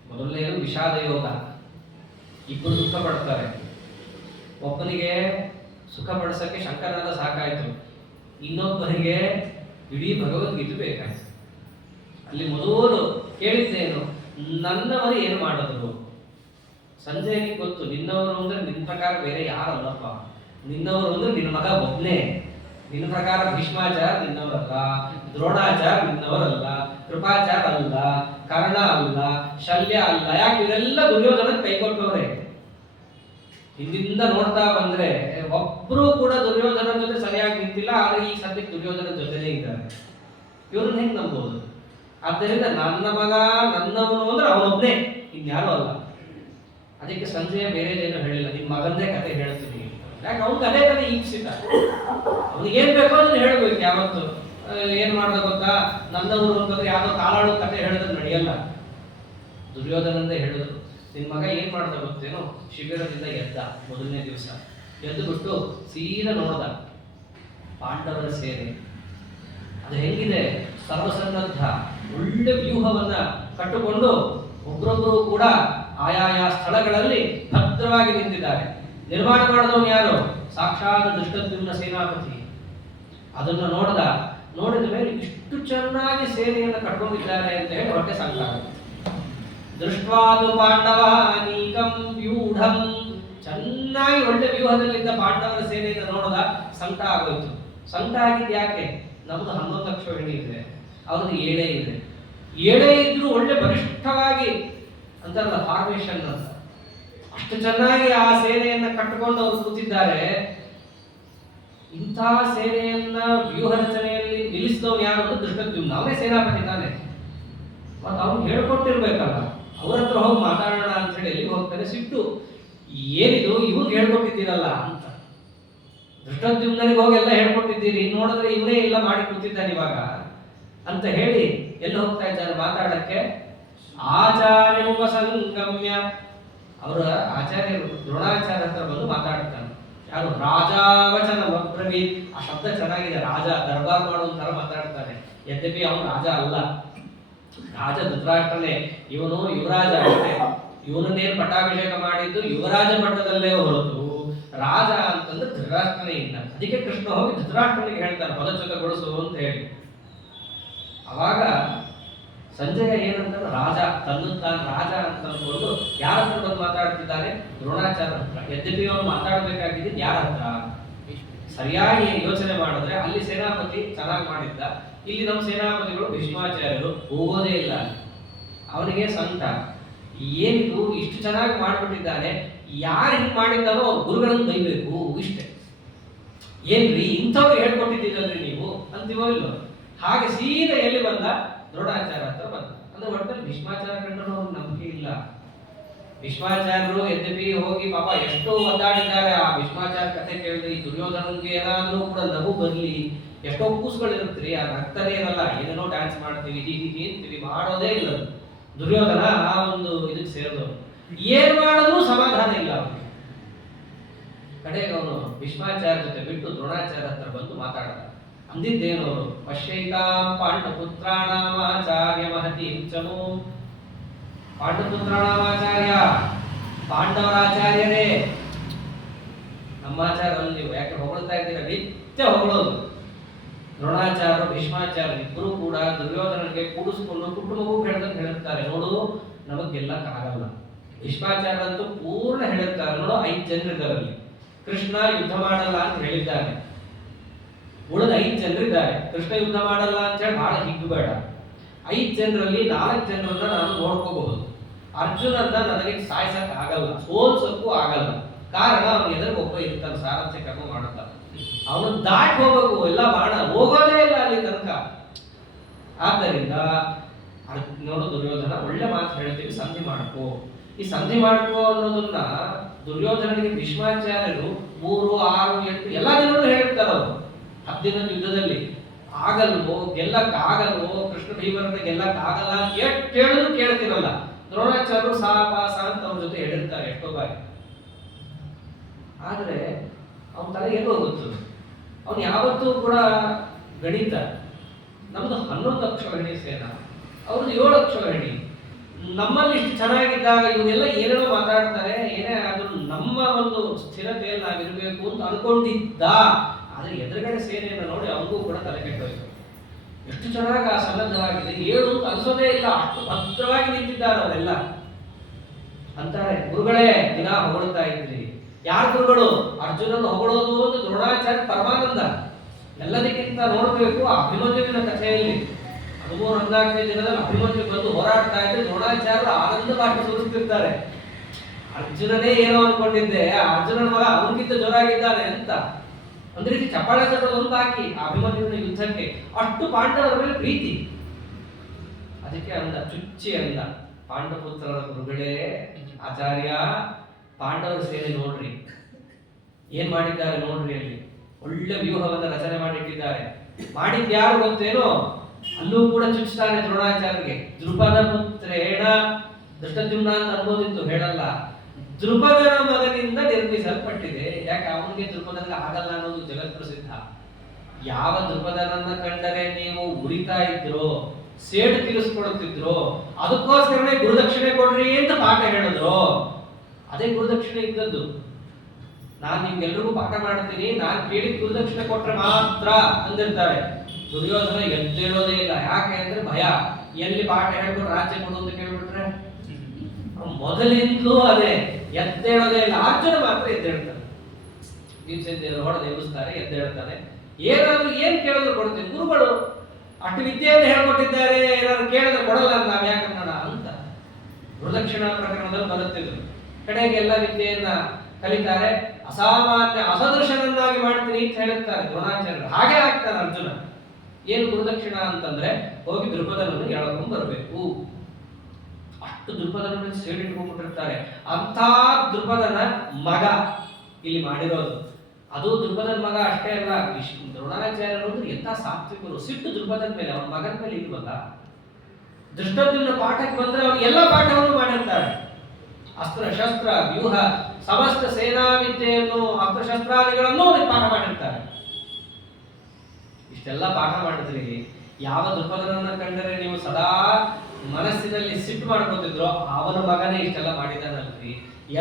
ಮೊದಲನೇದು ವಿಷಾದ ಯೋಗ, ಇಬ್ಬರು ದುಃಖ ಪಡ್ತಾರೆ. ಒಬ್ಬನಿಗೆ ಸುಖ ಪಡಿಸಕ್ಕೆ ಶಂಕರನಾದ ಸಾಕಾಯ್ತು, ಇನ್ನೊಬ್ಬನಿಗೆ ಇಡೀ ಭಗವದ್ಗೀತೆ ಬೇಕಾಯ್ತು. ಅಲ್ಲಿ ಮೊದಲು ಕೇಳಿದ್ದೇನು, ನನ್ನವರು ಏನು ಮಾಡಿದ್ರು? ಸಂಜಯನಿಗೆ ಗೊತ್ತು, ನಿನ್ನವರು ಅಂದ್ರೆ ನಿನ್ನ ಪ್ರಕಾರ ಬೇರೆ ಯಾರಲ್ಲಪ್ಪ, ನಿನ್ನವರು ಅಂದ್ರೆ ನಿನ್ನ ಮಗ ಒಬ್ಬನೇ. ನಿನ್ನ ಪ್ರಕಾರ ಭೀಷ್ಮಾಚಾರ ನಿನ್ನವರಲ್ಲ, ದ್ರೋಣಾಚಾರ ನಿನ್ನವರಲ್ಲ, ಕೃಪಾಚಾರ ಅಲ್ಲ, ಕರ್ಣ ಅಲ್ಲ, ಶಲ್ಯ ಅಲ್ಲ. ಯಾಕೆ ಇವರೆಲ್ಲ ದುರ್ಯೋಧನ ಕೈಕೊಟ್ಟವ್ರೆ. ಹಿಂದಿಂದ ನೋಡ್ತಾ ಬಂದ್ರೆ ಒಬ್ರು ಕೂಡ ದುರ್ಯೋಧನ ಜೊತೆ ಸರಿಯಾಗಿ ನಿಂತಿಲ್ಲ. ಆದ್ರೆ ಈ ಸದ್ಯಕ್ಕೆ ದುರ್ಯೋಧನ ಜೊತೆನೇ ಇದ್ದಾರೆ. ಇವ್ರನ್ನ ಹೆಂಗ್ ನಂಬೋದು? ಆದ್ದರಿಂದ ನನ್ನ ಮಗ ನನ್ನವನು ಅಂದ್ರೆ ಅವನೊಬ್ಬನೇ, ಇನ್ಯಾರು ಅಲ್ಲ. ಅದಕ್ಕೆ ಸಂಜಯ ಬೇರೆದೇನು ಹೇಳಿಲ್ಲ, ನಿಮ್ ಮಗಂದೇ ಕತೆ ಹೇಳ್ತೀನಿ. ಯಾಕೆ ಅವ್ನಿಗೆ ಅದೇ ಕತೆ ಈಪ್ಸಿತ, ಅವ್ನಿಗೆ ಏನ್ ಬೇಕೋ ಅದನ್ನ ಹೇಳ್ಬೇಕು. ಯಾವತ್ತು ಏನ್ ಮಾಡ್ದ ಗೊತ್ತಾ, ನನ್ನವರು ಅಂತಂದ್ರೆ ಯಾವ್ದೋ ಕಾಲಾಡು ಕತೆ ಹೇಳಿದ್ರೆ ನಡೆಯಲ್ಲ. ದುರ್ಯೋಧನಂದೇ ಹೇಳಿದ್ರು, ನಿನ್ ಮಗ ಏನ್ ಮಾಡ್ದ ಗೊತ್ತೇನೋ, ಶಿಬಿರದಿಂದ ಎದ್ದ ಮೊದಲನೇ ದಿವಸ, ಎದ್ದು ಬಿಟ್ಟು ಸೀದಾ ನೋಡ್ದ ಪಾಂಡವರ ಸೇನೆ. ಅದು ಹೆಂಗಿದೆ, ಸರ್ವಸನ್ನದ್ಧ ಒಳ್ಳೆ ವ್ಯೂಹವನ್ನ ಕಟ್ಟುಕೊಂಡು ಒಬ್ಬರೊಬ್ಬರು ಕೂಡ ಆಯಾಯ ಸ್ಥಳಗಳಲ್ಲಿ ಭದ್ರವಾಗಿ ನಿಂತಿದ್ದಾರೆ. ನಿರ್ಮಾಣ ಮಾಡಿದವನು ಯಾರು? ಸಾಕ್ಷಾತ್ ಧೃಷ್ಟದ್ಯುಮ್ನ ಸೇನಾಪತಿ. ಅದನ್ನು ನೋಡಿದ ಮೇಲೆ ಇಷ್ಟು ಚೆನ್ನಾಗಿ ಸೇನೆಯನ್ನು ಕಟ್ಕೊಂಡಿದ್ದಾರೆ ಅಂತ ಹೇಳಿ ಹೊರಟೆ ಸಂಕಟ. ದೃಷ್ಟ್ವಾದು ಪಾಂಡವಾನೀಕಂ ವ್ಯೂಢಂ, ಚೆನ್ನಾಗಿ ಒಳ್ಳೆ ವ್ಯೂಹದಲ್ಲಿದ್ದ ಪಾಂಡವರ ಸೇನೆಯನ್ನು ನೋಡಿದ ಸಂಕಟ ಆಗೋಯ್ತು. ಸಂಕಟ ಆಗಿದ್ದು ಯಾಕೆ? ನಮ್ದು 11 ಲಕ್ಷ ಹೆಣ್ಣು ಇದೆ, ಅವ್ರದ್ದು 7 ಇದೆ. 7 ಇದ್ರು ಒಳ್ಳೆ ಬಲಿಷ್ಠವಾಗಿ ಅಂತಾರಲ್ಲ ಫಾರ್ಮೇಶನ್ ಅಂತ, ಅಷ್ಟು ಚೆನ್ನಾಗಿ ಆ ಸೇನೆಯನ್ನ ಕಟ್ಟಿಕೊಂಡು ಅವರು ಕೂತಿದ್ದಾರೆ. ಇಂಥ ಸೇನೆಯನ್ನ ವ್ಯೂಹ ರಚನೆಯಲ್ಲಿ ನಿಲ್ಲಿಸಿದವನು ಯಾರು ಅಂದ್ರೆ ಧೃಷ್ಟದ್ಯುಮ್ನ. ಅವನೇ ಸೇನಾಪತಿ ತಾನೆ, ಮತ್ತೆ ಅವ್ನು ಹೇಳ್ಕೊಟ್ಟಿರ್ಬೇಕಲ್ಲ. ಅವ್ರ ಹತ್ರ ಹೋಗಿ ಮಾತಾಡೋಣ ಅಂತ ಹೇಳಿ ಎಲ್ಲಿಗೆ ಹೋಗ್ತಾನೆ, ಸಿಟ್ಟು, ಏನಿದು ಇವ್ರಿಗೆ ಹೇಳ್ಕೊಟ್ಟಿದ್ದೀರಲ್ಲ ಅಂತ. ಧೃಷ್ಟದ್ಯುಮ್ನಿಗೆ ಹೋಗಿ ಎಲ್ಲ ಹೇಳ್ಕೊಟ್ಟಿದ್ದೀರಿ, ನೋಡಿದ್ರೆ ಇವನೇ ಎಲ್ಲ ಮಾಡಿ ಕೂತಿದ್ದಾನೆ ಇವಾಗ ಅಂತ ಹೇಳಿ ಎಲ್ಲಿ ಹೋಗ್ತಾ ಇದ್ದಾರೆ ಮಾತಾಡಕ್ಕೆ? ಆಚಾರ್ಯ ಉಪಸಂಗಮ್ಯ, ಅವರ ಆಚಾರ್ಯರು ದ್ರೋಣಾಚಾರ್ಯ ಹತ್ರ ಬಂದು ಮಾತಾಡ್ತಾನೆ. ಯಾರು? ರಾಜಾವಚನ ಅಬ್ರವೀತ್. ಆ ಶಬ್ದ ಚೆನ್ನಾಗಿದೆ, ರಾಜ ದರ್ಬಾರ್ ಮಾಡುವಂತರ ಮಾತಾಡ್ತಾನೆ. ಯದ್ಯಪಿ ಅವನು ರಾಜ ಅಲ್ಲ, ರಾಜ ಧೃತರಾಷ್ಟ್ರನೇ, ಇವನು ಯುವರಾಜ ಅಷ್ಟೇ. ಇವನನ್ನೇನು ಪಟ್ಟಾಭಿಷೇಕ ಮಾಡಿದ್ದು ಯುವರಾಜ ಮಟ್ಟದಲ್ಲೇ ಹೊರತು ರಾಜ ಅಂತಂದ್ರೆ ಧೃತರಾಷ್ಟ್ರನೇ ಇಲ್ಲ. ಅದಕ್ಕೆ ಕೃಷ್ಣ ಹೋಗಿ ಧೃತರಾಷ್ಟ್ರನಿಗೆ ಹೇಳ್ತಾನೆ ಪದಚ್ಯುತಗೊಳಿಸು ಅಂತ ಹೇಳಿ. ಅವಾಗ ಸಂಜಯ ಏನಂತ ರಾಜ, ತಾನು ರಾಜ ಅಂತ ಅಂದ್ಕೊಂಡು ಯಾರ ಹತ್ರ ಬಂದು ಮಾತಾಡ್ತಿದ್ದಾನೆ? ದ್ರೋಣಾಚಾರ್ಯ ಹತ್ರ. ಯದ್ಯಪಿ ಅವನು ಮಾತಾಡಬೇಕಾಗಿದ್ದು ಯಾರ ಹತ್ರ? ಸರಿಯಾಗಿ ಯೋಚನೆ ಮಾಡಿದ್ರೆ ಅಲ್ಲಿ ಸೇನಾಪತಿ ಚೆನ್ನಾಗಿ ಮಾಡಿದ್ದ, ಇಲ್ಲಿ ನಮ್ಮ ಸೇನಾಪತಿಗಳು ಭೀಷ್ಮಾಚಾರ್ಯರು ಹೋಗೋದೇ ಇಲ್ಲ. ಅವನಿಗೆ ಸಂಕಟ, ಏನಿದು ಇಷ್ಟು ಚೆನ್ನಾಗಿ ಮಾಡ್ಬಿಟ್ಟಿದ್ದಾನೆ, ಯಾರು ಹಿಂಗೆ ಮಾಡಿದ್ದಾರೋ ಅವ್ರ ಗುರುಗಳನ್ನು ಬೈಬೇಕು ಇಷ್ಟೇ. ಏನ್ರಿ ಇಂಥವ್ರು ಹೇಳ್ಕೊಟ್ಟಿದ್ದೀರಲ್ರಿ ನೀವು ಅಂತೀವೋ ಇಲ್ಲೋ. ಹಾಗೆ ಸೀದಾ ಎಲ್ಲಿ ಬಂದ? ದ್ರೋಣಾಚಾರ್ಯ ಹತ್ರ ಬಂದ. ಅಂದ್ರೆ ಒಟ್ಟಲ್ಲಿ ಭೀಷ್ಮಾಚಾರ್ಯ ಕಂಡ್ರು ಅವ್ರಿಗೆ ನಂಬಿಕೆ ಇಲ್ಲ. ಭೀಷ್ಮಾಚಾರ್ಯರು ಯದ್ಯಪಿ ಹೋಗಿ ಪಾಪ ಎಷ್ಟೋ ಒದ್ದಾಡಿದ್ದಾರೆ. ಆ ಭೀಷ್ಮಾಚಾರ್ಯ ಕಥೆ ಕೇಳಿದ್ರೆ ಈ ದುರ್ಯೋಧನನ್ಗೆ ಏನಾದ್ರೂ ಕೂಡ ನಗು ಬರ್ಲಿ, ಎಷ್ಟೋ ಕೂಸುಗಳಿರುತ್ತೀರಿ, ಆ ನಗ್ತಾನೆ ಇರಲ್ಲ, ಏನೇನೋ ಡ್ಯಾನ್ಸ್ ಮಾಡ್ತೀವಿ, ಹೀಗೆ ಅಂತೀವಿ, ಮಾಡೋದೇ ಇಲ್ಲ. ದುರ್ಯೋಧನ ಆ ಒಂದು ಇದಕ್ಕೆ ಸೇರಿದವನು. ಏನ್ ಮಾಡಿದ್ರೂ ಸಮಾಧಾನ ಇಲ್ಲ ಅವನಿಗೆ. ಕಡೆಗೆ ಅವನು ಭೀಷ್ಮಾಚಾರ್ಯ ಜೊತೆ ಬಿಟ್ಟು ದ್ರೋಣಾಚಾರ್ಯ ಹತ್ರ ಬಂದು ಮಾತಾಡ್ದ. ಅಂದಿದ್ದೇನು ಅವರು, ಪಶ್ಯೈತಾಂ ಪಾಂಡಪುತ್ರಾಣಾಮಾಚಾರ್ಯ ಮಹತಿ ಚಮೋ. ಪಾಂಡಪುತ್ರಾಣಾಮಾಚಾರ್ಯ, ಪಾಂಡವರ ಆಚಾರ್ಯರೇ. ನಮ್ಮ ಆಚಾರ್ಯರಲ್ಲಿ ನೀವು ಯಾಕೆ ಹೊಗಳ್ತಾ ಇದ್ದೀರಾ? ನಿತ್ಯ ಹೊಗಳೋದು. ದ್ರೋಣಾಚಾರ್ಯರು ಭೀಷ್ಮಾಚಾರ್ಯ ಇಬ್ಬರು ಕೂಡ ದುರ್ಯೋಧನನಿಗೆ ಕೂಡಿಸ್ಕೊಂಡು ಪುಟ್ಟು ಮಗು ಹೇಳ್ದಂಗೆ ಹೇಳಿರ್ತಾರೆ, ನೋಡು ನಮಗ್ ಗೆಲ್ಲಕ್ಕಾಗಲ್ಲ. ಭೀಷ್ಮಾಚಾರ್ಯರಂತೂ ಪೂರ್ಣ ಹೇಳಿರ್ತಾರೆ, ನೋಡು 5 ಜನರಿದ್ದಾರಲ್ಲಿ, ಕೃಷ್ಣ ಯುದ್ಧ ಮಾಡಲ್ಲ ಅಂತ ಹೇಳಿದ್ದಾನೆ. ಉಳಿದ 5 ಜನರಿದ್ದಾರೆ, ಕೃಷ್ಣ ಯುದ್ಧ ಮಾಡಲ್ಲ ಅಂತ ಹೇಳಿ ಬಹಳ ಹಿಗ್ಗಬೇಡ. 5 ಜನರಲ್ಲಿ 4 ಜನರನ್ನ ನಾನು ನೋಡ್ಕೋಬಹುದು. ಅರ್ಜುನನ್ನ ನನಗೆ ಸಾಯಿಸಕ್ ಆಗಲ್ಲ, ಸೋಲ್ಸಕ್ಕೂ ಆಗಲ್ಲ. ಕಾರಣ ಅವನ ಎದುರು ಒಬ್ಬ ಇರ್ತಾನೆ, ಸಾರಥ್ಯ ಕರ್ಮ ಮಾಡುತ್ತಾನೆ. ಅವನು ದಾಟಿ ಹೋಗಬೇಕು, ಎಲ್ಲ ಬಾಣ ಹೋಗೋದೇ ಇಲ್ಲ ಅಲ್ಲಿ ತನಕ. ಆದ್ದರಿಂದ ನೋಡು ದುರ್ಯೋಧನ, ಒಳ್ಳೆ ಮಾತು ಹೇಳ್ತೀವಿ, ಸಂಧಿ ಮಾಡ್ಕೋ. ಈ ಸಂಧಿ ಮಾಡ್ಕೋ ಅನ್ನೋದನ್ನ ದುರ್ಯೋಧನನಿಗೆ ಭೀಷ್ಮಾಚಾರ್ಯರು 3, 6, 8 ಎಲ್ಲ ದಿನವೂ ಹೇಳಿರ್ತಾರ. ಅವರು 10 ದಿನದ ಯುದ್ಧದಲ್ಲಿ ಆಗಲ್ವೋ, ಗೆಲ್ಲಕ್ಕಾಗಲ್ವೋ, ಕೃಷ್ಣ ಭೀಮರನ್ನ ಗೆಲ್ಲಕ್ಕಾಗಲ್ಲ ಅಂತ ಎಷ್ಟು ಕೇಳಿದ್ರು ಕೇಳ್ತಿರಲ್ಲ. ದ್ರೋಣಾಚಾರ್ಯರು ಸಾಪಾಸ ಅಂತ ಅವ್ರ ಜೊತೆ ಹೇಳಿರ್ತಾರೆ ಎಷ್ಟೋ ಬಾರಿ. ಆದ್ರೆ ಅವನ ತಲೆ ಎಲ್ಲೋ ಗೊತ್ತು, ಅವನು ಯಾವತ್ತೂ ಕೂಡ ಗಣಿತ. ನಮ್ದು 11 ಅಕ್ಷರ ಗಣಿ ಸೇನಾ, ಅವ್ರದ್ದು 7 ಅಕ್ಷರ ಗಣಿ. ನಮ್ಮಲ್ಲಿ ಇಷ್ಟು ಚೆನ್ನಾಗಿದ್ದಾಗ ಇವನ್ನೆಲ್ಲ ಏನೇನೋ ಮಾತಾಡ್ತಾರೆ, ಏನೇ ಆದ್ರೂ ನಮ್ಮ ಒಂದು ಸ್ಥಿರತೆಯಲ್ಲಿ ನಾವಿರ್ಬೇಕು ಅಂತ ಅನ್ಕೊಂಡಿದ್ದ. ಆದ್ರೆ ಎದುರುಗಡೆ ಸೇನೆಯನ್ನು ನೋಡಿ ಅವನಿಗೂ ಕೂಡ ತಲೆ ಕೆಟ್ಟೋಯ್ತು. ಎಷ್ಟು ಚೆನ್ನಾಗಿ ಆ ಸನ್ನದ್ಧವಾಗಿದೆ, 7 ಅಂತ ಅನ್ಸೋದೇ ಇಲ್ಲ, ಅಷ್ಟು ಭದ್ರವಾಗಿ ನಿಂತಿದ್ದಾರೆ ಅವರೆಲ್ಲ. ಅಂತಾರೆ, ಗುರುಗಳೇ ದಿನ ಹೊಗಳ್ತಾ ಇದ್ರಿ. ಯಾರ ಗುರುಗಳು? ಅರ್ಜುನನ್ನು ಹೊಗಳೋದು ಒಂದು ದ್ರೋಣಾಚಾರ್ಯ ಪರಮಾನಂದ. ಎಲ್ಲದಕ್ಕಿಂತ ನೋಡಬೇಕು ಅಭಿಮನ್ಯುವಿನ ಕಥೆಯಲ್ಲಿ 13-14ನೇ ದಿನದಲ್ಲಿ ಅಭಿಮನ್ಯು ಬಂದು ಹೋರಾಡ್ತಾ ಇದ್ರೆ ದ್ರೋಣಾಚಾರ್ಯರು ಆನಂದ ಭಾಷೆ ಸುರಿಸ್ತಿರ್ತಾರೆ. ಅರ್ಜುನನೇ ಏನೋ ಅನ್ಕೊಂಡಿದ್ದೆ, ಅರ್ಜುನನ ಮಗ ಅವನಿಗಿಂತ ಜೋರಾಗಿದ್ದಾನೆ ಅಂತ ಒಂದ್ ರೀತಿ ಚಪ್ಪಾಳೆ ತಟ್ಟೋದು ಒಂದು ಹಾಕಿ ಅಭಿಮನ್ಯುವಿನ ಯುದ್ಧಕ್ಕೆ. ಅಷ್ಟು ಪಾಂಡವರ ಮೇಲೆ ಪ್ರೀತಿ. ಅದಕ್ಕೆ ಅಂದ, ಚುಚ್ಚಿ ಅಂದ, ಪಾಂಡಪುತ್ರರ ಗುರುಗಳೇ ಆಚಾರ್ಯ, ಪಾಂಡವರ ಸೇನೆ ನೋಡ್ರಿ ಏನ್ ಮಾಡಿದ್ದಾರೆ ನೋಡ್ರಿ, ಅಲ್ಲಿ ಒಳ್ಳೆ ವ್ಯೂಹವನ್ನ ರಚನೆ ಮಾಡಿಟ್ಟಿದ್ದಾರೆ. ಮಾಡಿದ್ಯಾರು ಗೊತ್ತೇನೋ? ಅಲ್ಲೂ ಕೂಡ ಚುಚ್ತಾನೆ ದ್ರೋಣಾಚಾರ್ಯರಿಗೆ. ದ್ರುಪದ ಪುತ್ರೇಣ, ದೃಷ್ಟದ್ಯುಮ್ನ ಅಂತ ಅನ್ಬೋದಿತ್ತು, ಹೇಳಲ್ಲ. ದ್ರುಪದನ ಮಗನಿಂದ ನಿರ್ಮಿಸಲ್ಪಟ್ಟಿದೆ. ಯಾಕೆ ಅವನಿಗೆ ದ್ರುಪದನಿಗೆ ಆಗಲ್ಲ ಅನ್ನೋದು ಜಗತ್ ಪ್ರಸಿದ್ಧ. ಯಾವ ದ್ರುಪದನನ್ನ ಕಂಡರೆ ನೀವು ಉರಿತಾ ಇದ್ರೋ, ಸೇಡು ತೀರಿಸ್ಕೊಡುತ್ತಿದ್ರು, ಅದಕ್ಕೋಸ್ಕರನೇ ಗುರುದಕ್ಷಿಣೆ ಕೊಡ್ರಿ ಅಂತ ಪಾಠ ಹೇಳಿದ್ರು. ಅದೇ ಗುರುದಕ್ಷಿಣೆ ಇದ್ದದ್ದು. ನಾನ್ ನಿಮ್ಗೆಲ್ರಿಗೂ ಪಾಠ ಮಾಡ್ತೀನಿ, ನಾನ್ ಕೇಳಿದ ಗುರುದಕ್ಷಿಣೆ ಕೊಟ್ರೆ ಮಾತ್ರ ಅಂದಿರ್ತಾರೆ. ದುರ್ಯೋಧನ ಎದ್ದೇಳೋದೇ ಇಲ್ಲ. ಯಾಕೆ ಅಂದ್ರೆ ಭಯ. ಎಲ್ಲಿ ಪಾಠ ಹೇಳ್ಕೊಂಡು ರಾಜ್ಯ ಕೊಡು ಅಂತ ಕೇಳ್ಬಿಟ್ರೆ ಮೊದಲಿಂದಲೂ ಅದೇ, ಎದ್ದೇಳೋದೇ ಇಲ್ಲ. ಅರ್ಜುನ ಮಾತ್ರ ಎದ್ದೇಳ್ತಾನೆ. ಭೀಮಸೇನರು ಹೊಡೆದು ಎಬ್ಬಿಸ್ತಾರೆ, ಎದ್ದೇಳ್ತಾನೆ. ಏನಾದ್ರು ಏನ್ ಕೇಳಿದ್ರು ಕೊಡ್ತೀನಿ, ಗುರುಗಳು ಅಷ್ಟು ವಿದ್ಯೆಯನ್ನು ಹೇಳ್ಕೊಟ್ಟಿದ್ದಾರೆ, ಏನಾದ್ರು ಕೇಳಿದ್ರೆ ಕೊಡಲ್ಲ ನಾವ್ ಯಾಕನ್ನೋಣ ಅಂತ ಗುರುದಕ್ಷಿಣಾ ಪ್ರಕರಣದಲ್ಲಿ ಬರುತ್ತಿದ್ರು. ಕಡೆಗೆ ಎಲ್ಲ ವಿದ್ಯೆಯನ್ನ ಕಲಿತಾರೆ. ಅಸಾಮಾನ್ಯ ಅಸದೃಶನನ್ನಾಗಿ ಮಾಡ್ತೀನಿ ಅಂತ ಹೇಳಿರ್ತಾರೆ ದ್ರೋಣಾಚಾರ್ಯರು. ಹಾಗೆ ಆಗ್ತಾನೆ ಅರ್ಜುನ. ಏನು ಗುರುದಕ್ಷಿಣ ಅಂತಂದ್ರೆ, ಹೋಗಿ ದ್ರುಪದನನ್ನು ಎಳ್ಕೊಂಡ್ ಬರಬೇಕು. ಅಷ್ಟು ದ್ರುಪದನನ್ನು ಸೇರಿಟ್ಕೊಂಡ್ಬಿಟ್ಟಿರ್ತಾರೆ. ಅಂತ ದ್ರುಪದನ ಮಗ ಇಲ್ಲಿ ಮಾಡಿರೋದು. ಅದು ದ್ರುಪದನ ಮಗ ಅಷ್ಟೇ ಅಲ್ಲ, ದ್ರೋಣಾಚಾರ್ಯರು ಎಂತ ಸಾತ್ವಿಕರು. ಸಿಟ್ಟು ದ್ರುಪದನ ಮೇಲೆ, ಅವನ ಮಗನ ಮೇಲೆ ಇಲ್ವಲ್ಲ. ದೃಷ್ಟದ್ಯುಮ್ನ ಪಾಠಕ್ಕೆ ಬಂದ್ರೆ ಅವ್ರು ಎಲ್ಲ ಪಾಠವನ್ನು ಮಾಡಿರ್ತಾರೆ. ಅಸ್ತ್ರ ಶಸ್ತ್ರ ವ್ಯೂಹ ಸಮಸ್ತ ಸೇನಾ ವಿದ್ಯೆಯನ್ನು, ಅಸ್ತ್ರಶಸ್ತ್ರಾದಿಗಳನ್ನು ಅವ್ರಿಗೆ ಪಾಠ ಮಾಡಿರ್ತಾರೆ. ಇಷ್ಟೆಲ್ಲ ಪಾಠ ಮಾಡಿದ್ರಿ, ಯಾವ ದ್ರುಪದನನ್ನ ಕಂಡರೆ ನೀವು ಸದಾ ಮನಸ್ಸಿನಲ್ಲಿ ಸಿಟ್ಟು ಮಾಡ್ಕೊತಿದ್ರು, ಅವನ ಮಗನೇ ಇಷ್ಟೆಲ್ಲ ಮಾಡಿದಾನಲ್ರಿ,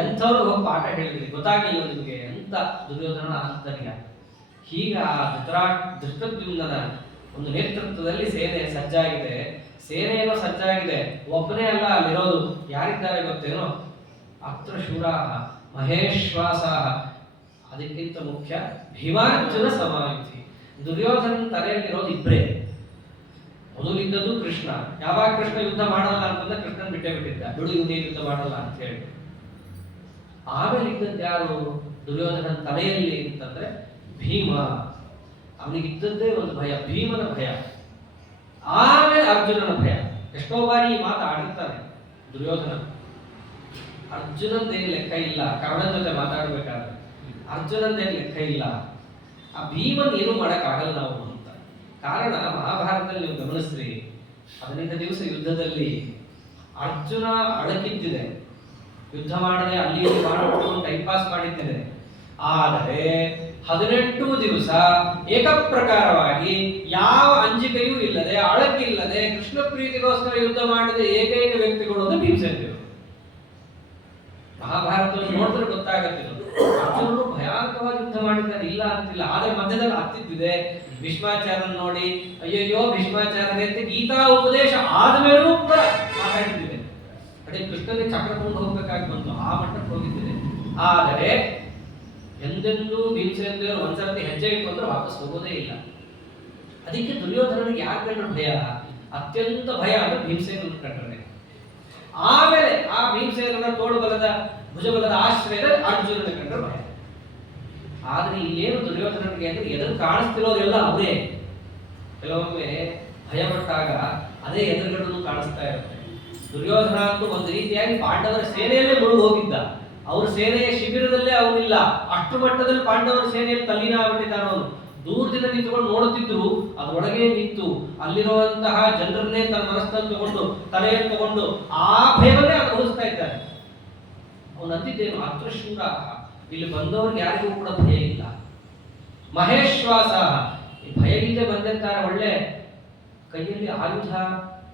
ಎಂಥವ್ರು ಹೋಗಿ ಪಾಠ ಹೇಳಿದ್ರಿ, ಗೊತ್ತಾಗಿಲ್ಲ ನಿಮ್ಗೆ ಅಂತ ದುರ್ಯೋಧನ ಆಂತರ್ಯ. ಹೀಗ ಆ ದೃಷ್ಟದ್ಯುಮ್ನನ ಒಂದು ನೇತೃತ್ವದಲ್ಲಿ ಸೇನೆ ಸಜ್ಜಾಗಿದೆ. ಸೇನೆ ಏನೋ ಸಜ್ಜಾಗಿದೆ, ಒಬ್ಬನೇ ಅಲ್ಲ ಅಲ್ಲಿರೋದು. ಯಾರಿದ್ದಾರೆ ಗೊತ್ತೇನೋ? ಅತ್ರಶೂರ ಮಹೇಶ್ವಾಸ, ಅದಕ್ಕಿಂತ ಮುಖ್ಯ ಭೀಮಾರ್ಜುನ ಸಮಾಯುತಿ. ದುರ್ಯೋಧನ ತಲೆಯಲ್ಲಿರೋದು ಇಬ್ಬರೇ. ಮೊದಲಿದ್ದದ್ದು ಕೃಷ್ಣ. ಯಾವಾಗ ಕೃಷ್ಣ ಯುದ್ಧ ಮಾಡಲ್ಲ ಅಂತಂದ್ರೆ ಕೃಷ್ಣನ್ ಬಿಟ್ಟೇ ಬಿಟ್ಟಿದ್ದ, ಬಿಡು ಇವನೇನು ಯುದ್ಧ ಮಾಡಲ್ಲ ಅಂತ ಹೇಳಿ. ಆಮೇಲೆ ಇದ್ದದ್ದು ಯಾರು ದುರ್ಯೋಧನ ತಲೆಯಲ್ಲಿ ಅಂತಂದ್ರೆ ಭೀಮ. ಅವನಿಗಿದ್ದದ್ದೇ ಒಂದು ಭಯ, ಭೀಮನ ಭಯ. ಆಮೇಲೆ ಅರ್ಜುನನ ಭಯ. ಎಷ್ಟೋ ಬಾರಿ ಈ ಮಾತು ಆಡಿರ್ತಾನೆ ದುರ್ಯೋಧನ. ಅರ್ಜುನಂದೇನು ಲೆಕ್ಕ ಇಲ್ಲ, ಕರ್ಣನ ಜೊತೆ ಮಾತಾಡ್ಬೇಕಾದ್ರೆ ಅರ್ಜುನಂದೇನು ಲೆಕ್ಕ ಇಲ್ಲ. ಆ ಭೀಮನ್ ಏನು ಮಾಡಕ್ ಆಗಲ್ಲ ನಾವು ಅಂತ. ಕಾರಣ ಮಹಾಭಾರತದಲ್ಲಿ ನೀವು ಗಮನಿಸ್ರಿ, 15 ದಿವಸ ಯುದ್ಧದಲ್ಲಿ ಅರ್ಜುನ ಅಳಕಿದ್ದಿದೆ, ಯುದ್ಧ ಮಾಡದೆ ಅಲ್ಲಿ ಮಾಡಿಕೊಂಡು ಟೈಮ್ ಪಾಸ್ ಮಾಡಿದ್ದೇನೆ. ಆದರೆ 18 ದಿವಸ ಏಕಪ್ರಕಾರವಾಗಿ ಯಾವ ಅಂಜಿಕೆಯೂ ಇಲ್ಲದೆ ಅಳಕಿಲ್ಲದೆ ಕೃಷ್ಣ ಪ್ರೀತಿಗೋಸ್ಕರ ಯುದ್ಧ ಮಾಡದೆ ಏಕೈಕ ವ್ಯಕ್ತಿಗಳು ಅಂದ್ರೆ ಭೀಮಸೇನ ದೇವರು. ಮಹಾಭಾರತವನ್ನು ನೋಡಿದ್ರೆ ಗೊತ್ತಾಗತ್ತಿಲ್ಲ, ಅರ್ಜುನರು ಭಯಾನಕವಾಗಿ ಯುದ್ಧ ಮಾಡಿದ್ದಾರೆ, ಇಲ್ಲ ಅಂತಿಲ್ಲ. ಆದ್ರೆ ಮಧ್ಯದಲ್ಲಿ ಹತ್ತಿದ್ದಿದೆ ಭೀಷ್ಮಾಚಾರ್ಯನ ನೋಡಿ ಅಯ್ಯಯ್ಯೋ ಭೀಷ್ಮಾಚಾರ್ಯರೇ ಅಂತ ಗೀತಾ ಉಪದೇಶ ಆದ್ಮೇಲೂ ಕೂಡ ಮಾತಾಡಿದ್ದಿದೆ. ಅದೇ ಕೃಷ್ಣನಿಗೆ ಚಕ್ರ ಕೊಂಡು ಹೋಗ್ಬೇಕಾಗಿ ಬಂತು, ಆ ಮಟ್ಟಕ್ಕೆ ಹೋಗಿದ್ದಿದೆ. ಆದರೆ ಎಂದೆಂದೂ ಭೀಮಸೇನ ದೇವರು ಒಂದ್ಸರ್ತಿ ಹೆಜ್ಜೆ ಇಟ್ಕೊಂಡ್ರೆ ವಾಪಸ್ ಹೋಗೋದೇ ಇಲ್ಲ. ಅದಕ್ಕೆ ದುರ್ಯೋಧನನಿಗೆ ಯಾರು ಕಂಡ್ರೆ ಭಯ, ಅತ್ಯಂತ ಭಯ ಅಂದ್ರೆ ಭೀಮಸೇನ ಕಂಡ್ರೆ. ಆಮೇಲೆ ಆ ಭೀಮಸೇನನ ತೋಳುಬಲದ ಭುಜಬಲದ ಆಶ್ರಯದ ಅರ್ಜುನನ ಕಂಡ್ರೆ ಭಯ. ಆದ್ರೆ ಇಲ್ಲೇನು ದುರ್ಯೋಧನನಿಗೆ ಅಂದ್ರೆ ಎದುರು ಕಾಣಿಸ್ತಿರೋರೆಲ್ಲ ಅವರೇ. ಕೆಲವೊಮ್ಮೆ ಭಯಪಟ್ಟಾಗ ಅದೇ ಎದುರುಗಡನ್ನು ಕಾಣಿಸ್ತಾ ಇರುತ್ತೆ. ದುರ್ಯೋಧನ ಅಂತೂ ಒಂದು ರೀತಿಯಾಗಿ ಪಾಂಡವರ ಸೇನೆಯಲ್ಲೇ ಮುಳುಗಿ ಹೋಗಿದ್ದ. ಅವ್ರ ಸೇನೆಯ ಶಿಬಿರದಲ್ಲೇ ಅವನಿಲ್ಲ, ಅಷ್ಟು ಮಟ್ಟದಲ್ಲಿ ಪಾಂಡವರ ಸೇನೆಯಲ್ಲಿ ತಲ್ಲೀನ ಆಗ್ಬಿಟ್ಟಿದ್ದಾನ ಅವನು. ದೂರದಿಂದ ನಿಂತುಕೊಂಡು ನೋಡುತ್ತಿದ್ರು, ಅದರೊಳಗೆ ನಿಂತು ಅಲ್ಲಿರುವಂತಹ ಜನರನ್ನೇ ತನ್ನ ಮನಸ್ಸನ್ನು ತಗೊಂಡು ತಲೆಯನ್ನು ತಗೊಂಡು ಆ ಭಯವನ್ನೇ ಅನುಭವಿಸ್ತಾ ಇದ್ದಾನೆ. ಅವನು ಅಂತಿದ್ದೇನು ಅತೃಶೂರ, ಇಲ್ಲಿ ಬಂದವ್ರಿಗೆ ಯಾರಿಗೂ ಕೂಡ ಭಯ ಇಲ್ಲ. ಮಹೇಶ್ವಾಸ, ಭಯವಿಲ್ಲದೆ ಬಂದಿರ್ತಾರೆ, ಒಳ್ಳೆ ಕೈಯಲ್ಲಿ ಆಯುಧ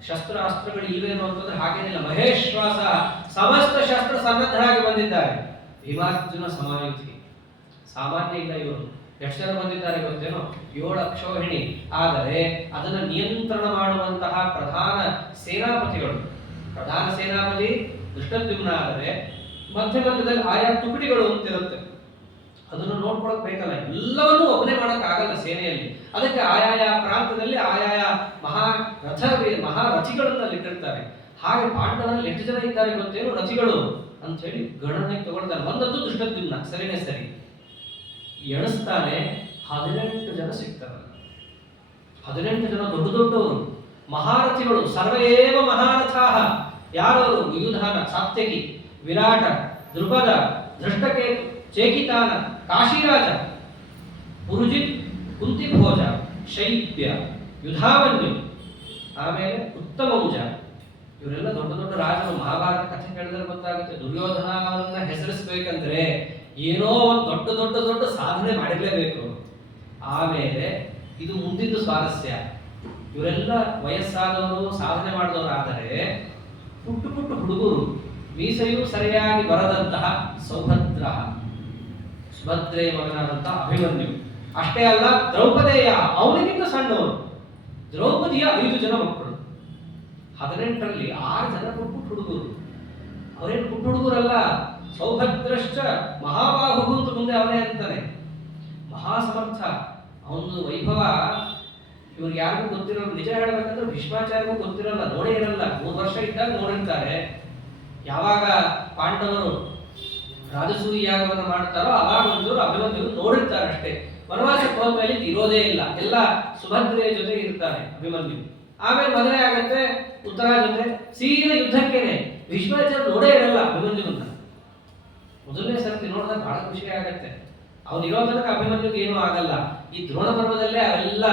ಶಸ್ತ್ರ ಅಸ್ತ್ರಗಳು ಇವೇನು ಅಂತಂದ್ರೆ ಹಾಗೇನಿಲ್ಲ. ಮಹೇಶ್ವಾಸ, ಸಮಸ್ತ ಶಸ್ತ್ರ ಸನ್ನದ್ಧರಾಗಿ ಬಂದಿದ್ದಾರೆ. ಭೀಮಾರ್ಜುನ ಸಮಾಯುಧಿ ಸಾಮಾನ್ಯ ಇಲ್ಲ ಇವರು. ಎಷ್ಟು ಜನ ಬಂದಿದ್ದಾರೆ ಗೊತ್ತೇನೋ, 7 ಅಕ್ಷೋಹಿಣಿ. ಆದರೆ ಅದನ್ನು ನಿಯಂತ್ರಣ ಮಾಡುವಂತಹ ಪ್ರಧಾನ ಸೇನಾಪತಿಗಳು, ಪ್ರಧಾನ ಸೇನಾಪತಿ ಧೃಷ್ಟದ್ಯುಮ್ನ. ಆದರೆ ಮಧ್ಯ ಮಧ್ಯದಲ್ಲಿ ಆಯಾ ತುಕಡಿಗಳು ಅಂತಿರುತ್ತೆ, ಅದನ್ನು ನೋಡ್ಕೊಳಕ್ ಬೇಕಲ್ಲ. ಎಲ್ಲವನ್ನೂ ಒಬ್ಬನೇ ಮಾಡಕ್ ಆಗಲ್ಲ ಸೇನೆಯಲ್ಲಿ. ಅದಕ್ಕೆ ಆಯಾಯ ಪ್ರಾಂತದಲ್ಲಿ ಆಯಾಯ ಮಹಾರಥಿಗಳನ್ನ ಇಟ್ಟಿರ್ತಾರೆ. ಹಾಗೆ ಪಾಂಡವರಲ್ಲಿ ಎಷ್ಟು ಜನ ಇದ್ದಾರೆ ಗೊತ್ತೇನು ರಥಿಗಳು ಅಂತ ಹೇಳಿ ಗಣನೆಗೆ ತಗೊಳ್ತಾರೆ. ಒಂದದ್ದು ಧೃಷ್ಟದ್ಯುಮ್ನ, ಸರಿನೇ ಸರಿ. ಎಣಿಸ್ತಾನೆ 18 ಜನ ಸಿಗ್ತಾರಲ್ಲ, 18 ಜನ ದೊಡ್ಡ ದೊಡ್ಡವರು ಮಹಾರಥಿಗಳು. ಸರ್ವೇವ ಮಹಾರಥಾಹ. ಯಾರವರು? ಯುಯುಧಾನ, ಸಾತ್ಯಕಿ, ವಿರಾಟ, ದ್ರುಪದ, ಧೃಷ್ಟಕೇತು, ಚೇಕಿತಾನ, ಕಾಶಿರಾಜ, ಪುರುಜಿತ್, ಕುಂತಿಭೋಜ, ಶೈಬ್ಯ, ಯುಧಾವನ್ಯು, ಆಮೇಲೆ ಉತ್ತಮೌಜ. ಇವರೆಲ್ಲ ದೊಡ್ಡ ದೊಡ್ಡ ರಾಜರು. ಮಹಾಭಾರತ ಕಥೆ ಕೇಳಿದ್ರೆ ಗೊತ್ತಾಗುತ್ತೆ, ದುರ್ಯೋಧನ ಅವರನ್ನ ಹೆಸರಿಸಬೇಕಂದ್ರೆ ಏನೋ ಒಂದು ದೊಡ್ಡ ದೊಡ್ಡ ದೊಡ್ಡ ಸಾಧನೆ ಮಾಡಿರ್ಲೇಬೇಕು. ಆಮೇಲೆ ಇದು ಮುಂದಿದ್ದು ಸ್ವಾರಸ್ಯ, ಇವರೆಲ್ಲ ವಯಸ್ಸಾದವರು ಸಾಧನೆ ಮಾಡಿದವರು. ಆದರೆ ಪುಟ್ಟು ಪುಟ್ಟು ಹುಡುಗರು, ಮೀಸೆಯೂ ಸರಿಯಾಗಿ ಬರದಂತಹ ಸೌಭದ್ರ, ಸುಭದ್ರೆ ಮಗನಾದಂತಹ ಅಭಿಮನ್ಯು. ಅಷ್ಟೇ ಅಲ್ಲ, ದ್ರೌಪದೇಯ ಅವನಿಗಿಂತ ಸಣ್ಣವರು. ದ್ರೌಪದಿಯ 5 ಜನ ಮಕ್ಕಳು. 18ರಲ್ಲಿ 6 ಜನ ಪುಟ್ಟು ಹುಡುಗರು. ಅವರೇನು ಪುಟ್ಟು ಹುಡುಗರಲ್ಲ, ಸೌಭದ್ರಶ್ಚ ಮಹಾಬಾಹು ಅಂತ ಮುಂದೆ ಅವನೇ ಅಂತಾನೆ. ಮಹಾಸಮರ್ಥ, ಅವನು ವೈಭವ ಇವ್ರಿಗೆ ಯಾರಿಗೂ ಗೊತ್ತಿರೋಲ್ಲ. ನಿಜ ಹೇಳ್ಬೇಕಂದ್ರೆ ಭೀಷ್ಮಾಚಾರ್ಯಗೂ ಗೊತ್ತಿರಲ್ಲ, ನೋಡೇ ಇರಲ್ಲ. 3 ವರ್ಷ ಇದ್ದಾಗ ನೋಡಿರ್ತಾರೆ. ಯಾವಾಗ ಪಾಂಡವರು ರಾಜಸೂಯ ಯಾಗವನ್ನು ಮಾಡ್ತಾರೋ ಅವಾಗ ಒಂಚೂರು ಅಭಿಮನ್ಯು ನೋಡಿರ್ತಾರೆ ಅಷ್ಟೇ. ವನವಾಸಕ್ಕೆ ಹೋದ್ಮೇಲೆ ಇರೋದೇ ಇಲ್ಲ, ಎಲ್ಲ ಸುಭದ್ರೆಯ ಜೊತೆ ಇರ್ತಾನೆ ಅಭಿಮನ್ಯು. ಆಮೇಲೆ ಮದುವೆ ಆಗತ್ತೆ ಉತ್ತರ ಜೊತೆ, ಸೀದಾ ಯುದ್ಧಕ್ಕೇನೆ. ಭೀಷ್ಮಾಚಾರ್ಯ ನೋಡೇ ಇರಲ್ಲ ಅಭಿಮನ್ಯುವನ್ನ. ಮೊದಲನೇ ಸರ್ತಿ ನೋಡಿದಾಗ ಬಹಳ ಖುಷಿ ಆಗತ್ತೆ. ಅವ್ನು ಇರೋ ತನಕ ಅಭಿಮನ್ಯುಗೆ ಏನೂ ಆಗಲ್ಲ. ಈ ದ್ರೋಣ ಪರ್ವದಲ್ಲೇ ಅವೆಲ್ಲ,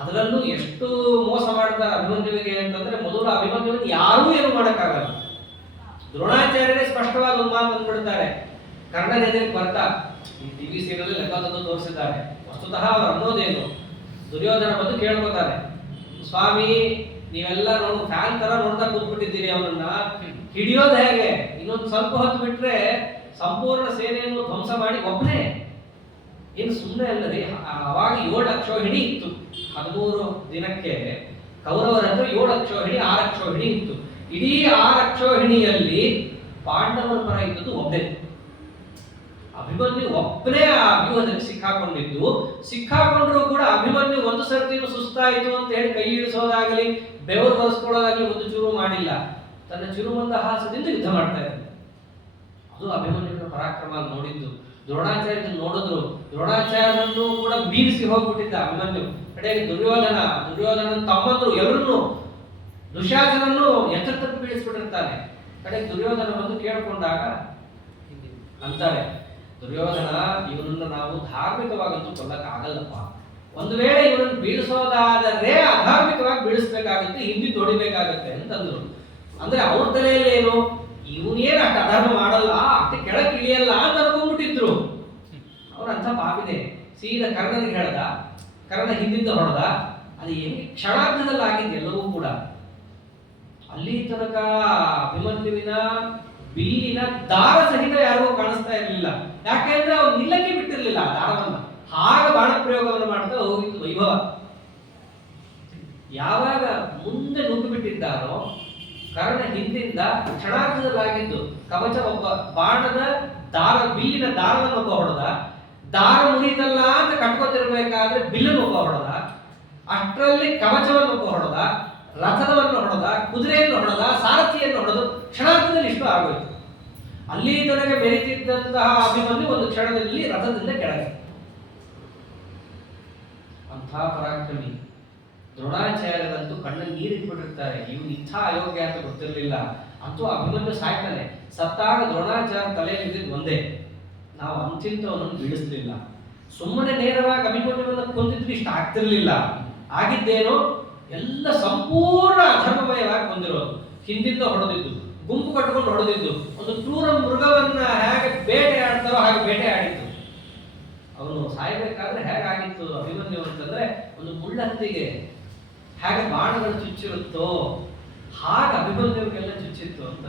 ಅದರಲ್ಲೂ ಎಷ್ಟು ಮೋಸ ಮಾಡ್ತಾರೆ ಅಭಿಮನ್ಯುವಿಗೆ ಅಂತಂದ್ರೆ, ಮೊದಲು ಅಭಿಮನ್ಯುವಿಗೆ ಯಾರೂ ಏನು ಮಾಡಕ್ಕಾಗಲ್ಲ. ದ್ರೋಣಾಚಾರ್ಯರೇ ಸ್ಪಷ್ಟವಾದ ಒಂದು ಮಾತು ಅಂದ್ಬಿಡ್ತಾರೆ. ಕರ್ಣನ ಎದುರಿಗೆ ಬರ್ತಾ ಈ ಟಿವಿ ಸೀರಿಯಲ್ ಲೆಕ್ಕದನ್ನು ತೋರಿಸಿದ್ದಾರೆ. ವಸ್ತುತಃ ಅವ್ರು ಅನ್ನೋದೇನು, ದುರ್ಯೋಧನ ಬಂದು ಕೇಳ್ಕೊತಾರೆ, ಸ್ವಾಮಿ ನೀವೆಲ್ಲ ನೋಡು ಫ್ಯಾನ್ ತರ ನೋಡ್ತಾ ಕೂತ್ಬಿಟ್ಟಿದ್ದೀರಿ, ಅವನನ್ನ ಹಿಡಿಯೋದು ಹೇಗೆ? ಇನ್ನೊಂದು ಸ್ವಲ್ಪ ಹೊತ್ತು ಬಿಟ್ರೆ ಸಂಪೂರ್ಣ ಸೇನೆಯನ್ನು ಧ್ವಂಸ ಮಾಡಿ ಒಬ್ಬನೇ. ಏನು ಸುಮ್ಮನೆ ಅಲ್ಲದೆ, ಅವಾಗ 7 ಅಕ್ಷೋಹಿಣಿ ಇತ್ತು. 13 ದಿನಕ್ಕೆ ಕೌರವರ ಹತ್ರ 7 ಅಕ್ಷೋಹಿಣಿ 6 ಅಕ್ಷೋಹಿಣಿ ಇತ್ತು. ಇಡೀ 6 ಅಕ್ಷೋಹಿಣಿಯಲ್ಲಿ ಪಾಂಡವರ ಪರ ಇದ್ದದ್ದು ಒಬ್ಬನೇ. ಅಭಿಮನ್ಯು ಒಬ್ಬನೇ ಆ ವ್ಯೂಹದಲ್ಲಿ ಸಿಕ್ಕಾಕೊಂಡ್ರು ಕೂಡ ಅಭಿಮನ್ಯು ಒಂದು ಸರ್ತಿನೂ ಸುಸ್ತಾಯಿತು ಅಂತ ಹೇಳಿ ಕೈ ಇಳಿಸೋದಾಗಲಿ ಬೆವರು ಬರೆಸ್ಕೊಳ್ಳೋದಾಗಲಿ ಒಂದು ಚೂರು ಮಾಡಿಲ್ಲ. ತನ್ನ ಚಿರುಮಂದ ಹಾಸದಿಂದ ಯುದ್ಧ ಮಾಡ್ತಾ ಇದ್ದಾನೆ. ಅದು ಅಭಿಮನ್ಯುವಿನ ಪರಾಕ್ರಮ ನೋಡಿದ್ದು. ದ್ರೋಣಾಚಾರ್ಯ ನೋಡಿದ್ರು, ದ್ರೋಣಾಚಾರ್ಯನನ್ನು ಕೂಡ ಬೀರಿಸಿ ಹೋಗ್ಬಿಟ್ಟಿದ್ದ ಅಭಿಮನ್ಯು. ಕಡೆಗೆ ದುರ್ಯೋಧನ ತಮ್ಮಂದ್ರು ಎಲ್ಲರನ್ನೂ, ದುಶ್ಯಾಸನನ್ನು ಎಚ್ಚರ ಬೀಳಿಸ್ಬಿಟ್ಟಿರ್ತಾನೆ. ಕಡೆಗೆ ದುರ್ಯೋಧನ ಬಂದು ಕೇಳಿಕೊಂಡಾಗ ಅಂತಾರೆ, ದುರ್ಯೋಧನ ಇವನನ್ನು ನಾವು ಧಾರ್ಮಿಕವಾಗಂತೂ ಕೊಲ್ಲಕ್ಕಾಗಲ್ಲಪ್ಪ. ಒಂದು ವೇಳೆ ಇವನನ್ನು ಬೀಳಿಸೋದಾದರೆ ಅಧಾರ್ಮಿಕವಾಗಿ ಬೀಳಿಸ್ಬೇಕಾಗುತ್ತೆ, ಹಿಂದಿ ತೊಡಿಬೇಕಾಗತ್ತೆ ಅಂತಂದ್ರು. ಅಂದ್ರೆ ಅವ್ರ ತಲೆಯಲ್ಲಿ ಏನು, ಇವನೇನು ಅಷ್ಟು ಅಧರ್ಮ ಮಾಡಲ್ಲ, ಅಷ್ಟು ಕೆಳಗೆ ಇಳಿಯಲ್ಲ ಅಂತ ಅನ್ಕೊಂಡ್ಬಿಟ್ಟಿದ್ರು. ಅವ್ರಂಥ ಪಾಪಿದೆ. ಸೀದಾ ಕರ್ಣನಿಗೆ ಹೇಳ್ದ, ಕರ್ಣ ಹಿಂದಿಂದ ಹೊಡೆದ. ಅದು ಹೆಂಗೆ ಕ್ಷಣಾರ್ಧದಲ್ಲಿ ಆಗಿದ್ದು ಎಲ್ಲವೂ ಕೂಡ. ಅಲ್ಲಿ ತನಕ ಅಭಿಮನ್ಯುವಿನ ಬಿಲ್ಲಿನ ದಾರ ಸಹಿತ ಯಾರಿಗೂ ಕಾಣಿಸ್ತಾ ಇರಲಿಲ್ಲ. ಯಾಕೆಂದ್ರೆ ಅವ್ರು ನಿಲ್ಲಕ್ಕೆ ಬಿಟ್ಟಿರ್ಲಿಲ್ಲ ಆ ದಾರವನ್ನ. ಹಾಗೆ ಬಾಣ ಪ್ರಯೋಗವನ್ನು ಮಾಡ್ತಾ ಹೋಗಿತ್ತು ವೈಭವ. ಯಾವಾಗ ಮುಂದೆ ನುಗ್ಗಿ ಬಿಟ್ಟಿದ್ದಾರೋ ಕರ್ಣ ಹಿಂದಿಂದ ಕ್ಷಣಾರ್ಧದಲ್ಲಾಗಿದ್ದು ಕವಚ ಒಬ್ಬ ಬಾಣದ ದಾರ ಬಿಲ್ಲಿನ ದಾರವನ್ನು ಒಬ್ಬ ಹೊಡೆದ. ದಾರ ಮುರಿತಲ್ಲ ಅಂತ ಕಟ್ಕೊತಿರ್ಬೇಕಾದ್ರೆ ಬಿಲ್ಲನ್ನು ಒಬ್ಬ ಹೊಡೆದ. ಅಷ್ಟರಲ್ಲಿ ಕವಚವನ್ನು ಒಬ್ಬ ಹೊಡೆದ, ರಥದವನ್ನು ಹೊಡೆದ, ಕುದುರೆಯನ್ನು ಹೊಡೆದ, ಸಾರಥಿಯನ್ನು ಹೊಡೆದು ಕ್ಷಣಾರ್ಧದಲ್ಲಿ ಇಷ್ಟು ಆಗೋಯ್ತು. ಅಲ್ಲಿ ತನಕ ಬೆರೀತಿದ್ದಂತಹ ಅಭಿಮನ್ಯು ಒಂದು ಕ್ಷಣದಲ್ಲಿ ರಥದಿಂದ ಕೆಳಗೆ. ಅಂಥ ಪರಾಕ್ರಮಿ. ದ್ರೋಣಾಚಾರ್ಯರಂತೂ ಕಣ್ಣಲ್ಲಿ ನೀರಿಟ್ಬಿಟ್ಟಿರ್ತಾರೆ, ಇವನು ಇಂಥ ಅಯೋಗ್ಯ ಅಂತ ಗೊತ್ತಿರಲಿಲ್ಲ. ಅಂತೂ ಅಭಿಮನ್ಯು ಸಾಯ್ತಾನೆ. ಸತ್ತಾಗ ದ್ರೋಣಾಚಾರ್ಯ ತಲೆಯಲ್ಲಿ ಒಂದೇ, ನಾವು ಅಂತಿಂತವನನ್ನು ಬೀಳಿಸ್ಲಿಲ್ಲ. ಸುಮ್ಮನೆ ನೇರವಾಗಿ ಅಭಿಮನ್ಯುವನ್ನು ಕೊಂದಿದ್ರು ಇಷ್ಟ ಆಗ್ತಿರ್ಲಿಲ್ಲ. ಆಗಿದ್ದೇನೋ ಎಲ್ಲ ಸಂಪೂರ್ಣ ಅಧರ್ಮಮಯವಾಗಿ ಕೊಂದಿರೋದು. ಹಿಂದಿಂದ ಹೊಡೆದಿದ್ದು, ಗುಂಪು ಕಟ್ಟಿಕೊಂಡು ಹೊಡೆದಿದ್ದು, ಒಂದು ಕ್ರೂರ ಮೃಗವನ್ನ ಹೇಗೆ ಬೇಟೆ ಆಡ್ತಾರೋ ಹಾಗೆ ಬೇಟೆ ಆಡಿತ್ತು. ಅವನು ಸಾಯಬೇಕಾದ್ರೆ ಹೇಗಾಗಿತ್ತು ಅಭಿಮನ್ಯು ಅಂತಂದ್ರೆ, ಒಂದು ಮುಳ್ಳಹತ್ತಿಗೆ ಹೇಗೆ ಬಾಣಗಳು ಚುಚ್ಚಿರುತ್ತೋ ಹಾಗೆ ಅಭಿಮನ್ಯುವಿಗೆಲ್ಲ ಚುಚ್ಚಿತ್ತು ಅಂತ.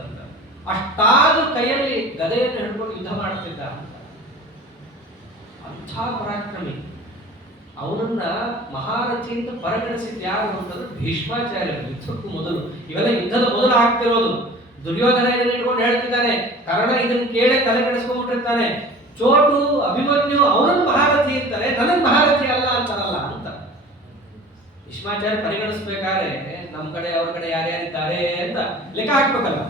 ಅಷ್ಟಾದ್ರೂ ಕೈಯಲ್ಲಿ ಗದೆಯನ್ನು ಹಿಡ್ಕೊಂಡು ಯುದ್ಧ ಮಾಡ್ತಿದ್ದ ಅಂತ. ಅಂಥ ಪರಾಕ್ರಮಿ. ಅವನನ್ನ ಮಹಾರಥಿ ಅಂತ ಪರಿಗಣಿಸಿದ ಯಾರು ಅಂತಂದ್ರೆ ಭೀಷ್ಮಾಚಾರ್ಯರು. ಯುದ್ಧಕ್ಕೂ ಮೊದಲು, ಇವೆಲ್ಲ ಯುದ್ಧದ ಮೊದಲು ಆಗ್ತಿರೋದು. ದುರ್ಯೋಧನ ಇದನ್ನ ಇಟ್ಕೊಂಡು ಹೇಳ್ತಿದ್ದಾನೆ, ಕರ್ಣ ಇದನ್ನ ಕೇಳಿ ತಲೆ ಕೆಡಿಸ್ಕೊಂಡ್ಬಿಟ್ಟಿರ್ತಾನೆ. ಚೋಟು ಅಭಿಮನ್ಯು ಅವನನ್ನು ಮಹಾರಥಿ ಅಂತಾರೆ, ನನಗೆ ಮಹಾರಥಿ ಅಲ್ಲ ಅಂತಾರಲ್ಲ ಅಂತ. ಭೀಷ್ಮಾಚಾರ್ಯ ಪರಿಗಣಿಸ್ಬೇಕಾದ್ರೆ ನಮ್ಮ ಕಡೆ ಅವ್ರ ಕಡೆ ಯಾರ್ಯಾರಿದ್ದಾರೆ ಅಂತ ಲೆಕ್ಕ ಹಾಕ್ಬೇಕಲ್ಲ.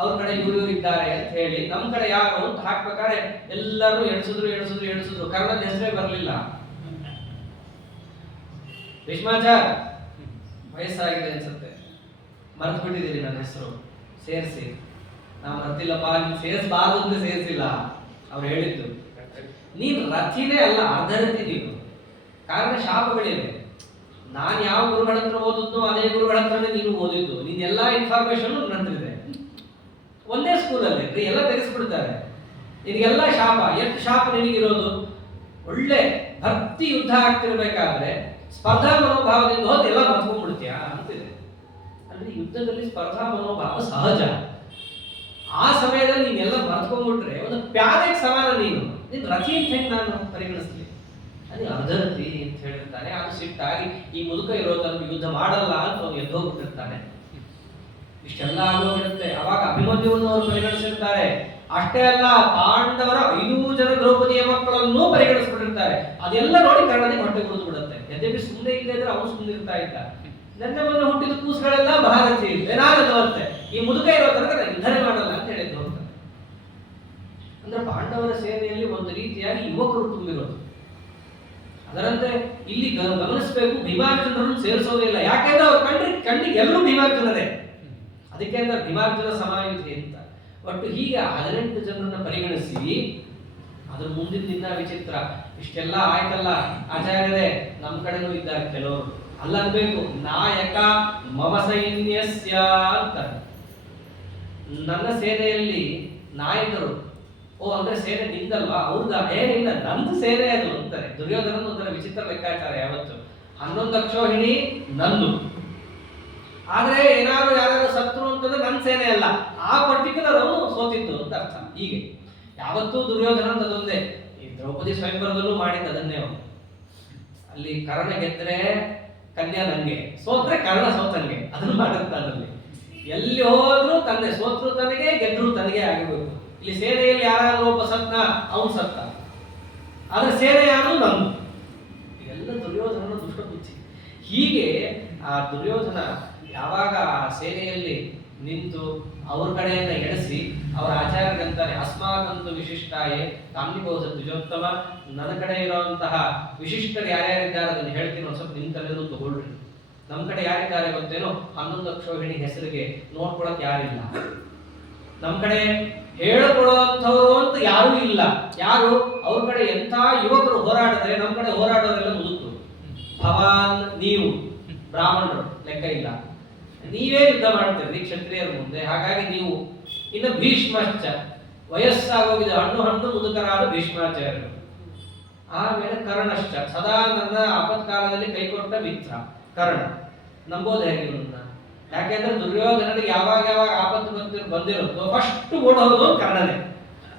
ಅವ್ರ ಕಡೆ ಇವರು ಇದ್ದಾರೆ ಅಂತ ಹೇಳಿ ನಮ್ಮ ಕಡೆ ಯಾರು ಅಂತ ಹಾಕ್ಬೇಕಾದ್ರೆ ಎಲ್ಲರೂ ಎಣಿಸಿದ್ರು. ಕರ್ಣದ ಹೆಸರೇ ಬರಲಿಲ್ಲ. ಭೀಷ್ಮಾಚಾರ್ಯ ವಯಸ್ಸಾಗಿದೆ ಅನ್ಸುತ್ತೆ, ಮರೆತು ಬಿಟ್ಟಿದ್ದೀರಿ ನನ್ನ ಹೆಸರು, ಸೇರಿಸಿ. ನಾ ಮರ್ತಿಲ್ಲಪ್ಪ, ನೀನು ಸೇರಿಸಬಾರದು ಅಂತ ಸೇರಿಸಿಲ್ಲ. ಅವ್ರು ಹೇಳಿದ್ದು ನೀನು ರಥಿನೇ ಅಲ್ಲ, ಅರ್ಧ ರಥಿ ನೀನು. ಕಾರಣ ಶಾಪಗಳಿವೆ. ನಾನು ಯಾವ ಗುರುಗಳ ಹತ್ರ ಓದಿದ್ನೋ ಅದೇ ಗುರುಗಳ ಹತ್ರನೇ ನೀನು ಓದಿದ್ದು. ನೀನ್ ಎಲ್ಲಾ ಇನ್ಫಾರ್ಮೇಶನ್ ನಂತಿದೆ. ಒಂದೇ ಸ್ಕೂಲಲ್ಲಿ ಎಲ್ಲ ತೆಗೆಸ್ಬಿಡ್ತಾರೆ. ನಿನಗೆಲ್ಲ ಶಾಪ. ಎಷ್ಟು ಶಾಪ ನಿನಗಿರೋದು? ಒಳ್ಳೆ ಭಕ್ತಿ ಯುದ್ಧ ಆಗ್ತಿರ್ಬೇಕಾದ್ರೆ ಸ್ಪರ್ಧಾ ಮನೋಭಾವದಿಂದ ಹೋದ್ ಎಲ್ಲ ಮರ್ತ್ಕೊಂಡ್ಬಿಡ್ತೀಯ ಅಂತಿದೆ. ಅಂದ್ರೆ ಯುದ್ಧದಲ್ಲಿ ಸ್ಪರ್ಧಾ ಮನೋಭಾವ ಸಹಜ. ಆ ಸಮಯದಲ್ಲಿ ನೀನೆಲ್ಲ ಮರ್ತ್ಕೊಂಡ್ಬಿಟ್ರೆ ಒಂದು ಪ್ಯಾದೆಗೆ ಸಮಾನ ನೀನು. ರಥಿ ಅಂತ ಹೆಂಗ್ ನಾನು ಪರಿಗಣಿಸ್ಲಿ? ಅದೇ ಅರ್ಧರಥಿ ಅಂತ ಹೇಳಿರ್ತಾನೆ. ಅದು ಸಿಟ್ಟಾಗಿ ಈ ಮುದುಕ ಇರೋದನ್ನು ಯುದ್ಧ ಮಾಡಲ್ಲ ಅಂತ ಅವ್ನು ಎದ್ದೋಗ್ಬಿಟ್ಟಿರ್ತಾನೆ. ಇಷ್ಟೆಲ್ಲ ಆಗೋಗಿರುತ್ತೆ. ಅವಾಗ ಅಭಿಮನ್ಯುವನ್ನು ಅವರು ಪರಿಗಣಿಸಿರ್ತಾರೆ. ಅಷ್ಟೇ ಅಲ್ಲ, ಪಾಂಡವರ 5 ಜನ ದ್ರೌಪದಿಯ ಮಕ್ಕಳನ್ನು ಪರಿಗಣಿಸ್ಬಿಟ್ಟಿರ್ತಾರೆ. ಅದೆಲ್ಲ ನೋಡಿ ಕರ್ಣನಿಗೆ ಹೊಟ್ಟೆ ಉಳಿದು ಬಿಡುತ್ತೆ. ಯದ್ಯಪಿ ಸುಮ್ಮನೆ ಇಲ್ಲದೆ ಇದ್ರೆ ಅವನು ಸುಮ್ಮನೆ ಇರ್ತಾ ಇದ್ದ. ನನ್ನ ಮೊನ್ನೆ ಹುಟ್ಟಿದ ಕೂಸುಗಳೆಲ್ಲ ಮಹಾರಥಿ ಇರುತ್ತೆ, ನಾನಂತೆ ಈ ಮುದುಕ ಇರೋ ತನಕ ನಾನು ಯುದ್ಧನೇ ಮಾಡಲ್ಲ ಅಂತ ಹೇಳಿದ್ದು ಅಂತ. ಅಂದ್ರೆ ಪಾಂಡವರ ಸೇನೆಯಲ್ಲಿ ಒಂದು ರೀತಿಯಾಗಿ ಯುವಕರು ತುಂಬಿರೋದು. ಅದರಂತೆ ಇಲ್ಲಿ ಗಮನಿಸಬೇಕು, ಭೀಮಾರ್ಜುನರನ್ನು ಸೇರಿಸೋದಿಲ್ಲ. ಯಾಕೆಂದ್ರೆ ಅವ್ರ ಕಣ್ಣಿಗೆ ಎಲ್ಲರೂ ಭೀಮಾರ್ಜುನರೇ. ಅದಕ್ಕೆ ಅಂದ್ರೆ ಭೀಮಾರ್ಜುನ ಸಮಾಯುಧಿ ಅಂತ. ಒಟ್ಟು ಹೀಗೆ 18 ಜನರನ್ನ ಪರಿಗಣಿಸಿ, ಅದ್ರ ಮುಂದಿನ ದಿನ ವಿಚಿತ್ರ. ಇಷ್ಟೆಲ್ಲ ಆಯ್ತಲ್ಲ ಆಚಾರ್ಯರೇ, ನಮ್ಮ ಕಡೆನೂ ಇದ್ದಾರೆ ಕೆಲವರು. ಅಲ್ಲ ಅನ್ಬೇಕು, ನಾಯಕ ಮಮ ಸೈನ್ಯಸ್ಯ ಅಂತ. ನನ್ನ ಸೇನೆಯಲ್ಲಿ ನಾಯಕರು. ಓ ಅಂದ್ರೆ ಸೇನೆ ನಿಂದಲ್ವಾ? ಹೌದಾ? ಏನಿಲ್ಲ, ನಂದು ಸೇನೆ ಅದು ಅಂತಾರೆ. ದುರ್ಯೋಧನ ಒಂಥರ ವಿಚಿತ್ರ ಲೆಕ್ಕಾಚಾರ ಯಾವತ್ತು. 11 ಅಕ್ಷೋಹಿಣಿ ನಂದು. ಆದ್ರೆ ಏನಾದ್ರು ಯಾರು ಸತ್ರು ಅಂತಂದ್ರೆ ನನ್ನ ಸೇನೆ ಅಲ್ಲ, ಆ ಪರ್ಟಿಕ್ಯುಲರ್ ಅವನು ಸೋತಿದ್ದು ಅಂತ ಅರ್ಥ. ಹೀಗೆ ಯಾವತ್ತೂ ದುರ್ಯೋಧನ ಅದೊಂದೇ. ಈ ದ್ರೌಪದಿ ಸ್ವಯಂವರದಲ್ಲೂ ಮಾಡಿದ್ದು ಅದನ್ನೇ ಅವನು. ಅಲ್ಲಿ ಕರ್ಣ ಗೆದ್ರೆ ಕನ್ಯಾ ನಂಗೆ, ಸೋತ್ರೆ ಕರ್ಣ ಸೋತನ್ಗೆ, ಅದನ್ನು ಮಾಡಿರ್ತಾನಲ್ಲಿ. ಎಲ್ಲಿ ಹೋದ್ರು ತನ್ನೆ, ಸೋತ್ರು ತನಗೆ, ಗೆದ್ರು ತನಗೆ ಆಗಿರ್ಬೇಕು. ಇಲ್ಲಿ ಸೇನೆಯಲ್ಲಿ ಯಾರಾದ್ರೂ ಒಬ್ಬ ಸತ್ನ, ಅವನು ಸತ್ತ. ಆದ್ರೆ ಸೇನೆ ಯಾರು? ನಮ್ದು. ಎಲ್ಲ ದುರ್ಯೋಧನನ ದುಷ್ಟಬುದ್ಧಿ. ಹೀಗೆ ಆ ದುರ್ಯೋಧನ ಯಾವಾಗ ಸೇನೆಯಲ್ಲಿ ನಿಂತು ಅವ್ರ ಕಡೆಯನ್ನ ಎಣಿಸಿ ಅವರ ಆಚಾರ್ಯರಂತಾನೆ, ಅಸ್ಮಾಕಂತು ವಿಶಿಷ್ಟಾಯೇ ತಾಮ್ನಿಬೋಧ ದ್ವಿಜೋತ್ತಮ. ನನ್ನ ಕಡೆ ಇರುವಂತಹ ವಿಶಿಷ್ಟರು ಯಾರ್ಯಾರಿದ್ದಾರೆ ಅದನ್ನು ಹೇಳ್ತೀನಿ, ಒಂದು ಸ್ವಲ್ಪ ನಿಮ್ಮ ಕಡೆಯೂ ತಗೊಳ್ರಿ. ನಮ್ಮ ಕಡೆ ಯಾರಿದ್ದಾರೆ ಗೊತ್ತೇನೋ? 11 ಅಕ್ಷೋಹಿಣಿ ಹೆಸರಿಗೆ ನೋಡ್ಕೊಳಕ್ ಯಾರಿಲ್ಲ. ನಮ್ಮ ಕಡೆ ಹೇಳ್ಕೊಡುವಂಥವ್ರು ಅಂತ ಯಾರೂ ಇಲ್ಲ. ಯಾರು? ಅವ್ರ ಕಡೆ ಎಂಥ ಯುವಕರು ಹೋರಾಡಿದ್ರೆ ನಮ್ಮ ಕಡೆ ಹೋರಾಡೋರೆಲ್ಲ ಮುದುಕರು. ಭವಾನ್, ನೀವು ಬ್ರಾಹ್ಮಣರು ಲೆಕ್ಕ ಇಲ್ಲ. ನೀವೇ ಯುದ್ಧ ಮಾಡ್ತೀರಿ ಕ್ಷತ್ರಿಯರ ಮುಂದೆ. ಹಾಗಾಗಿ ನೀವು ಇನ್ನು ಭೀಷ್ಮಶ್ಚ, ವಯಸ್ಸಾಗೋಗಿದೆ, ಹಣ್ಣು ಮುದುಕರಾದ ಭೀಷ್ಮಾಚಾರ್ಯರು. ಆಮೇಲೆ ಕರ್ಣಶ್ಚ, ಸದಾ ನನ್ನ ಆಪತ್ಕಾಲದಲ್ಲಿ ಕೈಕೊಟ್ಟ ಮಿತ್ರ ಕರ್ಣ. ನಂಬೋದು ಹೇಗೆ ಇವನ್ನ? ಯಾಕೆಂದ್ರೆ ದುರ್ಯೋಧನನಿಗೆ ಯಾವಾಗ ಆಪತ್ತು ಬಂದಿರುತ್ತೋ ಫಸ್ಟ್ ಓಡೋದು ಕರ್ಣನೇ.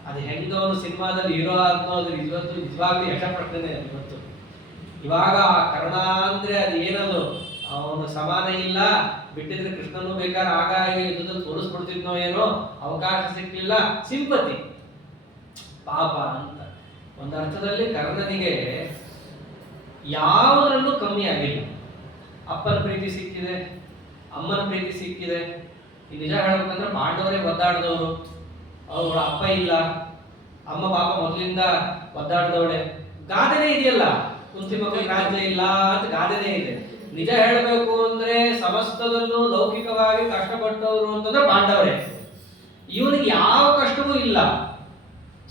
ಅದು ಹೆಂಗ ಅವನು ಸಿನಿಮಾದಲ್ಲಿ ಹೀರೋ ಅನ್ನೋದು ಇವತ್ತು ನಿಜವಾಗ್ಲೂ ಯಶ ಪ್ರಶ್ನೆ. ಇವತ್ತು ಇವಾಗ ಕರ್ಣ ಅಂದ್ರೆ ಅದು ಏನದು, ಅವನು ಸಮಾನ ಇಲ್ಲ, ಬಿಟ್ಟಿದ್ರೆ ಕೃಷ್ಣನು ಬೇಕಾದ್ರೆ ಆಗ ಯುದ್ಧದಲ್ಲಿ ತೋರಿಸ್ಬಿಡ್ತಿದ್ನೋ ಏನೋ, ಅವಕಾಶ ಸಿಕ್ಕಿಲ್ಲ, ಸಿಂಪತಿ ಪಾಪ ಅಂತ. ಒಂದು ಅರ್ಥದಲ್ಲಿ ಕರ್ಣನಿಗೆ ಯಾವುದರಲ್ಲೂ ಕಮ್ಮಿ ಆಗಿಲ್ಲ. ಅಪ್ಪನ ಪ್ರೀತಿ ಸಿಕ್ಕಿದೆ, ಅಮ್ಮನ ಪ್ರೀತಿ ಸಿಕ್ಕಿದೆ. ಈ ನಿಜ ಹೇಳ್ಬೇಕಂದ್ರೆ ಪಾಂಡವರೇ ಒದ್ದಾಡಿದವರು. ಅವ್ರ ಅಪ್ಪ ಇಲ್ಲ, ಅಮ್ಮ ಪಾಪ ಮೊದಲಿಂದ ಒದ್ದಾಡಿದವಳೆ. ಗಾದೆನೇ ಇದೆಯಲ್ಲ, ಕುಂತಿ ಮಕ್ಕಳಿಗೆ ರಾಜ್ಯ ಇಲ್ಲ ಅಂತ ಗಾದೆನೇ ಇದೆ. ನಿಜ ಹೇಳಬೇಕು ಅಂದ್ರೆ ಸಮಸ್ತದಲ್ಲೂ ಲೌಕಿಕವಾಗಿ ಕಷ್ಟಪಟ್ಟವರು ಅಂತಂದ್ರೆ ಪಾಂಡವರೇ. ಇವನಿಗೆ ಯಾವ ಕಷ್ಟವೂ ಇಲ್ಲ.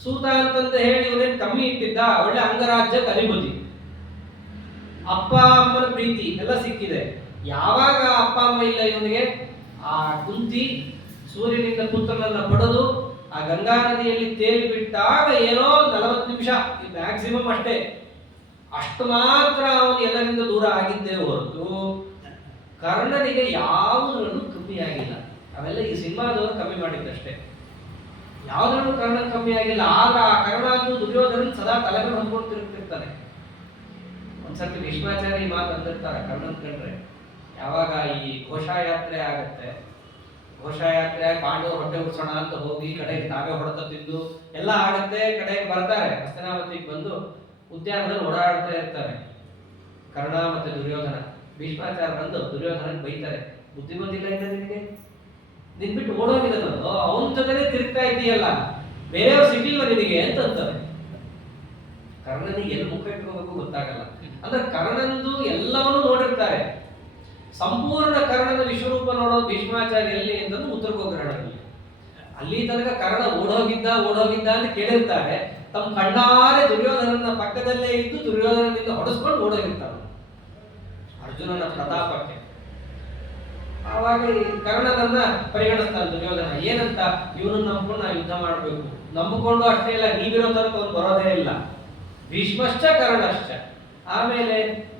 ಸೂತ ಅಂತಂತ ಹೇಳಿ ಇವನೇನು ಕಮ್ಮಿ ಇಟ್ಟಿದ್ದ? ಒಳ್ಳೆ ಅಂಗರಾಜ್ಯ ಕಲಿಬುದ್ಧಿ, ಅಪ್ಪ ಅಮ್ಮನ ಪ್ರೀತಿ ಎಲ್ಲ ಸಿಕ್ಕಿದೆ. ಯಾವಾಗ ಅಪ್ಪ ಅಮ್ಮ ಇಲ್ಲ ಇವನಿಗೆ, ಆ ಕುಂತಿ ಸೂರ್ಯನಿಂದ ಪುತ್ರನನ್ನ ಪಡೆದು ಆ ಗಂಗಾ ನದಿಯಲ್ಲಿ ತೇಲಿ ಬಿಟ್ಟಾಗ ಏನೋ 40 ನಿಮಿಷ ಮ್ಯಾಕ್ಸಿಮಮ್ ಅಷ್ಟೇ, ಅಷ್ಟು ಮಾತ್ರ ಅವನು ಎಲ್ಲರಿಂದ ದೂರ ಆಗಿದ್ದೇ ಹೊರತು ಕರ್ಣನಿಗೆ ಯಾವುದರಲ್ಲೂ ಕಮ್ಮಿ ಆಗಿಲ್ಲ. ಅವೆಲ್ಲ ಈ ಸಿನಿಮಾದವರು ಕಮ್ಮಿ ಮಾಡಿದ್ದಷ್ಟೇ. ಯಾವುದ್ರಲ್ಲೂ ಕರ್ಣ ಕಮ್ಮಿ ಆಗಿಲ್ಲ. ಆಗ ಆ ಕರ್ಣ ಅಂತೂ ದುರ್ಯೋಧನ ಸದಾ ತಲೆಗಳು ಹೊಂದ್ಕೊಂಡು ತಿರುಗ್ತಿರ್ತಾನೆ. ಒಂದ್ಸರ್ತಿ ಭೀಷ್ಮಾಚಾರ್ಯ ಈ ಮಾತು ಅಂದಿರ್ತಾರೆ ಕರ್ಣನ್ ಕಂಡ್ರೆ. ಯಾವಾಗ ಈ ಘೋಷಯಾತ್ರೆ ಆಗತ್ತೆ, ಘೋಷಯಾತ್ರೆ ಪಾಂಡವರು ಹೊಟ್ಟೆ ಉಡ್ಸೋಣ ಅಂತ ಹೋಗಿ ಕಡೆಗೆ ತಾವೇ ಹೊಡೆತ ತಿಂದು ಎಲ್ಲ ಆಗತ್ತೆ. ಕಡೆಗೆ ಬರ್ತಾರೆ, ಹಸ್ತನಾವತಿಗೆ ಬಂದು ಉದ್ಯಾನದಲ್ಲಿ ಓಡಾಡ್ತಾ ಇರ್ತಾರೆ ಕರ್ಣ ಮತ್ತೆ ದುರ್ಯೋಧನ. ಭೀಷ್ಮಾಚಾರ್ಯ ಬಂದು ದುರ್ಯೋಧನಕ್ಕೆ ಬೈತಾರೆ, ಬುದ್ಧಿ ಬಂದಿಲ್ಲ ಇಲ್ಲ ನಿನಗೆ, ನಿನ್ ಬಿಟ್ಟು ಓಡೋಗಿದ್ದಾನು, ಅವನ ಜೊತೆನೆ ತಿರುಗ್ತಾ ಇದೆಯಲ್ಲ, ಬೇರೆಯವ್ರು ಸಿಗ್ಲಿಲ್ಲ ನಿನಗೆ ಅಂತ ಅಂತಾರೆ. ಕರ್ಣನಿಗೆ ಎಲ್ಲಿ ಮುಖ ಇಟ್ಕೋಬೇಕು ಗೊತ್ತಾಗಲ್ಲ. ಅಂದ್ರೆ ಕರ್ಣಂದು ಎಲ್ಲವನ್ನೂ ನೋಡಿರ್ತಾರೆ. ಸಂಪೂರ್ಣ ಕರ್ಣನ ವಿಶ್ವರೂಪ ನೋಡೋದು ಭೀಷ್ಮಾಚಾರ್ಯ ಎಲ್ಲಿ ಅಂತಂದು ಉತ್ತರ ಗೋಕರ್ಣದಲ್ಲಿ. ಅಲ್ಲಿ ತನಕ ಕರ್ಣ ಓಡೋಗಿದ್ದ ಅಂತ ಕೇಳಿರ್ತಾರೆ. ತಮ್ಮ ಕಣ್ಣಾರೆ ದುರ್ಯೋಧನನ ಪಕ್ಕದಲ್ಲೇ ಇದ್ದು ದುರ್ಯೋಧನನಿಂದ ಹೊಡೆಸ್ಕೊಂಡು ಓಡೋಗಿರ್ತಾರೆ ಅರ್ಜುನನ ಪ್ರತಾಪಕ್ಕೆ. ಆವಾಗ ಈ ಕರ್ಣನನ್ನ ಪರಿಗಣಿಸ್ತಾನೆ ದುರ್ಯೋಧನ. ಏನಂತ? ಇವನನ್ನ ನಂಬ್ಕೊಂಡು ನಾವು ಯುದ್ಧ ಮಾಡಬೇಕು. ನಂಬಿಕೊಂಡು ಅಷ್ಟೇ ಇಲ್ಲ, ನೀವಿರೋ ತನಕ ಅವ್ನು ಬರೋದೇ ಇಲ್ಲ. ಭೀಷ್ಮಶ್ಚ ಕರ್ಣಶ್ಚ, ಆಮೇಲೆ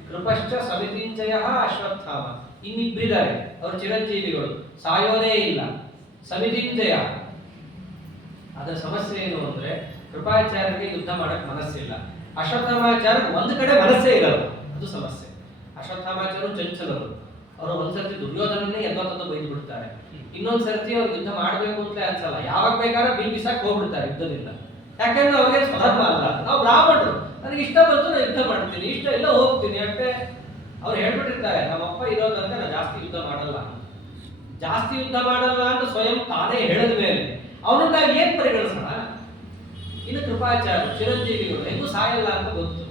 ಕೃಪಶ್ಚ ಸಮಿತಿಂಚಯ ಅಶ್ವತ್ಥಾಮ. ಇನ್ನಿಬ್ಬರಿದ್ದಾರೆ, ಅವರು ಚಿರಂಜೀವಿಗಳು, ಸಾಯೋದೇ ಇಲ್ಲ. ಸಮಿತಿಂಜಯ, ಅದರ ಸಮಸ್ಯೆ ಏನು ಅಂದ್ರೆ ಕೃಪಾಚಾರ್ಯರಿಗೆ ಯುದ್ಧ ಮಾಡಕ್ ಮನಸ್ಸಿಲ್ಲ. ಅಶ್ವತ್ಥಾಮಾಚಾರ್ಯ ಒಂದು ಕಡೆ ಮನಸ್ಸೇ ಇರಲ್ಲ, ಅದು ಸಮಸ್ಯೆ. ಅಶ್ವತ್ಥಾಮಾಚಾರ್ಯರು ಚಂಚಲರು. ಅವರು ಒಂದ್ಸರ್ತಿ ದುರ್ಯೋಧನನ್ನೇ ಎದ್ದೊತ್ತದ್ದು ಬೈದು ಬಿಡ್ತಾರೆ. ಇನ್ನೊಂದ್ಸರ್ತಿ ಅವ್ರು ಯುದ್ಧ ಮಾಡ್ಬೇಕು ಅಂತ ಅನ್ಸಲ್ಲ. ಯಾವಾಗ ಬೇಕಾದ್ರೆ ಬಿಲ್ ಬಿಸಾಕ್ ಹೋಗ್ಬಿಡ್ತಾರೆ ಯುದ್ಧದಿಂದ. ಯಾಕಂದ್ರೆ ಅವ್ರಿಗೆ ಸ್ವಧರ್ಮ ಅಲ್ಲ, ನಾವು ಬ್ರಾಹ್ಮಣರು, ನನಗೆ ಇಷ್ಟ ಬಂತು ನಾನು ಯುದ್ಧ ಮಾಡ್ತೀನಿ, ಇಷ್ಟ ಇಲ್ಲ ಹೋಗ್ತೀನಿ ಅಷ್ಟೇ. ಅವ್ರು ಹೇಳ್ಬಿಟ್ಟಿರ್ತಾರೆ, ನಮ್ಮಪ್ಪ ಇರೋ ತನಕ ನಾನು ಜಾಸ್ತಿ ಯುದ್ಧ ಮಾಡಲ್ಲ ಅಂತ ಸ್ವಯಂ ತಾನೇ ಹೇಳಿದ ಮೇಲೆ ಅವನನ್ನ ಏನ್ ಪರಿಗಣಿಸೋಣ? ಇನ್ನು ಕೃಪಾಚಾರ್ಯ ಚಿರಂಜೀವಿಗಳು ಹೆಂಗೂ ಸಾಯಲ್ಲ ಅಂತ ಗೊತ್ತು.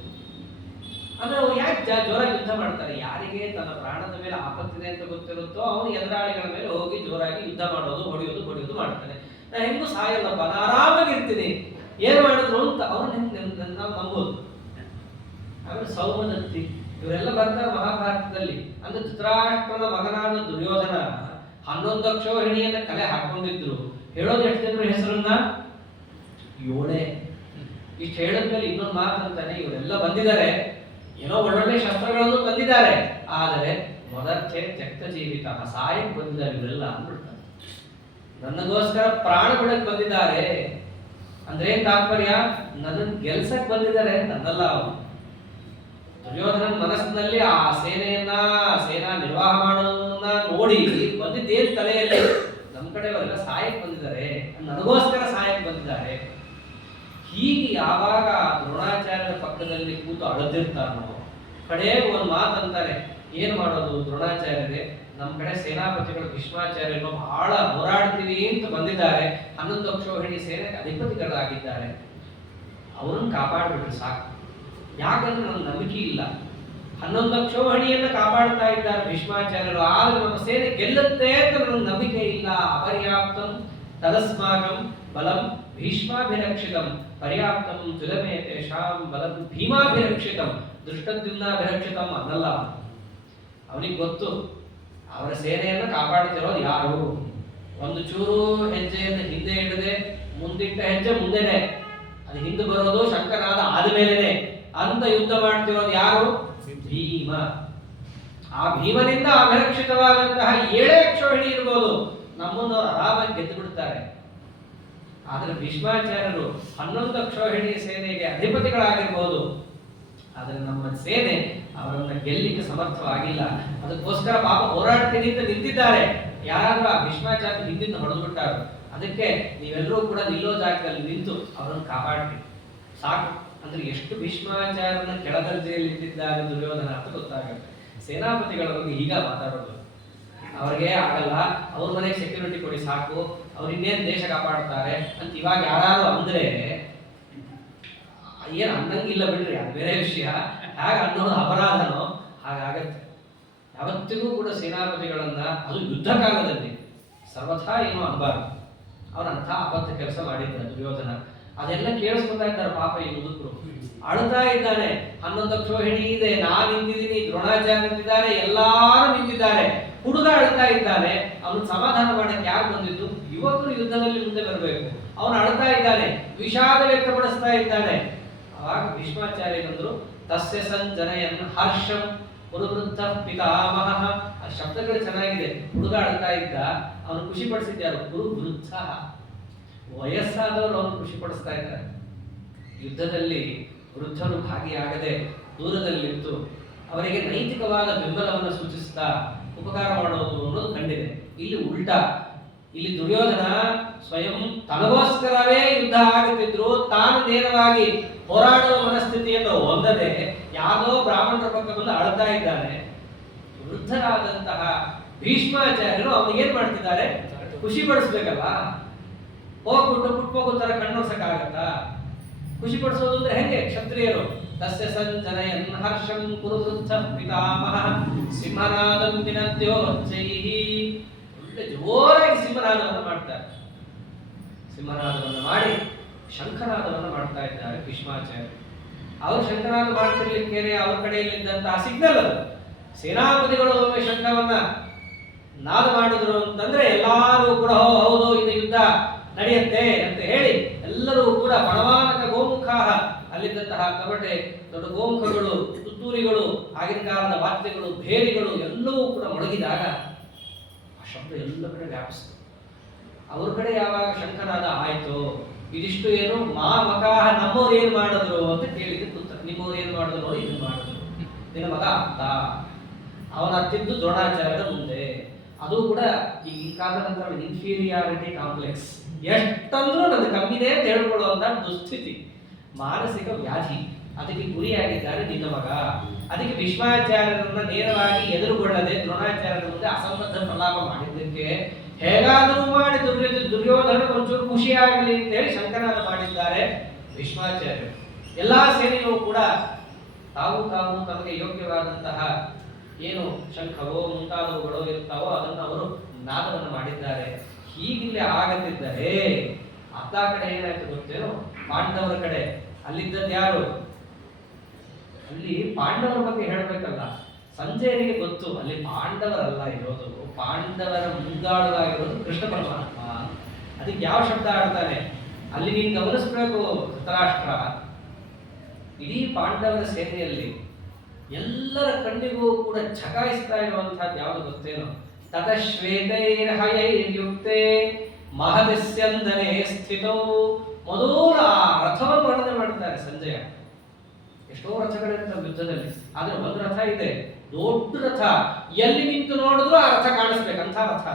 ಅಂದ್ರೆ ಅವ್ರು ಯಾಕೆ ಜೋರಾಗಿ ಯುದ್ಧ ಮಾಡ್ತಾರೆ? ಯಾರಿಗೆ ತನ್ನ ಪ್ರಾಣದ ಮೇಲೆ ಆಪತ್ತಿದೆ ಅಂತ ಗೊತ್ತಿರುತ್ತೋ ಅವನು ಎದುರಾಳಿಗಳ ಮೇಲೆ ಹೋಗಿ ಜೋರಾಗಿ ಯುದ್ಧ ಮಾಡೋದು, ಹೊಡೆಯೋದು ಮಾಡ್ತಾನೆ. ನಾನು ಹೆಂಗೂ ಸಾಯಲ್ಲಪ್ಪ, ನಾನು ಆರಾಮಾಗಿರ್ತೀನಿ, ಏನ್ ಮಾಡಿದ್ರು ಅಂತ ಅವ್ರನ್ನ ನಾವು ನಂಬೋದು. ಆಮೇಲೆ ಸೌಮದತ್ತಿ ಇವರೆಲ್ಲ ಬರ್ತಾರೆ ಮಹಾಭಾರತದಲ್ಲಿ. ಅಂದ್ರೆ ಧೃತರಾಷ್ಟ್ರನ ಮಗನಾದ ದುರ್ಯೋಧನ 11 ಅಕ್ಷೋಹಿಣಿಯನ್ನ ಕಲೆ ಹಾಕೊಂಡಿದ್ರು. ಹೇಳೋದು ಎಷ್ಟು ಜನರು ಹೆಸರನ್ನ? 7. ಇಷ್ಟು ಹೇಳಿದ್ಮೇಲೆ ಇನ್ನೊಂದು ಮಾತು ಅಂತಾನೆ, ಇವರೆಲ್ಲ ಬಂದಿದ್ದಾರೆ, ಏನೋ ಒಳ್ಳೊಳ್ಳೆ ಶಸ್ತ್ರಗಳನ್ನು ತಂದಿದ್ದಾರೆ, ಆದರೆ ಮೊದಲೇ ತ್ಯಕ್ತ ಜೀವಿತ, ಸಾಯಕ್ ಬಂದಿದ್ದಾರೆ ಇವರೆಲ್ಲ ಅಂದ್ಬಿಡ್ತಾರೆ. ನನಗೋಸ್ಕರ ಪ್ರಾಣ ಬಿಡಕ್ ಬಂದಿದ್ದಾರೆ ಅಂದ್ರೆ ಏನ್ ತಾತ್ಪರ್ಯ? ನನ್ನನ್ನು ಗೆಲ್ಸಕ್ ಬಂದಿದ್ದಾರೆ ನನ್ನಲ್ಲ. ಅವನು ದುರ್ಯೋಧನ ಮನಸ್ಸಿನಲ್ಲಿ ಆ ಸೇನಾ ನಿರ್ವಾಹ ಮಾಡೋದನ್ನ ನೋಡಿ ಬಂದಿದ್ದೇನ್ ತಲೆಯಲ್ಲಿ? ನಮ್ ಕಡೆ ಅವರೆಲ್ಲ ಸಾಯಕ್ ಬಂದಿದ್ದಾರೆ, ನನಗೋಸ್ಕರ ಸಾಯಕ್ ಬಂದಿದ್ದಾರೆ. ಹೀಗೆ ಯಾವಾಗ ದ್ರೋಣಾಚಾರ್ಯರ ಪಕ್ಕದಲ್ಲಿ ಕೂತು ಅಳದಿರ್ತಾರೋ ಕಡೆಗೆ ಒಂದು ಮಾತಂತಾರೆ, ಏನ್ ಮಾಡೋದು ದ್ರೋಣಾಚಾರ್ಯರೇ, ನಮ್ಮ ಕಡೆ ಸೇನಾಪತಿಗಳು ಭೀಷ್ಮಾಚಾರ್ಯರು ಬಹಳ ಹೋರಾಡ್ತೀವಿ ಅಂತ ಬಂದಿದ್ದಾರೆ, 11 ಅಕ್ಷೋಹಿಣಿ ಸೇನೆಗೆ ಅಧಿಪತಿಗಳಾಗಿದ್ದಾರೆ, ಅವರನ್ನು ಕಾಪಾಡ್ಬಿಟ್ರೆ ಸಾಕು. ಯಾಕಂದ್ರೆ ನನ್ನ ನಂಬಿಕೆ ಇಲ್ಲ. 11 ಅಕ್ಷೋಹಿಣಿಯನ್ನ ಕಾಪಾಡ್ತಾ ಇದ್ದಾರೆ ಭೀಷ್ಮಾಚಾರ್ಯರು, ಆದ್ರೆ ನಮ್ಮ ಸೇನೆ ಗೆಲ್ಲುತ್ತೆ ಅಂತ ನನ್ನ ನಂಬಿಕೆ ಇಲ್ಲ. ಅಪರ್ಯಾಪ್ತಂ ತದಸ್ಮಾಕಂ ಬಲಂ ಭೀಷ್ಮಾಭಿರಕ್ಷಿತಂ ಪರ್ಯಾಪ್ತಂ ತುಲಮೇ ತೇಷಾಂ ಬಲಂ ಭೀಮಾಭಿರಕ್ಷಿತಂ ದೃಷ್ಟದ್ಯುಮ್ನಾಭಿರಕ್ಷಿತಂ ಅನ್ನಲ್ಲ. ಅವನಿಗೆ ಗೊತ್ತು ಅವರ ಸೇನೆಯನ್ನು ಕಾಪಾಡ್ತಿರೋದು ಯಾರು? ಒಂದು ಚೂರು ಹೆಜ್ಜೆಯನ್ನು ಹಿಂದೆ ಇಡದೆ ಮುಂದಿಟ್ಟ ಹೆಜ್ಜೆ ಮುಂದೆನೆ, ಅದು ಹಿಂದೆ ಬರೋದು ಶಂಕನಾದ ಆದ್ಮೇಲೆನೆ ಅಂತ ಯುದ್ಧ ಮಾಡ್ತಿರೋದು ಯಾರು? ಭೀಮ. ಆ ಭೀಮನಿಂದ ಅಭಿರಕ್ಷಿತವಾದಂತಹ 7 ಅಕ್ಷೋಹಿಣಿ ಇರ್ಬೋದು, ನಮ್ಮನ್ನು ಆರಾಮಾಗಿ ಗೆದ್ದು ಬಿಡ್ತಾರೆ. ಆದ್ರೆ ಭೀಷ್ಮಾಚಾರ್ಯರು 11 ಅಕ್ಷೋಹಿಣಿ ಸೇನೆಗೆ ಅಧಿಪತಿಗಳಾಗಿರ್ಬೋದು, ಆದ್ರೆ ನಮ್ಮ ಸೇನೆ ಅವರನ್ನ ಗೆಲ್ಲಿಕ್ಕೆ ಸಮರ್ಥವಾಗಿಲ್ಲ. ಅದಕ್ಕೋಸ್ಕರ ಪಾಪ ಹೋರಾಡ್ತೀನಿ ಅಂತ ನಿಂತಿದ್ದಾರೆ. ಯಾರಾದ್ರೂ ಆ ಭೀಷ್ಮಾಚಾರ್ಯ ಹಿಂದಿಂದ ಹೊಡೆದು ಬಿಟ್ಟಾರು. ಅದಕ್ಕೆ ನೀವೆಲ್ಲರೂ ಕೂಡ ನಿಲ್ಲೋ ಜಾಗದಲ್ಲಿ ನಿಂತು ಅವರನ್ನು ಕಾಪಾಡ್ರಿ ಸಾಕು ಅಂದ್ರೆ ಎಷ್ಟು ಭೀಷ್ಮಾಚಾರ್ಯನ ಕೆಳದರ್ಜೆಯಲ್ಲಿ ಇಟ್ಟಿದ್ದಾರೆ ದುರ್ಯೋಧನ ಅಂತ ಗೊತ್ತಾಗುತ್ತೆ. ಸೇನಾಪತಿಗಳ ಬಗ್ಗೆ ಈಗ ಮಾತಾಡೋದು ಅವ್ರಿಗೆ ಆಗಲ್ಲ, ಅವ್ರ ಮನೆಗೆ ಸೆಕ್ಯೂರಿಟಿ ಕೊಡಿ ಸಾಕು, ಅವ್ರು ಇನ್ನೇನು ದೇಶ ಕಾಪಾಡ್ತಾರೆ ಅಂತ ಇವಾಗ ಯಾರು ಅಂದ್ರೆ ಏನ್ ಅನ್ನಂಗಿಲ್ಲ ಬಿಡ್ರಿ, ಅದು ಬೇರೆ ವಿಷಯ. ಹೇಗೆ ಅನ್ನೋದು ಅಪರಾಧನೋ ಹಾಗಾಗತ್ತೆ. ಯಾವತ್ತಿಗೂ ಕೂಡ ಸೇನಾಪತಿಗಳನ್ನ, ಅದು ಯುದ್ಧ ಕಾಲದಲ್ಲಿ ಸರ್ವಥಾ ಏನೋ ಅನ್ಬಾರ್ದು. ಅವನಂಥ ಅಬದ್ಧ ಕೆಲಸ ಮಾಡಿದ್ದ ದುರ್ಯೋಧನ. ಅದೆಲ್ಲ ಕೇಳಿಸ್ಕೊತಾ ಇದ್ದಾರೆ ಪಾಪ ಈ ಮುದುಕರು. ಅಳ್ತಾ ಇದ್ದಾನೆ, 11 ಅಕ್ಷೋಹಿಣಿ ಇದೆ, ನಾನು ನಿಂತಿದ್ದೀನಿ, ದ್ರೋಣಾಚಾರ್ಯ ನಿಂತಿದ್ದಾರೆ, ಎಲ್ಲಾರು ನಿಂತಿದ್ದಾರೆ. ಹುಡುಗ ಅಳ್ತಾ ಇದ್ದಾನೆ. ಅವನು ಸಮಾಧಾನ ಮಾಡಕ್ಕೆ ಯಾರು ಬಂದಿದ್ದು? ಯುವಕರು ಯುದ್ಧದಲ್ಲಿ ಮುಂದೆ ಬರಬೇಕು. ಅವನು ಅಳ್ತಾ ಇದ್ದಾನೆ, ವಿಷಾದ ವ್ಯಕ್ತಪಡಿಸ್ತಾ ಇದ್ದಾನೆ. ಆವಾಗ ಭೀಷ್ಮಾಚಾರ್ಯರಂದ್ರು ತಸ್ಯ ಸಂಜನಯನ್ ಹರ್ಷಂ ಪುರುವೃದ್ಧ ಪಿತಾಮಹ. ಆ ಶಬ್ದಗಳು ಚೆನ್ನಾಗಿದೆ. ಹುಡುಗ ಅಳ್ತಾ ಇದ್ದ, ಅವನು ಖುಷಿ ಪಡಿಸಿದ್ಯಾರು? ಪುರುವೃದ್ಧ, ವಯಸ್ಸಾದವರು ಅವನು ಖುಷಿ ಪಡಿಸ್ತಾ ಇದ್ದಾರೆ. ಯುದ್ಧದಲ್ಲಿ ವೃದ್ಧರು ಭಾಗಿಯಾಗದೆ ದೂರದಲ್ಲಿತ್ತು ಅವರಿಗೆ ನೈತಿಕವಾದ ಬೆಂಬಲವನ್ನು ಸೂಚಿಸ್ತಾ ಉಪಕಾರ ಮಾಡೋದು ಅನ್ನೋದು ಕಂಡಿದೆ. ಇಲ್ಲಿ ಉಲ್ಟಾ, ಇಲ್ಲಿ ದುರ್ಯೋಧನ ಸ್ವಯಂ ತನಗೋಸ್ಕರವೇ ಯುದ್ಧ ಆಗುತ್ತಿದ್ರು, ತಾನು ನೇರವಾಗಿ ಹೋರಾಡುವ ಮನಸ್ಥಿತಿಯನ್ನು ಹೊಂದದೆ ಯಾವುದೋ ಬ್ರಾಹ್ಮಣರ ಪಕ್ಕ ಬಂದು ಅಳ್ತಾ ಇದ್ದಾನೆ. ವೃದ್ಧರಾದಂತಹ ಭೀಷ್ಮಾಚಾರ್ಯರು ಅವನಿಗೆ ಏನ್ ಮಾಡ್ತಿದ್ದಾರೆ? ಖುಷಿ ಪಡಿಸ್ಬೇಕಲ್ಲ. ಹೋಗ್ಬಿಟ್ಟು ಪುಟ್ಪೋಗು ತರ ಕಣ್ಣೋರ್ಸಕ್ಕಾಗತ್ತಾ? ಖುಷಿ ಪಡಿಸೋದು ಅಂದ್ರೆ ಹೆಂಗೆ? ಕ್ಷತ್ರಿಯರು ತಸ್ಯ ಸಂಜನಯನ್ ಹರ್ಷಂ ಕುರುವೃದ್ಧ ಪಿತಾಮಹ ಸಿಂಹನಾದಂ ವಿನದ್ಯೋಚ್ಚೈಹಿ. ಒಳ್ಳೆ ಜೋರಾಗಿ ಸಿಂಹನಾದವನ್ನು ಮಾಡ್ತಾರೆ. ಸಿಂಹನಾದವನ್ನು ಮಾಡಿ ಶಂಖನಾದವನ್ನು ಮಾಡ್ತಾ ಇದ್ದಾರೆ ಭೀಷ್ಮಾಚಾರ್ಯ. ಅವರು ಶಂಖನಾದ ಮಾಡ್ತಿರ್ಲಿಕ್ಕೆ ಅವ್ರ ಕಡೆಯಲ್ಲಿದ್ದಂತಹ ಸಿಗ್ನಲ್ ಅದು. ಸೇನಾಪತಿಗಳು ಒಮ್ಮೆ ಶಂಖವನ್ನ ನಾದ ಮಾಡಿದ್ರು ಅಂತಂದ್ರೆ ಎಲ್ಲಾರು ಕೂಡ ಹೌದು ಇದು ಯುದ್ಧ ನಡೆಯುತ್ತೆ ಅಂತ ಹೇಳಿ ಎಲ್ಲರೂ ಕೂಡ ಪಣವಾನಕ ಗೋಮುಖ, ಅಲ್ಲಿದ್ದಂತಹ ಕವಟೆ ದೊಡ್ಡ ಗೋಮುಖಗಳು, ತುತ್ತೂರಿಗಳು, ಆಗಿನ ಕಾಲದ ವಾದ್ಯಗಳು, ಭೇರಿಗಳು ಎಲ್ಲವೂ ಕೂಡ ಮೊಳಗಿದಾಗ ಆ ಶಬ್ದ ಎಲ್ಲ ಕಡೆ ವ್ಯಾಪಿಸ್ತು. ಅವ್ರ ಕಡೆ ಯಾವಾಗ ಶಂಖನಾದ ಆಯ್ತು, ಇದಿಷ್ಟು ಏನು ಮಾಮಕಾಹ ನಮ್ಮವ್ರು ಏನ್ ಮಾಡಿದ್ರು ಅಂತ ಕೇಳಿದ್ದು ಕೂತ. ನಿಮ್ಮವ್ರು ಏನ್ ಮಾಡಿದ್ರು ನೋಡಿ, ಇದನ್ನ ಮಾಡಿದ್ರು. ನಿನ್ನ ಮಗ ಅತ್ತ, ಅವನ ಹತ್ತಿದ್ದು ದ್ರೋಣಾಚಾರ್ಯದ ಮುಂದೆ. ಅದು ಕೂಡ ಈ ಕಾಲದ ನಂತರ ಇನ್ಫೀರಿಯಾರಿಟಿ ಕಾಂಪ್ಲೆಕ್ಸ್. ಎಷ್ಟಂದ್ರೂ ನನ್ನ ಕಮ್ಮಿನೇ ಅಂತ ಹೇಳ್ಕೊಳ್ಳುವಂತ ದುಸ್ಥಿತಿ, ಮಾನಸಿಕ ವ್ಯಾಧಿ. ಅದಕ್ಕೆ ಗುರಿಯಾಗಿದ್ದಾರೆ ನಿನ್ನ ಮಗ. ಅದಕ್ಕೆ ಭೀಷ್ಮಾಚಾರ್ಯರನ್ನ ನೇರವಾಗಿ ಎದುರುಗೊಳ್ಳದೆ ದ್ರೋಣಾಚಾರ್ಯರ ಮುಂದೆ ಅಸಂಬದ್ಧ ಪ್ರಲಾಪ ಮಾಡಿದ್ದಕ್ಕೆ ಹೇಗಾದರೂ ಮಾಡಿ ದುರ್ಯೋಧನ ಒಂಚೂರು ಖುಷಿಯಾಗಲಿ ಅಂತ ಹೇಳಿ ಶಂಕನಾದ ಮಾಡಿದ್ದಾರೆ ಭೀಷ್ಮಾಚಾರ್ಯರು. ಎಲ್ಲಾ ಸೇನೆಯೂ ಕೂಡ ತಾವು ತಮಗೆ ಯೋಗ್ಯವಾದಂತಹ ಏನು ಶಂಖವೋ ಮುಂತಾದವುಗಳು ಇರ್ತಾವೋ ಅದನ್ನು ಅವರು ನಾದವನ್ನು ಮಾಡಿದ್ದಾರೆ. ಹೀಗಿಲ್ಲಿ ಆಗದಿದ್ದರೆ ಅತ್ತ ಕಡೆ ಏನಾಯ್ತು ಗೊತ್ತೇನು? ಪಾಂಡವರ ಕಡೆ ಅಲ್ಲಿದ್ದದ್ದು ಯಾರು? ಅಲ್ಲಿ ಪಾಂಡವರ ಬಗ್ಗೆ ಹೇಳಬೇಕಲ್ಲ. ಸಂಜಯನಿಗೆ ಗೊತ್ತು ಅಲ್ಲಿ ಪಾಂಡವರಲ್ಲ ಇರೋದು, ಪಾಂಡವರ ಮುಂದಾಳುವಾಗಿರೋದು ಕೃಷ್ಣ ಪರಮಾತ್ಮ. ಅದಕ್ಕೆ ಯಾವ ಶಬ್ದ ಆಡ್ತಾನೆ ಅಲ್ಲಿ ನೀನು ಗಮನಿಸ್ಬೇಕು ಧೃತರಾಷ್ಟ್ರ. ಇಡೀ ಪಾಂಡವರ ಸೇನೆಯಲ್ಲಿ ಎಲ್ಲರ ಕಣ್ಣಿಗೂ ಕೂಡ ಛಕಾಯಿಸ್ತಾ ಇರುವಂತಹದ್ದು ಯಾವುದು ಗೊತ್ತೇನೋ? ತತಶ್ವೇತೈರ್ಹಯೈರ್ಯುಕ್ತೆ ಮಹದಸ್ಯಂದನೆ ಸ್ಥಿತೌ. ಮೊದಲು ಆ ರಥವನ್ನು ವರ್ಣನೆ ಮಾಡ್ತಾರೆ ಸಂಜಯ. ಎಷ್ಟೋ ರಥಗಳಿರ್ತಾವೆ ಯುದ್ಧದಲ್ಲಿ, ಆದ್ರೆ ಒಂದು ರಥ ಇದೆ, ದೊಡ್ಡ ರಥ. ಎಲ್ಲಿ ನಿಂತು ನೋಡಿದ್ರು ಆ ರಥ ಕಾಣಿಸ್ಬೇಕಂತ ರಥ.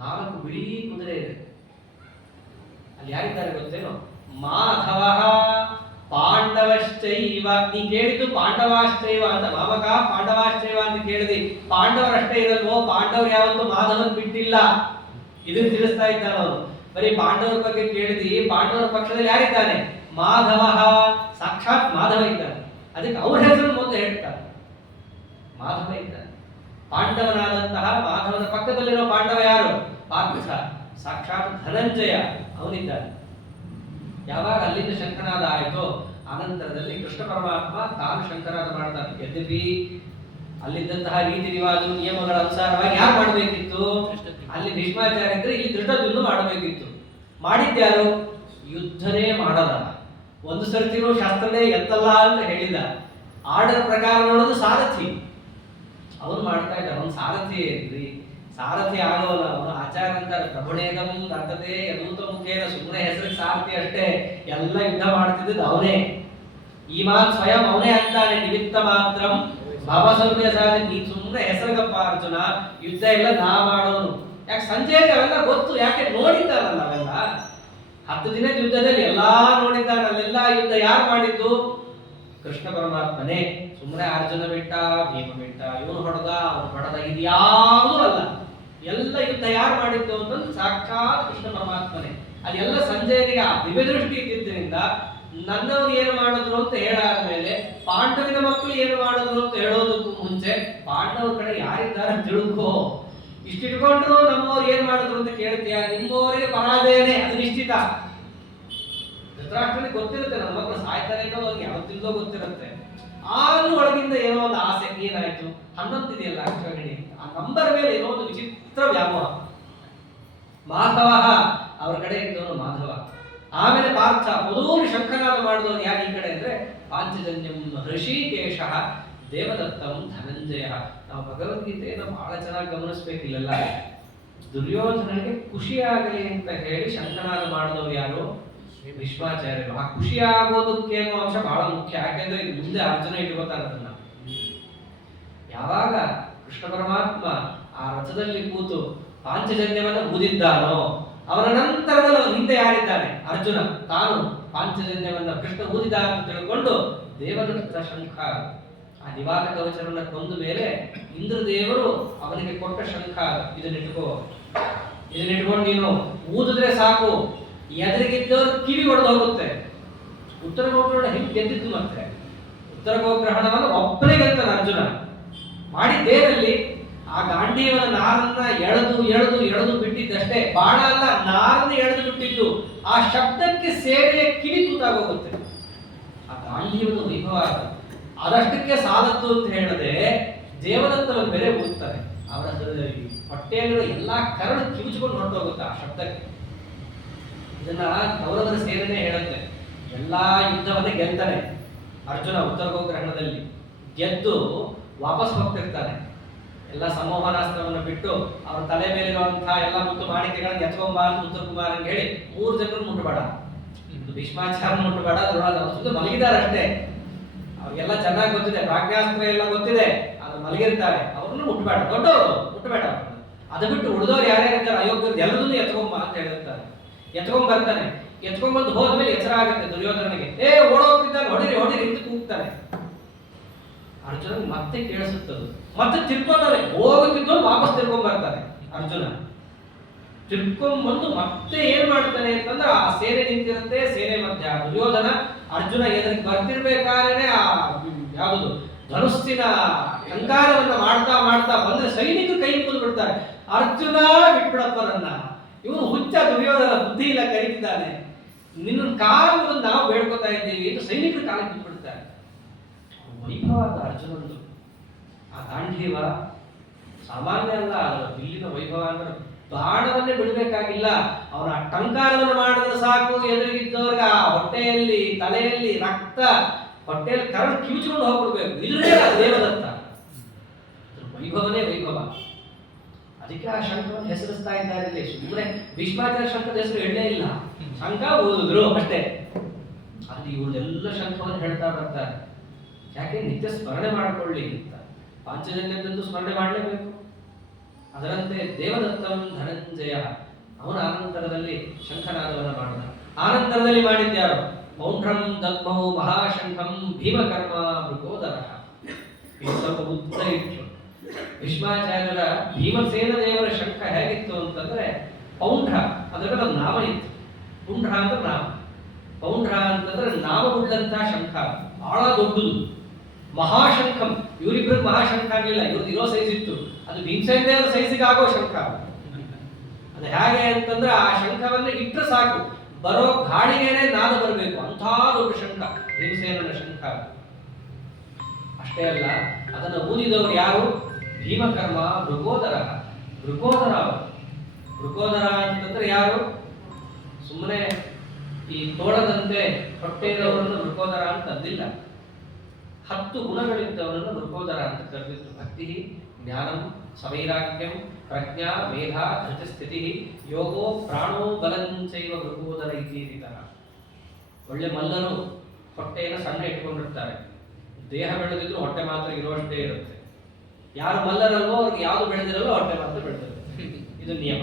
4 ಬಿಳಿ ಕುದುರೆ ಇದೆ. ಅಲ್ಲಿ ಯಾರಿದ್ದಾರೆ ಗೊತ್ತೇನೋ? ಮಾಧವ ಪಾಂಡವಶ್ಚೈವ. ನೀ ಕೇಳಿದ್ದು ಪಾಂಡವಾಶ್ಚೈವ ಅಂತ, ಮಾಮಕ ಪಾಂಡವಾಶ್ಚೈವ ಅಂತ ಕೇಳಿದಿ. ಪಾಂಡವರಷ್ಟೇ ಇರಲ್ವೋ? ಪಾಂಡವರು ಯಾವತ್ತೂ ಮಾಧವನ್ ಬಿಟ್ಟಿಲ್ಲ. ಇದನ್ನು ತಿಳಿಸ್ತಾ ಇದ್ದಾನೆ ಅವನು. ಬರೀ ಪಾಂಡವರ ಬಗ್ಗೆ ಕೇಳಿದಿ, ಪಾಂಡವರ ಪಕ್ಷದಲ್ಲಿ ಯಾರಿದ್ದಾನೆ? ಮಾಧವ, ಸಾಕ್ಷಾತ್ ಮಾಧವ ಇದ್ದಾನೆ. ಅದಕ್ಕೆ ಅವ್ರ ಹೆಸರು ಮೊದಲು ಹೇಳ್ತಾರೆ, ಮಾಧವ ಇದ್ದಾನೆ. ಪಾಂಡವನಾದಂತಹ ಮಾಧವನ ಪಕ್ಕದಲ್ಲಿರೋ ಪಾಂಡವ ಯಾರು? ಪಾರ್ಥ, ಸಾಕ್ಷಾತ್ ಧನಂಜಯ ಅವನಿದ್ದಾನೆ. ಯಾವಾಗ ಅಲ್ಲಿಂದ ಶಂಕನಾದ ಆಯಿತೋ ಅನಂತರದಲ್ಲಿ ಕೃಷ್ಣ ಪರಮಾತ್ಮ ತಾನು ಶಂಕನಾದ ಮಾಡ್ತಾನೆ. ಯದ್ಯಪಿ ಅಲ್ಲಿದ್ದಂತಹ ರೀತಿ ರಿವಾಜ ನಿಯಮಗಳ ಅನುಸಾರವಾಗಿ ಯಾರು ಮಾಡಬೇಕಿತ್ತು? ಅಲ್ಲಿ ಭೀಷ್ಮಾಚಾರ್ಯ ಇದ್ರೆ ಇಲ್ಲಿ ದೃಷ್ಟದ್ಯುಮ್ನ ಮಾಡಬೇಕಿತ್ತು. ಮಾಡಿದ್ಯಾರು? ಯುದ್ಧನೇ ಮಾಡದ, ಒಂದು ಸರ್ತಿನೂ ಶಸ್ತ್ರನೇ ಎತ್ತಲ್ಲ ಅಂತ ಹೇಳಿದ. ಆರ್ಡರ್ ಪ್ರಕಾರ ನೋಡೋದು ಸಾರಥಿ, ಅವನು ಮಾಡ್ತಾ ಇದ್ದ. ಅವನು ಸಾರಥಿ ಏನ್ರಿ, ಸಾರಥಿ ಆಗೋಲ್ಲ ಅವನು. ಆಚಾರ ಅಂತಾರೆ ಪ್ರಭುಣೇದಂ ನರ್ತತೆ ಯದೂತ ಮುಖೇನ, ಸುಮ್ಮನೆ ಹೆಸರಿಗೆ ಸಾರಥಿ ಅಷ್ಟೇ, ಎಲ್ಲ ಯುದ್ಧ ಮಾಡ್ತಿದ್ದು ಅವನೇ. ಈ ಮಾತು ಸ್ವಯಂ ಅವನೇ ಅಂತಾನೆ, ನಿಮಿತ್ತ ಮಾತ್ರಂ ಭವಸೌಮ್ಯ ಸಾಧಿ. ನೀನ್ ಸುಮ್ಮನೆ ಹೆಸರಿಗಪ್ಪ ಅರ್ಜುನ, ಯುದ್ಧ ಎಲ್ಲ ನಾ ಮಾಡೋನು. ಯಾಕೆ ಸಂಜಯ್ ಅವೆಲ್ಲ ಗೊತ್ತು, ಯಾಕೆ ನೋಡಿದ್ದಾನಲ್ಲ ಅವೆಲ್ಲ. 10 ದಿನದ ಯುದ್ಧದಲ್ಲಿ ಎಲ್ಲಾ ನೋಡಿದ್ದಾನೆ. ಅಲ್ಲೆಲ್ಲ ಯುದ್ಧ ಯಾರು ಮಾಡಿದ್ದು? ಕೃಷ್ಣ ಪರಮಾತ್ಮನೇ. ಸುಮ್ಮನೆ ಅರ್ಜುನ ಬಿಟ್ಟ, ಭೀಮ ಬಿಟ್ಟ, ಇವನು ಹೊಡೆದ, ಅವನು ಹೊಡೆದ, ಇದ್ಯಾವುದೂ ಅಲ್ಲ. ಎಲ್ಲ ಯುದ್ಧ ಯಾರು ಮಾಡಿದ್ದು ಅಂತಂದ್ರೆ ಸಾಕ್ಷಾತ್ ಕೃಷ್ಣ ಪರಮಾತ್ಮನೇ. ಅದೆಲ್ಲ ಸಂಜಯನಿಗೆ ಆ ದಿವ್ಯದೃಷ್ಟಿ ಇದ್ದಿದ್ದರಿಂದ ನನ್ನವ್ರು ಏನು ಮಾಡಿದ್ರು ಅಂತ ಹೇಳಾದ್ಮೇಲೆ ಪಾಂಡವಿನ ಮಕ್ಕಳು ಏನು ಮಾಡಿದ್ರು ಅಂತ ಹೇಳೋದಕ್ಕೂ ಮುಂಚೆ ಪಾಂಡವ್ರ ಕಡೆ ಯಾರಿದ್ದಾರೆ ತಿಳ್ಕೋ. ಇಷ್ಟಿಟ್ಕೊಂಡ್ರು ನಮ್ಮವ್ರು ಏನ್ ಮಾಡಿದ್ರು ಅಂತ ಕೇಳ್ತೀಯ, ನಿಮ್ಮವರಿಗೆ ಪರಾಜಯನೇ, ಅದು ನಿಶ್ಚಿತ. ಧೃತರಾಷ್ಟ್ರನಿಗೆ ಗೊತ್ತಿರುತ್ತೆ ನನ್ನ ಮಕ್ಕಳು ಸಾಯ್ತಾರೆ ಅನ್ನೋದು ಅವ್ರಿಗೆ ಯಾವತ್ತಿಲ್ಲೋ ಗೊತ್ತಿರುತ್ತೆ. ಆದ್ರೂ ಒಳಗಿಂದ ಏನೋ ಒಂದು ಆಸೆ. ಏನಾಯ್ತು? 11 ಇದೆಯಲ್ಲ ಅಕ್ಷೋಹಿಣಿ, ಆ ನಂಬರ್ ಮೇಲೆ ಏನೋ ಒಂದು ವಿಚಿತ್ರ ವ್ಯಾಮೋಹ. ಮಾಧವ ಅವ್ರ ಕಡೆ ಇದ್ದವನು ಮಾಧವ. ಆಮೇಲೆ ಪಾರ್ಥ ಮೊದಲು ಶಂಖನಾದ ಮಾಡಿದವನು ಯಾರು ಈ ಕಡೆ ಅಂದ್ರೆ ಪಾಂಚಜನ್ಯಂ ಹೃಷಿಕೇಶ ದೇವದತ್ತಂ ಧನಂಜಯ. ನಾವು ಭಗವದ್ಗೀತೆಯನ್ನು ಬಹಳ ಚೆನ್ನಾಗಿ ಗಮನಿಸ್ಬೇಕಿಲ್ಲ. ದುರ್ಯೋಧನನಿಗೆ ಖುಷಿಯಾಗಲಿ ಅಂತ ಹೇಳಿ ಶಂಖನಾದ ಮಾಡಿದವರು ಯಾರು? ಭೀಷ್ಮಾಚಾರ್ಯರು. ಆ ಖುಷಿ ಆಗೋದಕ್ಕೆ ಅನ್ನೋ ಅಂಶ ಬಹಳ ಮುಖ್ಯ. ಯಾಕೆಂದ್ರೆ ಮುಂದೆ ಅರ್ಜುನ ಇಟ್ಕೋತಾನೆ ಅದನ್ನ. ಯಾವಾಗ ಕೃಷ್ಣ ಪರಮಾತ್ಮ ಆ ರಥದಲ್ಲಿ ಕೂತು ಪಾಂಚಜನ್ಯವನ್ನ ಊದಿದ್ದಾನೋ ಅವನ ನಂತರದಲ್ಲಿ ಅವನ ಹಿಂದೆ ಯಾರಿದ್ದಾನೆ? ಅರ್ಜುನ. ತಾನು ಪಾಂಚಜನ್ಯವನ್ನ ಕೃಷ್ಣ ಊದಿದ ಅಂತ ತಿಳ್ಕೊಂಡು ದೇವದತ್ತ ಶಂಖ, ಆ ನಿವಾತ ಕವಚರನ್ನ ಕೊಂದ ಮೇಲೆ ಇಂದ್ರದೇವರು ಅವನಿಗೆ ಕೊಟ್ಟ ಶಂಖ, ಇದನ್ನಿಟ್ಕೋ, ಇದನ್ನಿಟ್ಕೊಂಡು ನೀನು ಊದಿದ್ರೆ ಸಾಕು, ಎದುರಿಗಿದ್ದವ್ರು ಕಿವಿ ಹೊಡೆದು ಹೋಗುತ್ತೆ. ಉತ್ತರ ಗೋಗ್ರಹಣ ಹಿಂಗೆ ಗೆದ್ದಿತ್ತು. ಮತ್ತೆ ಉತ್ತರ ಗೋಗ್ರಹಣವನ್ನು ಒಬ್ಬನೇ ಗೆಲ್ತಾನೆ ಅರ್ಜುನ. ಮಾಡಿದ್ದೇನಲ್ಲಿ ಆ ಗಾಂಡೀವನ ನಾರನ್ನ ಎಳೆದು ಬಿಟ್ಟಿದ್ದಷ್ಟೇ, ಬಾಣ ಅಲ್ಲ, ನಾರನ್ನ ಎಳೆದು ಬಿಟ್ಟಿದ್ದು. ಆ ಶಬ್ದಕ್ಕೆ ಸೇನೆಯ ಕಿವಿ ತೂತಾಗೋಗುತ್ತೆ. ಆ ಗಾಂಡೀವನ ವೈಭವ ಅದಷ್ಟಕ್ಕೆ ಸಾಲದ್ದು ಅಂತ ಹೇಳದೆ ದೇವದತ್ತವನ್ನು ಬೇರೆ ಓದ್ತಾರೆ. ಅವರ ಹೊಟ್ಟೆಗಳು ಎಲ್ಲಾ ಕರಳು ಕಿವಿಚ್ಕೊಂಡು ಹೊರಟೋಗುತ್ತೆ ಆ ಶಬ್ದಕ್ಕೆ. ಇದನ್ನ ಕೌರವರ ಸೇನೆನೇ ಹೇಳುತ್ತೆ. ಎಲ್ಲಾ ಯುದ್ಧವನ್ನೇ ಗೆಲ್ತಾನೆ ಅರ್ಜುನ ಉತ್ತರ ಗೋಗ್ರಹಣದಲ್ಲಿ. ಗೆದ್ದು ವಾಪಸ್ ಹೋಗ್ತಿರ್ತಾನೆ. ಎಲ್ಲ ಸಂಮೋಹನಾಸ್ತ್ರವನ್ನು ಬಿಟ್ಟು ಅವ್ರ ತಲೆ ಮೇಲಿರುವಂತಹ ಎಲ್ಲ ಮುತ್ತು ಮಾಣಿಕೆಗಳನ್ನು ಎತ್ಕೊಂಬಾರ್ದು ಉತ್ತರ ಕುಮಾರ್ ಅಂತ ಹೇಳಿ 3 ಜನರನ್ನು ಮುಟ್ಟಬೇಡ, ಭೀಷ್ಮಾಚಾರ್ಯ ಮುಟ್ಟಬೇಡ, ದ್ರೋಣಾಚಾರ್ಯ ಮಲಗಿದಾರಷ್ಟೇ. ಅವ್ರಿಗೆಲ್ಲ ಚೆನ್ನಾಗಿ ಗೊತ್ತಿದೆ, ಪ್ರಾಜ್ಞಾಸ್ತ್ರ ಎಲ್ಲ ಗೊತ್ತಿದೆ, ಅದು ಮಲಗಿರ್ತಾರೆ. ಅವ್ರನ್ನು ಮುಟ್ಟಬೇಡ, ದೊಡ್ಡವರು ಮುಟ್ಟಬೇಡ. ಅದು ಬಿಟ್ಟು ಉಳಿದವ್ರು ಯಾರ್ಯಾರಿದ್ದಾರೆ ಅಯೋಗ್ಯರು ಎಲ್ಲದನ್ನೂ ಎತ್ಕೊಂಬ ಅಂತ ಹೇಳಿರ್ತಾರೆ. ಎತ್ಕೊಂಡ್ ಬರ್ತಾನೆ. ಎತ್ಕೊಂಡ್ಬಂದು ಹೋದ್ಮೇಲೆ ಎಚ್ಚರ ಆಗುತ್ತೆ ದುರ್ಯೋಧನಿಗೆ. ಓಡೋಗ್ತಿದ್ದಾನೆ, ಹೊಡಿರಿ ಹೊಡಿರಿ ಅಂತ ಕೂಗ್ತಾನೆ. ಅರ್ಜುನ ಮತ್ತೆ ಕೇಳಿಸುತ್ತದು. ಮತ್ತೆ ತಿರ್ಕೊಂಡಾನೆ, ಹೋಗುತ್ತಿದ್ದು ವಾಪಸ್ ತಿರ್ಕೊಂಡ್ ಬರ್ತಾನೆ ಅರ್ಜುನ. ತಿರ್ಕೊಂಡ್ಬಂದು ಮತ್ತೆ ಏನ್ ಮಾಡ್ತಾನೆ ಅಂತಂದ್ರೆ ಆ ಸೇನೆ ನಿಂತಿರುತ್ತೆ, ಸೇನೆ ಮಧ್ಯ ದುರ್ಯೋಧನ. ಅರ್ಜುನ ಎದುರಿಗೆ ಬರ್ತಿರ್ಬೇಕಾದ್ರೆ ಆ ಯಾವುದು ಧನುಸ್ಸಿನ ಅಲಂಕಾರವನ್ನ ಮಾಡ್ತಾ ಮಾಡ್ತಾ ಬಂದ್ರೆ ಸೈನಿಕರು ಕೈ ಮುಗಿದು ಬಿಡ್ತಾರೆ. ಅರ್ಜುನ ಬಿಟ್ಬಿಡಪ್ಪ ನನ್ನ, ಇವನು ಹುಚ್ಚ ದುರ್ಯೋಧನ, ಬುದ್ಧಿ ಇಲ್ಲ, ಕರೀತಿದ್ದಾನೆ, ನಿನ್ನ ಕಾಲು ನಾವು ಬೇಡ್ಕೊತಾ ಇದ್ದೀವಿ ಎಂದು ಸೈನಿಕರು ಕಾಲಿಗೆ ಬಿಟ್ಬಿಡ್ತಾರೆ. ವೈಭವ ಅರ್ಜುನಂದು ಆ ಗಾಂಧೀವ ಸಾಮಾನ್ಯ ಅಲ್ಲ. ಅದರ ಬಿಲ್ಲಿನ ವೈಭವ ಅಂದ್ರೆ ಬಾಣವನ್ನೇ ಬಿಡಬೇಕಾಗಿಲ್ಲ, ಅವನ ಟಂಕಾರವನ್ನು ಮಾಡಿದ್ರೆ ಸಾಕು, ಎದುರಿಗಿದ್ದವ್ರಿಗೆ ಆ ಹೊಟ್ಟೆಯಲ್ಲಿ ತಲೆಯಲ್ಲಿ ರಕ್ತ, ಹೊಟ್ಟೆಯಲ್ಲಿ ಕರಳು ಕಿವುಚ್ಕೊಂಡು ಹೋಗ್ಬಿಡ್ಬೇಕು. ಇಲ್ಲೇ ದೇವದತ್ತ ವೈಭವನೇ ವೈಭವ. ಅದಕ್ಕೆ ಆ ಶಂಖವನ್ನು ಹೆಸರಿಸ್ತಾ ಇದ್ದಾರೆ ಇಲ್ಲಿ. ಸುಮ್ಮನೆ ಭೀಷ್ಮಾಚಾರ್ಯ ಶಂಖದ ಹೆಸರು ಹೇಳಲೇ ಇಲ್ಲ, ಶಂಖ ಓದಿದ್ರು ಅಷ್ಟೇ. ಅಲ್ಲಿ ಇವರೆಲ್ಲ ಶಂಖವನ್ನು ಹೇಳ್ತಾ ಬರ್ತಾರೆ. ಯಾಕೆ? ನಿತ್ಯ ಸ್ಮರಣೆ ಮಾಡಿಕೊಳ್ಳಿ ಅಂತ. ಪಾಂಚಜನ್ಯದಂದು ಸ್ಮರಣೆ ಮಾಡಲೇಬೇಕು. ಅದರಂತೆ ದೇವದತ್ತಂ ಧನಂಜಯ ಅವನ ಆನಂತರದಲ್ಲಿ ಶಂಖನಾದವನ್ನು ಮಾಡಿದ. ಆನಂತರದಲ್ಲಿ ಮಾಡಿದ್ಯಾರು? ಪೌಂಡ್ರಂ ದದ್ಮೌ ಮಹಾಶಂಖಂ ಭೀಮಕರ್ಮ ಮೃಗೋದರ. ಇದು ಸ್ವಲ್ಪ ಉದ್ದ ಇತ್ತು. ಭೀಷ್ಮಾಚಾರ್ಯರ ಭೀಮಸೇನ ದೇವರ ಶಂಖ ಹೇಗಿತ್ತು ಅಂತಂದ್ರೆ ಪೌಂಡ್ರ, ಅದರ ನಾಮ ಇತ್ತು. ಪುಂಡ್ರ ಅಂತ ನಾಮ, ಪೌಂಡ್ರ ಅಂತಂದ್ರೆ ನಾಮವುಳ್ಳಂತಹ ಶಂಖ, ಬಹಳ ದೊಡ್ಡದು. ಮಹಾಶಂಖಂ, ಇವರಿಬ್ಬರು ಮಹಾಶಂಖ ಆಗಲಿಲ್ಲ, ಇವ್ರದ್ದು ಇರೋ ಸೈಜ್ ಇತ್ತು. ಅದು ಭೀಮಸೇನ ದೇವರ ಸೈಜಿಗೆ ಆಗೋ ಶಂಖ. ಅದು ಹೇಗೆ ಅಂತಂದ್ರೆ ಆ ಶಂಖವನ್ನು ಇಟ್ಟರೆ ಸಾಕು, ಬರೋ ಗಾಳಿಗೇನೆ ನಾದ ಬರಬೇಕು, ಅಂಥ ದೊಡ್ಡ ಶಂಖ ಭೀಮಸೇನನ ಶಂಖ. ಅಷ್ಟೇ ಅಲ್ಲ, ಅದನ್ನು ಊದಿದವರು ಯಾರು? ಭೀಮಕರ್ಮ ಮೃಗೋದರ. ಮೃಗೋದರ ಅವರು. ಮೃಗೋದರ ಅಂತಂದ್ರೆ ಯಾರು? ಸುಮ್ಮನೆ ಈ ತೋಳದಂತೆ ಹೊಟ್ಟೆ ಇರೋರನ್ನು ಮೃಗೋದರ ಅಂತ ಅಂದಿಲ್ಲ. 10 ಗುಣಗಳಿದ್ದವರನ್ನು ಮೃಗೋದರ ಅಂತ ಕರೆದಿತ್ತು. ಭಕ್ತಿ, ಜ್ಞಾನಂ, ಸವೈರಾಗ್ಯಂ, ಪ್ರಜ್ಞಾ, ಮೇಧ, ಧೃತಸ್ಥಿತಿ, ಯೋಗೋ ಪ್ರಾಣೋ ಬಲಂಚೈವ ಮೃಗೋದರ ಇತ್ತೀರಿತರ. ಒಳ್ಳೆ ಮಲ್ಲರು ಹೊಟ್ಟೆಯನ್ನು ಸಣ್ಣ ಇಟ್ಕೊಂಡಿರ್ತಾರೆ. ದೇಹ ಬೆಳೆದಿದ್ರು ಹೊಟ್ಟೆ ಮಾತ್ರ ಇರುವಷ್ಟೇ ಇರುತ್ತೆ. ಯಾರು ಮಲ್ಲರಲ್ವೋ ಅವ್ರಿಗೆ ಯಾವುದು ಬೆಳೆದಿರಲ್ಲೋ ಹೊಟ್ಟೆ ಮಾತ್ರ ಬೆಳೆದಿರುತ್ತೆ. ಇದು ನಿಯಮ.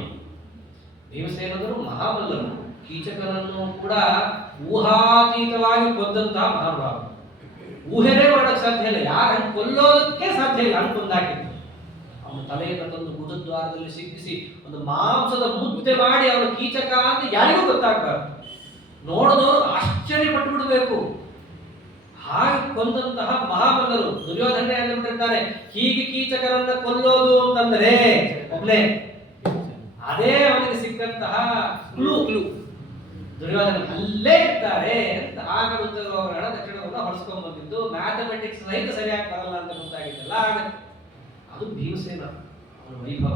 ಭೀಮಸೇನದರು ಮಹಾಮಲ್ಲರು. ಕೀಚಕನನ್ನು ಕೂಡ ಊಹಾತೀತವಾಗಿ ಕೊಂದಂತಹ ಮಹಾಭಾವ. ಊಹೆನೇ ಮಾಡಕ್ ಸಾಧ್ಯ ಇಲ್ಲ. ಯಾರನ್ನು ಕೊಲ್ಲೋದಕ್ಕೆ ಸಾಧ್ಯ ಇಲ್ಲ ಅಂತ ಕೊಂದಾಕಿತ್ತು. ಅವನ ತಲೆಯನ್ನು ತಂದು ಗುದದ್ವಾರದಲ್ಲಿ ಸಿಕ್ಕಿಸಿ ಒಂದು ಮಾಂಸದ ಮುದ್ದೆ ಮಾಡಿ ಅವನ ಕೀಚಕ ಅಂತ ಯಾರಿಗೂ ಗೊತ್ತಾಗಬಾರ್ದು. ನೋಡಿದವರು ಆಶ್ಚರ್ಯ ಪಟ್ಟು ಬಿಡಬೇಕು. ಹಾಗೆ ಕೊಂದಂತಹ ಮಹಾಮಲ್ಲರು. ದುರ್ಯೋಧನ ಅಂದ್ಬಿಟ್ಟಿರ್ತಾನೆ, ಹೀಗೆ ಕೀಚಕರನ್ನ ಕೊಲ್ಲೋದು ಅಂತಂದ್ರೆ ಒಬ್ನೇ. ಅದೇ ಅವನಿಗೆ ಸಿಕ್ಕಂತಹ ಕ್ಲೂ. ದುರ್ಯೋಧನ ಅಲ್ಲೇ ಇರ್ತಾರೆ ಅಂತ ಆಗ ಅವರ ದಕ್ಷಿಣವನ್ನು ಹೊರಸ್ಕೊಂಡ್ ಬಂದಿದ್ದು. ಮ್ಯಾಥಮೆಟಿಕ್ಸ್ ಸಹಿತ ಸರಿಯಾಗಿ ಬರಲ್ಲ ಅಂತ ಗೊತ್ತಾಗಿದ್ದಲ್ಲ. ಅದು ಭೀಮಸೇನ ಅವನ ವೈಭವ.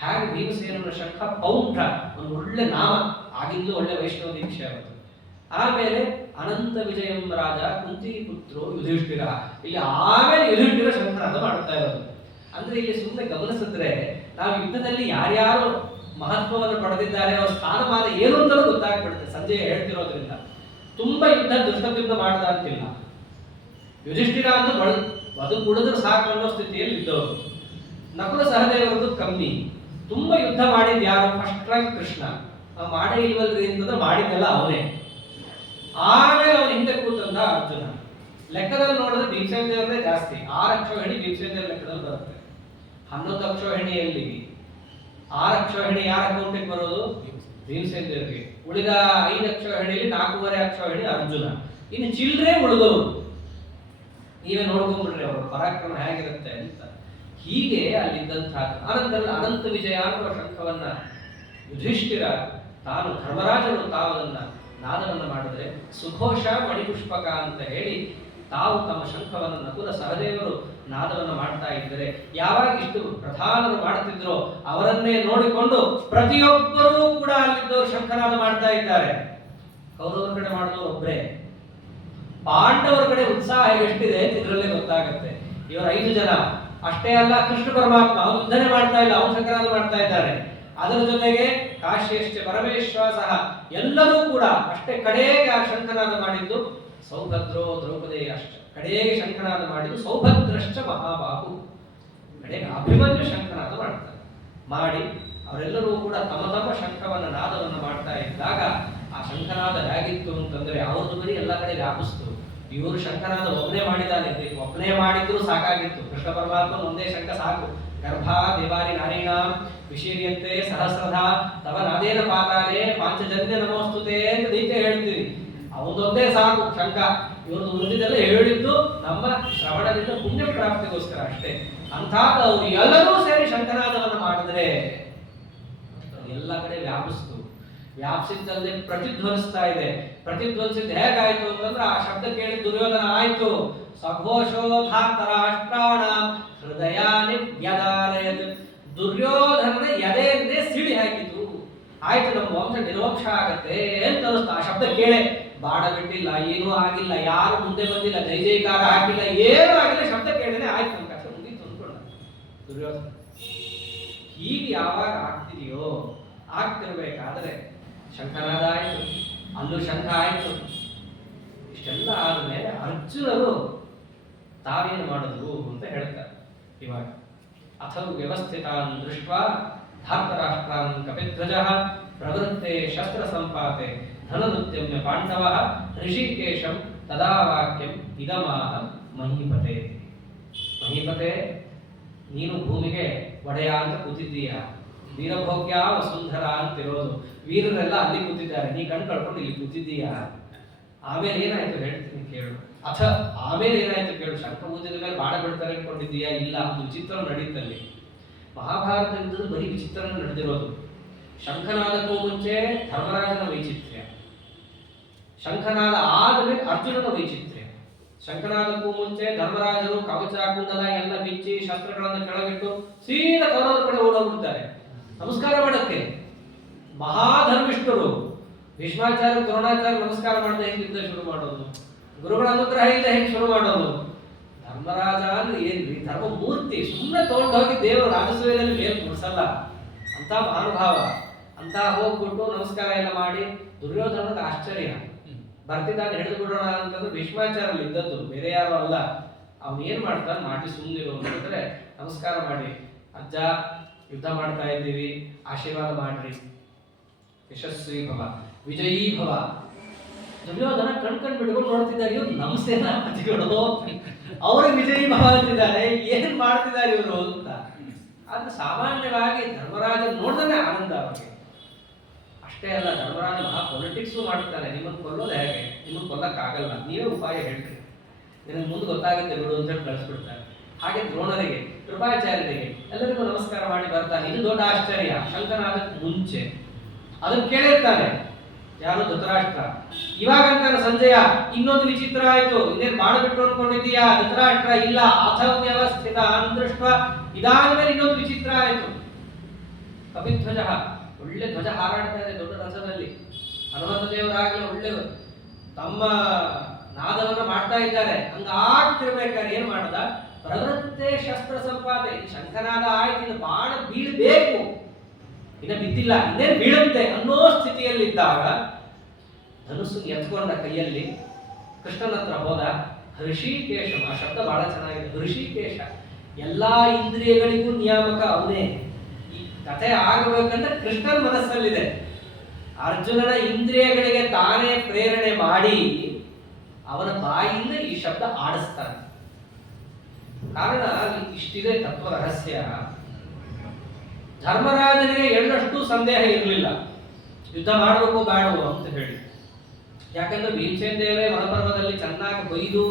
ಹಾಗೆ ಭೀಮಸೇನನ ಶಂಖ ಪೌಂಡ್ರ, ಒಂದು ಒಳ್ಳೆ ನಾಮ. ಆಗಿದ್ದು ಒಳ್ಳೆ ವೈಷ್ಣವ ದೀಕ್ಷೆ ಅವತ್ತು. ಆಮೇಲೆ ಅನಂತ ವಿಜಯಂ ರಾಜ ಕುಂತಿ ಪುತ್ರೋ ಯುಧಿಷ್ಠಿರ. ಇಲ್ಲಿ ಆಮೇಲೆ ಯುಧಿಷ್ಠಿರ ಶಂಖನಾದ ಮಾಡ್ತಾ ಇರೋದು. ಅಂದ್ರೆ ಇಲ್ಲಿ ಸುಮ್ಮನೆ ಗಮನಿಸಿದ್ರೆ ನಾವು ಯುದ್ಧದಲ್ಲಿ ಯಾರ್ಯಾರು ಮಹತ್ವವನ್ನು ಪಡೆದಿದ್ದಾರೆ, ಅವರ ಸ್ಥಾನಮಾನ ಏನು ಅಂತಲೂ ಗೊತ್ತಾಗ್ಬಿಡುತ್ತೆ. ಸಂಜೆ ಹೇಳ್ತಿರೋದ್ರಿಂದ ತುಂಬಾ ಯುದ್ಧ ದುಷ್ಟದಿಂದ ಮಾಡದ ಅಂತಿಲ್ಲ. ಯುಧಿಷ್ಠಿರ ಅಂತ ಅದು ಕುಡಿದ್ರೆ ಸಾಕು ಅನ್ನೋ ಸ್ಥಿತಿಯಲ್ಲಿ ಇದ್ದವರು. ನಕುಲ ಸಹದೇವರದ್ದು ಕಮ್ಮಿ. ತುಂಬಾ ಯುದ್ಧ ಮಾಡಿದ್ ಯಾರು? First rank Krishna. ನಾವು ಮಾಡೇ ಇಲ್ವಲ್ರಿ ಅಂತಂದ್ರೆ ಮಾಡಿದ್ದೆಲ್ಲ ಅವನೇ. ಆಮೇಲೆ ಅವನ ಹಿಂದೆ ಕೂತಂತ ಅರ್ಜುನ. ಲೆಕ್ಕದಲ್ಲಿ ನೋಡಿದ್ರೆ ಭೀಮಸೇನ ದೇವರೇ ಜಾಸ್ತಿ. 6 ಅಕ್ಷೋಹಿಣಿ ಭೀಮಸೇನ ದೇವರ ಲೆಕ್ಕದಲ್ಲಿ ಬರುತ್ತೆ. 11 ಅಕ್ಷೋಹಿಣಿಯಲ್ಲಿ 6 ಅಕ್ಷೋಹಿಣಿ ಯಾರ ಅಕೌಂಟಿಗೆ ಬರೋದು? ಭೀಮಸೇನ ದೇವರಿಗೆ. ಉಳಿದ 5 ಅಕ್ಷೋಹಿಣಿಯಲ್ಲಿ 4.5 ಅಕ್ಷೋಹಿಣಿ ಅರ್ಜುನ. ಇನ್ನು ಚಿಲ್ಲರೆ ಉಳಿದವರು. ನೀವೇ ನೋಡ್ಕೊಂಡ್ಬಿಡ್ರಿ ಅವರ ಪರಾಕ್ರಮ ಹೇಗಿರುತ್ತೆ ಅಂತ. ಹೀಗೆ ಅಲ್ಲಿದ್ದಂತಹ ಆನಂತರ ಅನಂತ ವಿಜಯ ಅನ್ನುವ ಶಂಖವನ್ನ ಯುಧಿಷ್ಠಿರ ತಾನು ಧರ್ಮರಾಜರು ತಾವನ್ನ ನಾದವನ್ನ ಮಾಡಿದ್ರೆ ಸುಘೋಷ ಮಣಿಪುಷ್ಪಕ ಅಂತ ಹೇಳಿ ತಾವು ತಮ್ಮ ಶಂಖವನ್ನು ನಕುಲ ಸಹದೇವರು ನಾದವನ್ನು ಮಾಡ್ತಾ ಇದ್ದರೆ, ಯಾವಾಗ ಇಷ್ಟು ಪ್ರಧಾನರು ಮಾಡುತ್ತಿದ್ರೋ ಅವರನ್ನೇ ನೋಡಿಕೊಂಡು ಪ್ರತಿಯೊಬ್ಬರೂ ಕೂಡ ಅಲ್ಲಿದ್ದವರು ಶಂಖನಾದ ಮಾಡ್ತಾ ಇದ್ದಾರೆ. ಕೌರವರ ಕಡೆ ಮಾಡಿದವರು ಒಬ್ಬರೇ. ಪಾಂಡವರ ಕಡೆ ಉತ್ಸಾಹ ಎಷ್ಟಿದೆ ಇದರಲ್ಲೇ ಗೊತ್ತಾಗುತ್ತೆ. ಇವರು 5 ಜನ ಅಷ್ಟೇ ಅಲ್ಲ, ಕೃಷ್ಣ ಪರಮಾತ್ಮ ಅವನು ಯುದ್ಧನೆ ಮಾಡ್ತಾ ಇಲ್ಲ, ಅವನು ಶಂಕರಾದ ಮಾಡ್ತಾ ಇದ್ದಾರೆ. ಅದರ ಜೊತೆಗೆ ಕಾಶಿಯಷ್ಟೇ ಪರಮೇಶ್ವಾಸ ಎಲ್ಲರೂ ಕೂಡ ಅಷ್ಟೇ. ಕಡೆಗೆ ಆ ಶಂಕರಾದ ಮಾಡಿದ್ದು ಸೌಭದ್ರೋ ದ್ರೌಪದಿ ಅಷ್ಟ. ಕಡೆಗೆ ಶಂಕರಾದ ಮಾಡಿದ್ದು ಸೌಭದ್ರಶ್ಚ ಮಹಾಬಾಹು. ಕಡೆಗೆ ಅಭಿಮನ್ಯು ಶಂಕರಾದ ಮಾಡ್ತಾರೆ. ಮಾಡಿ ಅವರೆಲ್ಲರೂ ಕೂಡ ತಮ್ಮ ತಮ್ಮ ಶಂಖವನ್ನ ನಾದವನ್ನು ಮಾಡ್ತಾ ಇದ್ದಾಗ ಆ ಶಂಖನಾದ ಹೇಗಿತ್ತು ಅಂತಂದ್ರೆ ಅವ್ರದ್ದು ಬರೀ ಎಲ್ಲ ಕಡೆ ವ್ಯಾಪಿಸ್ತು. ಇವರು ಶಂಖನಾದ ಒಬ್ಬನೇ ಮಾಡಿದ್ದಾನೆ. ಒಬ್ಬನೇ ಮಾಡಿದ್ರು ಸಾಕಾಗಿತ್ತು. ಕೃಷ್ಣ ಪರಮಾತ್ಮ ಒಂದೇ ಶಂಖ ಸಾಕು. ಗರ್ಭ ದೇವಾರಿ ನಾರೀಣಾಂ ವಿಶೀರ್ಯಂತೆ ಸಹಸ್ರಧ ತವ ನಾದೇನ ಪಾತಾಲೆ ಪಾಂಚಜನ್ಯ ನಮೋಸ್ತುತೆ ಅಂತ ನೀತೆ ಹೇಳ್ತೀವಿ. ಅವನೊಂದೇ ಸಾಕು ಶಂಖ. ಇವರು ಉಳಿದಿದ್ದೆಲ್ಲ ಹೇಳಿದ್ದು ನಮ್ಮ ಶ್ರವಣದಿಂದ ಪುಣ್ಯ ಪ್ರಾಪ್ತಿಗೋಸ್ಕರ ಅಷ್ಟೇ. ಅಂಥದ್ದು ಅವರು ಎಲ್ಲರೂ ಸೇರಿ ಶಂಖನಾದವನ್ನು ಮಾಡಿದ್ರೆ ಎಲ್ಲ ಕಡೆ ವ್ಯಾಪಿಸ್ತು. ವ್ಯಾಪಿಸಿದ್ದಲ್ಲದೆ ಪ್ರತಿಧ್ವನಿಸ್ತಾ ಇದೆ. ಪ್ರತಿಧ್ವನಿಸಿದ್ದು ಹೇಗಾಯ್ತು ಅಂತಂದ್ರೆ ಆ ಶಬ್ದ ಕೇಳಿ ದುರ್ಯೋಧನ ಆಯ್ತು. ಸಘೋಷೋಧಾತರಾಷ್ಟ್ರಾಣ ಹೃದಯಾನಿ ವ್ಯದಾರಯತ್. ದುರ್ಯೋಧನನ ಎದೆಯನ್ನೇ ಸಿಡಿ ಹಾಕಿತು. ಆಯ್ತು, ನಮ್ಮ ವಂಶ ನಿರ್ವಂಶ ಆಗತ್ತೆ ಅಂತ ಅನಿಸ್ತು. ಆ ಶಬ್ದ ಕೇಳೆ ಬಾಡ ಬಿಟ್ಟಿಲ್ಲ, ಏನೂ ಆಗಿಲ್ಲ, ಯಾರು ಮುಂದೆ ಬಂದಿಲ್ಲ, ಜೈ ಜೈಕಾರ ಹಾಕಿಲ್ಲ, ಏನೂ ಆಗಿಲ್ಲ. ಶಬ್ದ ಕೇಳಿದ್ರೆ ಆಯ್ತು, ನಮ್ಮ ಕಥೆ ಮುಗಿತು ಅಂದ್ಕೊಂಡ ದುರ್ಯೋಧನ. ಹೀಗೆ ಯಾವಾಗ ಆಗ್ತಿದೆಯೋ ಆಗ್ತಿರ್ಬೇಕಾದ್ರೆ ಶಂಖನಾದ ಆಯ್ತು, ಅಲ್ಲೂ ಶಂಖ ಆಯ್ತು. ಇಷ್ಟೆಲ್ಲ ಆದ್ಮೇಲೆ ಅರ್ಜುನರು ತಾವೇನು ಮಾಡಿದ್ರು ಅಂತ ಹೇಳ್ತಾರೆ. ಇವಾಗ ಅಥೌ ವ್ಯವಸ್ಥಿತಾನ್ ದೃಷ್ಟ್ವಾ ಧಾರ್ತರಾಷ್ಟ್ರಾನ್ ಕಪಿಧ್ವಜಃ ಪ್ರವೃತ್ತೆ ಶಸ್ತ್ರ ಸಂಪಾತೆ ಧನನುದ್ಯಮ್ಯ ಪಾಂಡವಃ ಋಷಿಕೇಶಂ ತದಾ ವಾಕ್ಯಂ ಇದಮಾಹ ಮಹೀಪತೆ. ಮಹೀಪತೆ, ನೀನು ಭೂಮಿಗೆ ಒಡೆಯ ಅಂತ ಕೂತಿದ್ದೀಯ. ವೀರಭೋಗ್ಯ ವಸುಂಧರ ಅಂತಿರೋದು. ವೀರರೆಲ್ಲ ಅಲ್ಲಿ ಕೂತಿದ್ದಾರೆ, ನೀ ಕಣ್ ಕಳ್ಕೊಂಡು ಇಲ್ಲಿ ಕೂತಿದ್ದೀಯ. ಆಮೇಲೆ ಏನಾಯ್ತು ಹೇಳ್ತೀನಿ ಕೇಳು. ಆಮೇಲೆ ಏನಾಯ್ತು ಕೇಳು. ಶಂಖ ಊದಿದ ಮೇಲೆ ಬಾಣ ಬಿಡ್ತಾರೆ ಅನ್ಕೊಂಡಿದ್ದೀಯಾ? ಇಲ್ಲ, ಒಂದು ವಿಚಿತ್ರ ನಡೀತಲ್ಲಿ. ಮಹಾಭಾರತ ಯುದ್ಧದಲ್ಲಿ ಬರೀ ವಿಚಿತ್ರ ನಡೆದಿರೋದು. ಶಂಖನಾದಕ್ಕೂ ಮುಂಚೆ ಧರ್ಮರಾಜನ ವೈಚಿತ್ರ್ಯ, ಶಂಖನಾದ ಆದಮೇಲೆ ಅರ್ಜುನನ ವೈಚಿತ್ರ್ಯ. ಶಂಕನಾದಕ್ಕೂ ಮುಂಚೆ ಧರ್ಮರಾಜರು ಕವಚ ಕುಂಡಲ ಎಲ್ಲ ಬಿಚ್ಚಿ ಶಸ್ತ್ರಗಳನ್ನು ಕೆಳಗಿಟ್ಟು ಸೀದಾ ಕೌರವರ ಕಡೆ ಓಡೋಗ್ಬಿಡ್ತಾರೆ ನಮಸ್ಕಾರ ಮಾಡಕ್ಕೆ. ಮಹಾಧರ್ಮಿಷ್ಠರು ಭೀಷ್ಮಾಚಾರ್ಯ ದ್ರೋಣಾಚಾರ್ಯ ನಮಸ್ಕಾರ ಮಾಡದೆ ಹೆಂಗೆ ಯುದ್ಧ ಶುರು ಮಾಡೋದು, ಗುರುಗಳ ಅನುಗ್ರಹ ಇಲ್ಲದೆ ಹೆಂಗೆ ಶುರು ಮಾಡೋದು. ಧರ್ಮರಾಜ ಅಂದ್ರೆ ಏನ್ರಿ, ಧರ್ಮ ಮೂರ್ತಿ, ಸುಮ್ಮನೆ ತಗೊಂಡು ಹೋಗಿ ದೇವರು ರಾಜಸೂಯದಲ್ಲಿ ಮೇಲ್ ಮುಡ್ಸಲ್ಲ ಅಂತ ಮಹಾನುಭಾವ ಅಂತ ಹೋಗ್ಬಿಟ್ಟು ನಮಸ್ಕಾರ ಎಲ್ಲ ಮಾಡಿ. ದುರ್ಯೋಧನದ ಆಶ್ಚರ್ಯ, ಬರ್ತಿದ್ದಾನೆ ಹಿಡಿದು ಬಿಡೋಣ ಅಂತಂದ್ರೆ ಭೀಷ್ಮಾಚಾರ್ಯಲ್ಲಿ ಇದ್ದದ್ದು, ಬೇರೆ ಯಾರು ಅಲ್ಲ. ಅವ್ನು ಏನ್ ಮಾಡ್ತಾನೆ, ಮಾಡಿ ಸುಮ್ಮನಿರು ಅಂತಂದ್ರೆ ನಮಸ್ಕಾರ ಮಾಡಿ, ಅಜ್ಜ ಯುದ್ಧ ಮಾಡ್ತಾ ಇದ್ದೀವಿ, ಆಶೀರ್ವಾದ ಮಾಡ್ರಿ, ಯಶಸ್ವಿ ಭವ ವಿಜಯೀ ಭವ. ದುರ್ಯೋಧನ ಕಣ್ ಬಿಟ್ಕೊಂಡು ನೋಡ್ತಿದ್ದಾರೆ, ಇವ್ರು ನಮ್ಮ ಸೇನಾಪತಿಗಳು, ಅವ್ರಿಗೆ ವಿಜಯೀ ಭವ ಅಂತಿದ್ದಾರೆ, ಏನ್ ಮಾಡ್ತಿದ್ದಾರೆ ಇವರು ಅಂತ. ಅದು ಸಾಮಾನ್ಯವಾಗಿ ಧರ್ಮರಾಜ ನೋಡಿದ್ರೆ ಆನಂದ ಅವರಿಗೆ. ಅಷ್ಟೇ ಅಲ್ಲ, ಧರ್ಮರಾಜ ಮಹಾ ಪೊಲಿಟಿಕ್ಸ್ ಮಾಡ್ತಾನೆ. ನಿಮ್ಮನ್ನು ಕೊಲ್ಲೋದು ಹೇಗೆ, ನಿಮ್ಮನ್ನು ಕೊಲ್ಲಕ್ಕಾಗಲ್ಲ, ನೀವೇ ಉಪಾಯ ಹೇಳ್ರಿ, ನಿನಗೆ ಮುಂದೆ ಗೊತ್ತಾಗುತ್ತೆ ಬಿಡು ಅಂತ ಹೇಳಿ ಕಳಿಸ್ಬಿಡ್ತಾರೆ. ಹಾಗೆ ದ್ರೋಣರಿಗೆ, ಕೃಪಾಚಾರ್ಯರಿಗೆ ಎಲ್ಲರಿಗೂ ನಮಸ್ಕಾರ ಮಾಡಿ ಬರ್ತಾನೆ. ಇದು ದೊಡ್ಡ ಆಶ್ಚರ್ಯ. ಶಂಕನಾದಕ್ಕೆ ಮುಂಚೆ ಅದನ್ನು ಕೇಳಿರ್ತಾನೆ ಯಾರು, ಧೃತರಾಷ್ಟ್ರ. ಇವಾಗಂತಾನೆ ಸಂಜಯ, ಇನ್ನೊಂದು ವಿಚಿತ್ರ ಆಯ್ತು, ಇನ್ನೇನು ಬಾಣ ಬಿಟ್ಟು ಅನ್ಕೊಂಡಿದ್ದೀಯಾ ಧೃತರಾಷ್ಟ್ರ? ಇಲ್ಲ, ಅಥ ವ್ಯವಸ್ಥಿತ ದೃಷ್ಟ, ಇದಾದ್ಮೇಲೆ ಇನ್ನೊಂದು ವಿಚಿತ್ರ ಆಯ್ತು. ಕಪಿಧ್ವಜ, ಒಳ್ಳೆ ಧ್ವಜ ಹಾರಾಡ್ತಾ ಇದೆ ದೊಡ್ಡ ರಥದಲ್ಲಿ. ಹನುಮಂತ ದೇವರಾಗಲಿ ಒಳ್ಳೆ ತಮ್ಮ ನಾದವನ್ನ ಮಾಡ್ತಾ ಇದ್ದಾರೆ. ಹಂಗ ಆಗ್ತಿರ್ಬೇಕಾದ್ರೆ ಏನ್ ಮಾಡ್ದ, ಪ್ರವೃತ್ತೆ ಶಸ್ತ್ರ ಸಂಪಾದೆ. ಶಂಖನಾದ ಆಯ್ತು, ಇನ್ನು ಬಾಣ ಬೀಳ್ಬೇಕು, ಇನ್ನ ಬಿದ್ದಿಲ್ಲ, ಇನ್ನೇನು ಬೀಳುತ್ತೆ ಅನ್ನೋ ಸ್ಥಿತಿಯಲ್ಲಿದ್ದಾಗ ಧನುಸ್ಸು ಎತ್ಕೊಂಡ ಕೈಯಲ್ಲಿ ಕೃಷ್ಣನ ಹತ್ರ ಹೋದ. ಹೃಷಿಕೇಶ, ಆ ಶಬ್ದ ಬಹಳ ಚೆನ್ನಾಗಿದೆ, ಹೃಷಿಕೇಶ. ಎಲ್ಲಾ ಇಂದ್ರಿಯಗಳಿಗೂ ನಿಯಾಮಕ ಅವನೇ. ಈ ಕಥೆ ಆಗಬೇಕಂದ್ರೆ ಕೃಷ್ಣನ ಮನಸ್ಸಲ್ಲಿದೆ. ಅರ್ಜುನನ ಇಂದ್ರಿಯಗಳಿಗೆ ತಾನೇ ಪ್ರೇರಣೆ ಮಾಡಿ ಅವನ ಬಾಯಿಂದ ಈ ಶಬ್ದ ಆಡಿಸ್ತಾನೆ. ಕಾರಣ ಇಷ್ಟಿದೆ ತತ್ವ ರಹಸ್ಯ. ಧರ್ಮರಾಜನಿಗೆ ಎಳ್ಳಷ್ಟು ಸಂದೇಹ ಇರಲಿಲ್ಲ ಯುದ್ಧ ಮಾಡಬೇಕು ಬೇಡವು ಅಂತ ಹೇಳಿ. ಯಾಕಂದ್ರೆ ಭೀಮಸೇನ ದೇವರೇ ವನಪರ್ವದಲ್ಲಿ ಚೆನ್ನಾಗಿ ಬೈದು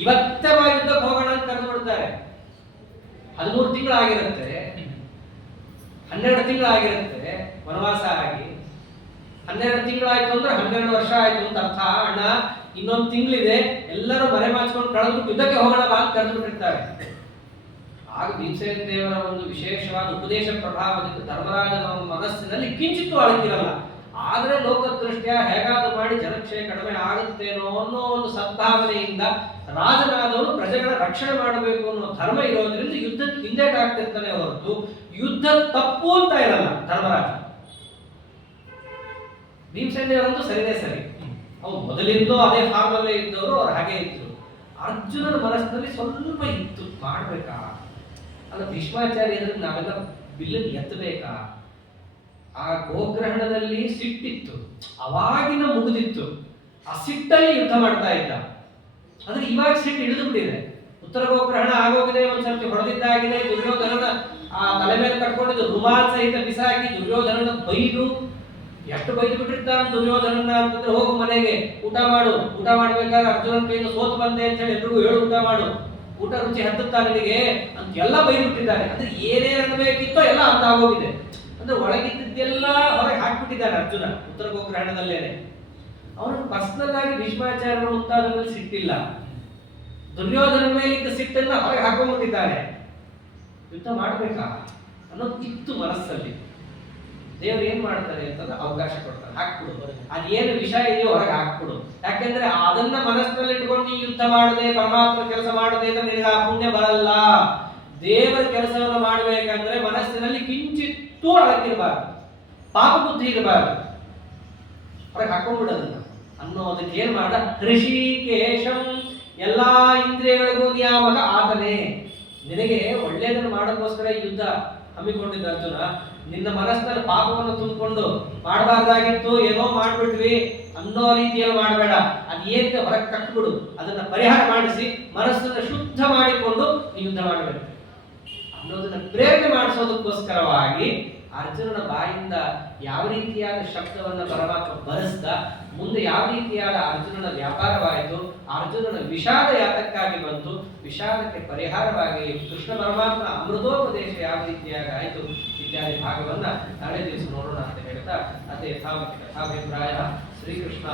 ಇವತ್ತೇ ಯುದ್ಧಕ್ಕೆ ಹೋಗೋಣ ಅಂತ ಕರೆದು ಬಿಡ್ತಾರೆ. 13 ತಿಂಗಳಾಗಿರುತ್ತೆ, 12 ತಿಂಗಳಾಗಿರುತ್ತೆ ವನವಾಸ ಆಗಿ. 12 ತಿಂಗಳಾಯ್ತು ಅಂದ್ರೆ 12 ವರ್ಷ ಆಯ್ತು ಅಂತ ಅರ್ಥ. ಅಣ್ಣ ಇನ್ನೊಂದು ತಿಂಗಳಿದೆ, ಎಲ್ಲರೂ ಮರೆ ಮಾಚ್ಕೊಂಡು ಕಳೆದು ಯುದ್ಧಕ್ಕೆ ಹೋಗೋಣ ಬಾ ಅಂತ ಕರೆದು ಬಿಟ್ಟಿರ್ತಾರೆ. ಆಗ ಭೀಮಸೇನ ದೇವರ ಒಂದು ವಿಶೇಷವಾದ ಉಪದೇಶ ಪ್ರಭಾವದಿಂದ ಧರ್ಮರಾಜನ ಮನಸ್ಸಿನಲ್ಲಿ ಕಿಂಚಿತ್ತೂ ಅಳಕಿರಲ್ಲ. ಆದ್ರೆ ಲೋಕದೃಷ್ಟ್ಯ ಹೇಗಾದ್ರೂ ಮಾಡಿ ಜನಕ್ಷಯ ಕಡಿಮೆ ಆಗುತ್ತೇನೋ ಅನ್ನೋ ಒಂದು ಸದ್ಭಾವನೆಯಿಂದ ರಾಜನಾದವರು ಪ್ರಜೆಗಳ ರಕ್ಷಣೆ ಮಾಡಬೇಕು ಅನ್ನೋ ಧರ್ಮ ಇರೋದ್ರಿಂದ ಯುದ್ಧಕ್ಕೆ ಹಿಂದೇಟಾಗ್ತಿರ್ತಾನೆ ಹೊರತು ಯುದ್ಧ ತಪ್ಪು ಅಂತ ಇರಲ್ಲ ಧರ್ಮರಾಜ. ಭೀಮಸೇನ ದೇವರಂತೂ ಸರಿನೇ ಸರಿ, ಅವ್ರು ಮೊದಲಿಂದಲೂ ಅದೇ ಫಾರ್ಮಲ್ಲೇ ಇದ್ದವರು, ಅವ್ರು ಹಾಗೆ ಇದ್ರು. ಅರ್ಜುನನ ಮನಸ್ಸಿನಲ್ಲಿ ಸ್ವಲ್ಪ ಇತ್ತು, ಮಾಡ್ಬೇಕಾ ಅಲ್ಲ ಭೀಷ್ಮಾಚಾರ್ಯ ಎದುರು ನಾವೆಲ್ಲ ಬಿಲ್ಲನ್ನು ಎತ್ತಬೇಕಾ. ಆ ಗೋಗ್ರಹಣದಲ್ಲಿ ಸಿಟ್ಟಿತ್ತು, ಅವಾಗಿನ ಮುಗಿದಿತ್ತು. ಆ ಸಿಟ್ಟಲ್ಲಿ ಯುದ್ಧ ಮಾಡ್ತಾ ಇದ್ದ. ಆದ್ರೆ ಇವಾಗ ಸಿಟ್ಟು ಹಿಡಿದು ಬಿಟ್ಟಿದೆ. ಉತ್ತರ ಗೋಗ್ರಹಣ ಆಗೋಗಿದೆ, ಒಂದ್ಸರ್ತಿ ಹೊಡೆದಿದ್ದಾಗಿದೆ. ದುರ್ಯೋಧನನ ಆ ತಲೆ ಮೇಲೆ ಕಟ್ಕೊಂಡಿದ್ದು ರುಮಾಲ್ ಸಹಿತ ಬಿಸಾಕಿ ದುರ್ಯೋಧನನ ಬೈದು, ಎಷ್ಟು ಬೈದು ಬಿಟ್ಟಿರ್ತಾನೆ ದುರ್ಯೋಧನನ ಅಂತಂದ್ರೆ, ಹೋಗು ಮನೆಗೆ ಊಟ ಮಾಡು, ಊಟ ಮಾಡ್ಬೇಕಾದ್ರೆ ಅರ್ಜುನನ ಕೈಯಿಂದ ಸೋತು ಬಂದೆ ಅಂತ ಹೇಳಿ ಎಲ್ರಿಗೂ ಹೇಳು, ಊಟ ಮಾಡು, ಊಟ ರುಚಿ ಹತ್ತುತ್ತಾ ನಿನಗೆ ಅಂತ ಎಲ್ಲ ಬೈದು ಬಿಟ್ಟಿದ್ದಾನೆ. ಅಂದ್ರೆ ಏನೇನು ಅನ್ನಬೇಕಿತ್ತೋ ಎಲ್ಲ ಅಂತ ಆಗೋಗಿದೆ. ಅಂದ್ರೆ ಒಳಗಿದ್ದೆಲ್ಲ ಹೊರಗೆ ಹಾಕ್ಬಿಟ್ಟಿದ್ದಾನೆ ಅರ್ಜುನ ಉತ್ತರ ಗೋಗ್ರಹಣದಲ್ಲೇನೆ. ಅವನು ಪರ್ಸನಲ್ ಆಗಿ ಭೀಷ್ಮಾಚಾರ್ಯರು ಮುಂತಾದ ಮೇಲೆ ಸಿಟ್ಟಿಲ್ಲ, ದುರ್ಯೋಧನ ಮೇಲೆ ಇದ್ದ ಸಿಟ್ಟನ್ನ ಹೊರಗೆ ಹಾಕೊಂಡ್ಬಿಟ್ಟಿದ್ದಾನೆ. ಯುದ್ಧ ಮಾಡ್ಬೇಕಾ ಅನ್ನೋದು ಇತ್ತು ಮನಸ್ಸಲ್ಲಿ. ದೇವ್ರು ಏನ್ ಮಾಡ್ತಾರೆ ಅಂತಂದ್ರೆ ಅವಕಾಶ ಕೊಡ್ತಾರೆ, ಹಾಕ್ಬಿಡು, ಅದೇನು ವಿಷಯ ಇದೆಯೋ ಹೊರಗೆ ಹಾಕ್ಬಿಡು. ಯಾಕೆಂದ್ರೆ ಅದನ್ನ ಮನಸ್ಸಿನಲ್ಲಿ ಇಟ್ಕೊಂಡು ನೀ ಯುದ್ಧ ಮಾಡದೆ ಪರಮಾತ್ಮ ಕೆಲಸ ಮಾಡದೆ ಅಂದ್ರೆ ನಿನಗೆ ಆ ಪುಣ್ಯ ಬರಲ್ಲ. ದೇವರ ಕೆಲಸವನ್ನು ಮಾಡ್ಬೇಕಂದ್ರೆ ಮನಸ್ಸಿನಲ್ಲಿ ಕಿಂಚಿತ್ತೂ ಅಳಕಿರಬಾರ್ದು, ಪಾಪ ಬುದ್ಧಿ ಇರಬಾರ್ದು, ಹೊರಗೆ ಹಾಕೊಂಡ್ಬಿಡೋದನ್ನ ಅನ್ನೋದಕ್ಕೆ ಏನ್ ಮಾಡ, ಹೃಷಿಕೇಶಂ, ಎಲ್ಲಾ ಇಂದ್ರಿಯಗಳಿಗೂ ನಿಯಾಮಕ ಆತನೇ. ನಿನಗೆ ಒಳ್ಳೇದನ್ನು ಮಾಡೋಕ್ಕೋಸ್ಕರ ಈ ಯುದ್ಧ ಹಮ್ಮಿಕೊಂಡಿದ್ದ ಅರ್ಜುನ. ನಿನ್ನ ಮನಸ್ಸಿನಲ್ಲಿ ಪಾಪವನ್ನು ತುಂಬಿಕೊಂಡು ಮಾಡಬಾರ್ದಾಗಿತ್ತು, ಏನೋ ಮಾಡ್ಬಿಟ್ವಿ ಅನ್ನೋ ರೀತಿಯಲ್ಲಿ ಮಾಡಬೇಡ. ಅದೇನಿದೆ ಹೊರಗೆ ಕಟ್ಬಿಡು, ಅದನ್ನ ಪರಿಹಾರ ಮಾಡಿಸಿ ಮನಸ್ಸನ್ನು ಶುದ್ಧ ಮಾಡಿಕೊಂಡು ನೀ ಯುದ್ಧ ಮಾಡಬೇಕು ಅನ್ನೋದನ್ನ ಪ್ರೇರಣೆ ಮಾಡಿಸೋದಕ್ಕೋಸ್ಕರವಾಗಿ ಅರ್ಜುನನ ಬಾಯಿಂದ ಯಾವ ರೀತಿಯಾದ ಶಬ್ದವನ್ನ ಪರಮಾತ್ಮ ಬರೆಸ್ದ, ಮುಂದೆ ಯಾವ ರೀತಿಯಾದ ಅರ್ಜುನನ ವ್ಯಾಪಾರವಾಯಿತು, ಅರ್ಜುನನ ವಿಷಾದ ಯಾತಕ್ಕಾಗಿ ಬಂತು, ವಿಷಾದಕ್ಕೆ ಪರಿಹಾರವಾಗಿ ಕೃಷ್ಣ ಪರಮಾತ್ಮ ಅಮೃತೋಪದೇಶ ಯಾವ ರೀತಿಯಾಗಿ ಆಯಿತು ಇತ್ಯಾದಿ ಭಾಗವನ್ನ ನಾಳೆ ದಿವಸ ನೋಡೋಣ ಅಂತ ಹೇಳ್ತಾ, ಅದೇ ಯಥಾವತಿ ಕಥಾಭಿಪ್ರಾಯ ಶ್ರೀಕೃಷ್ಣ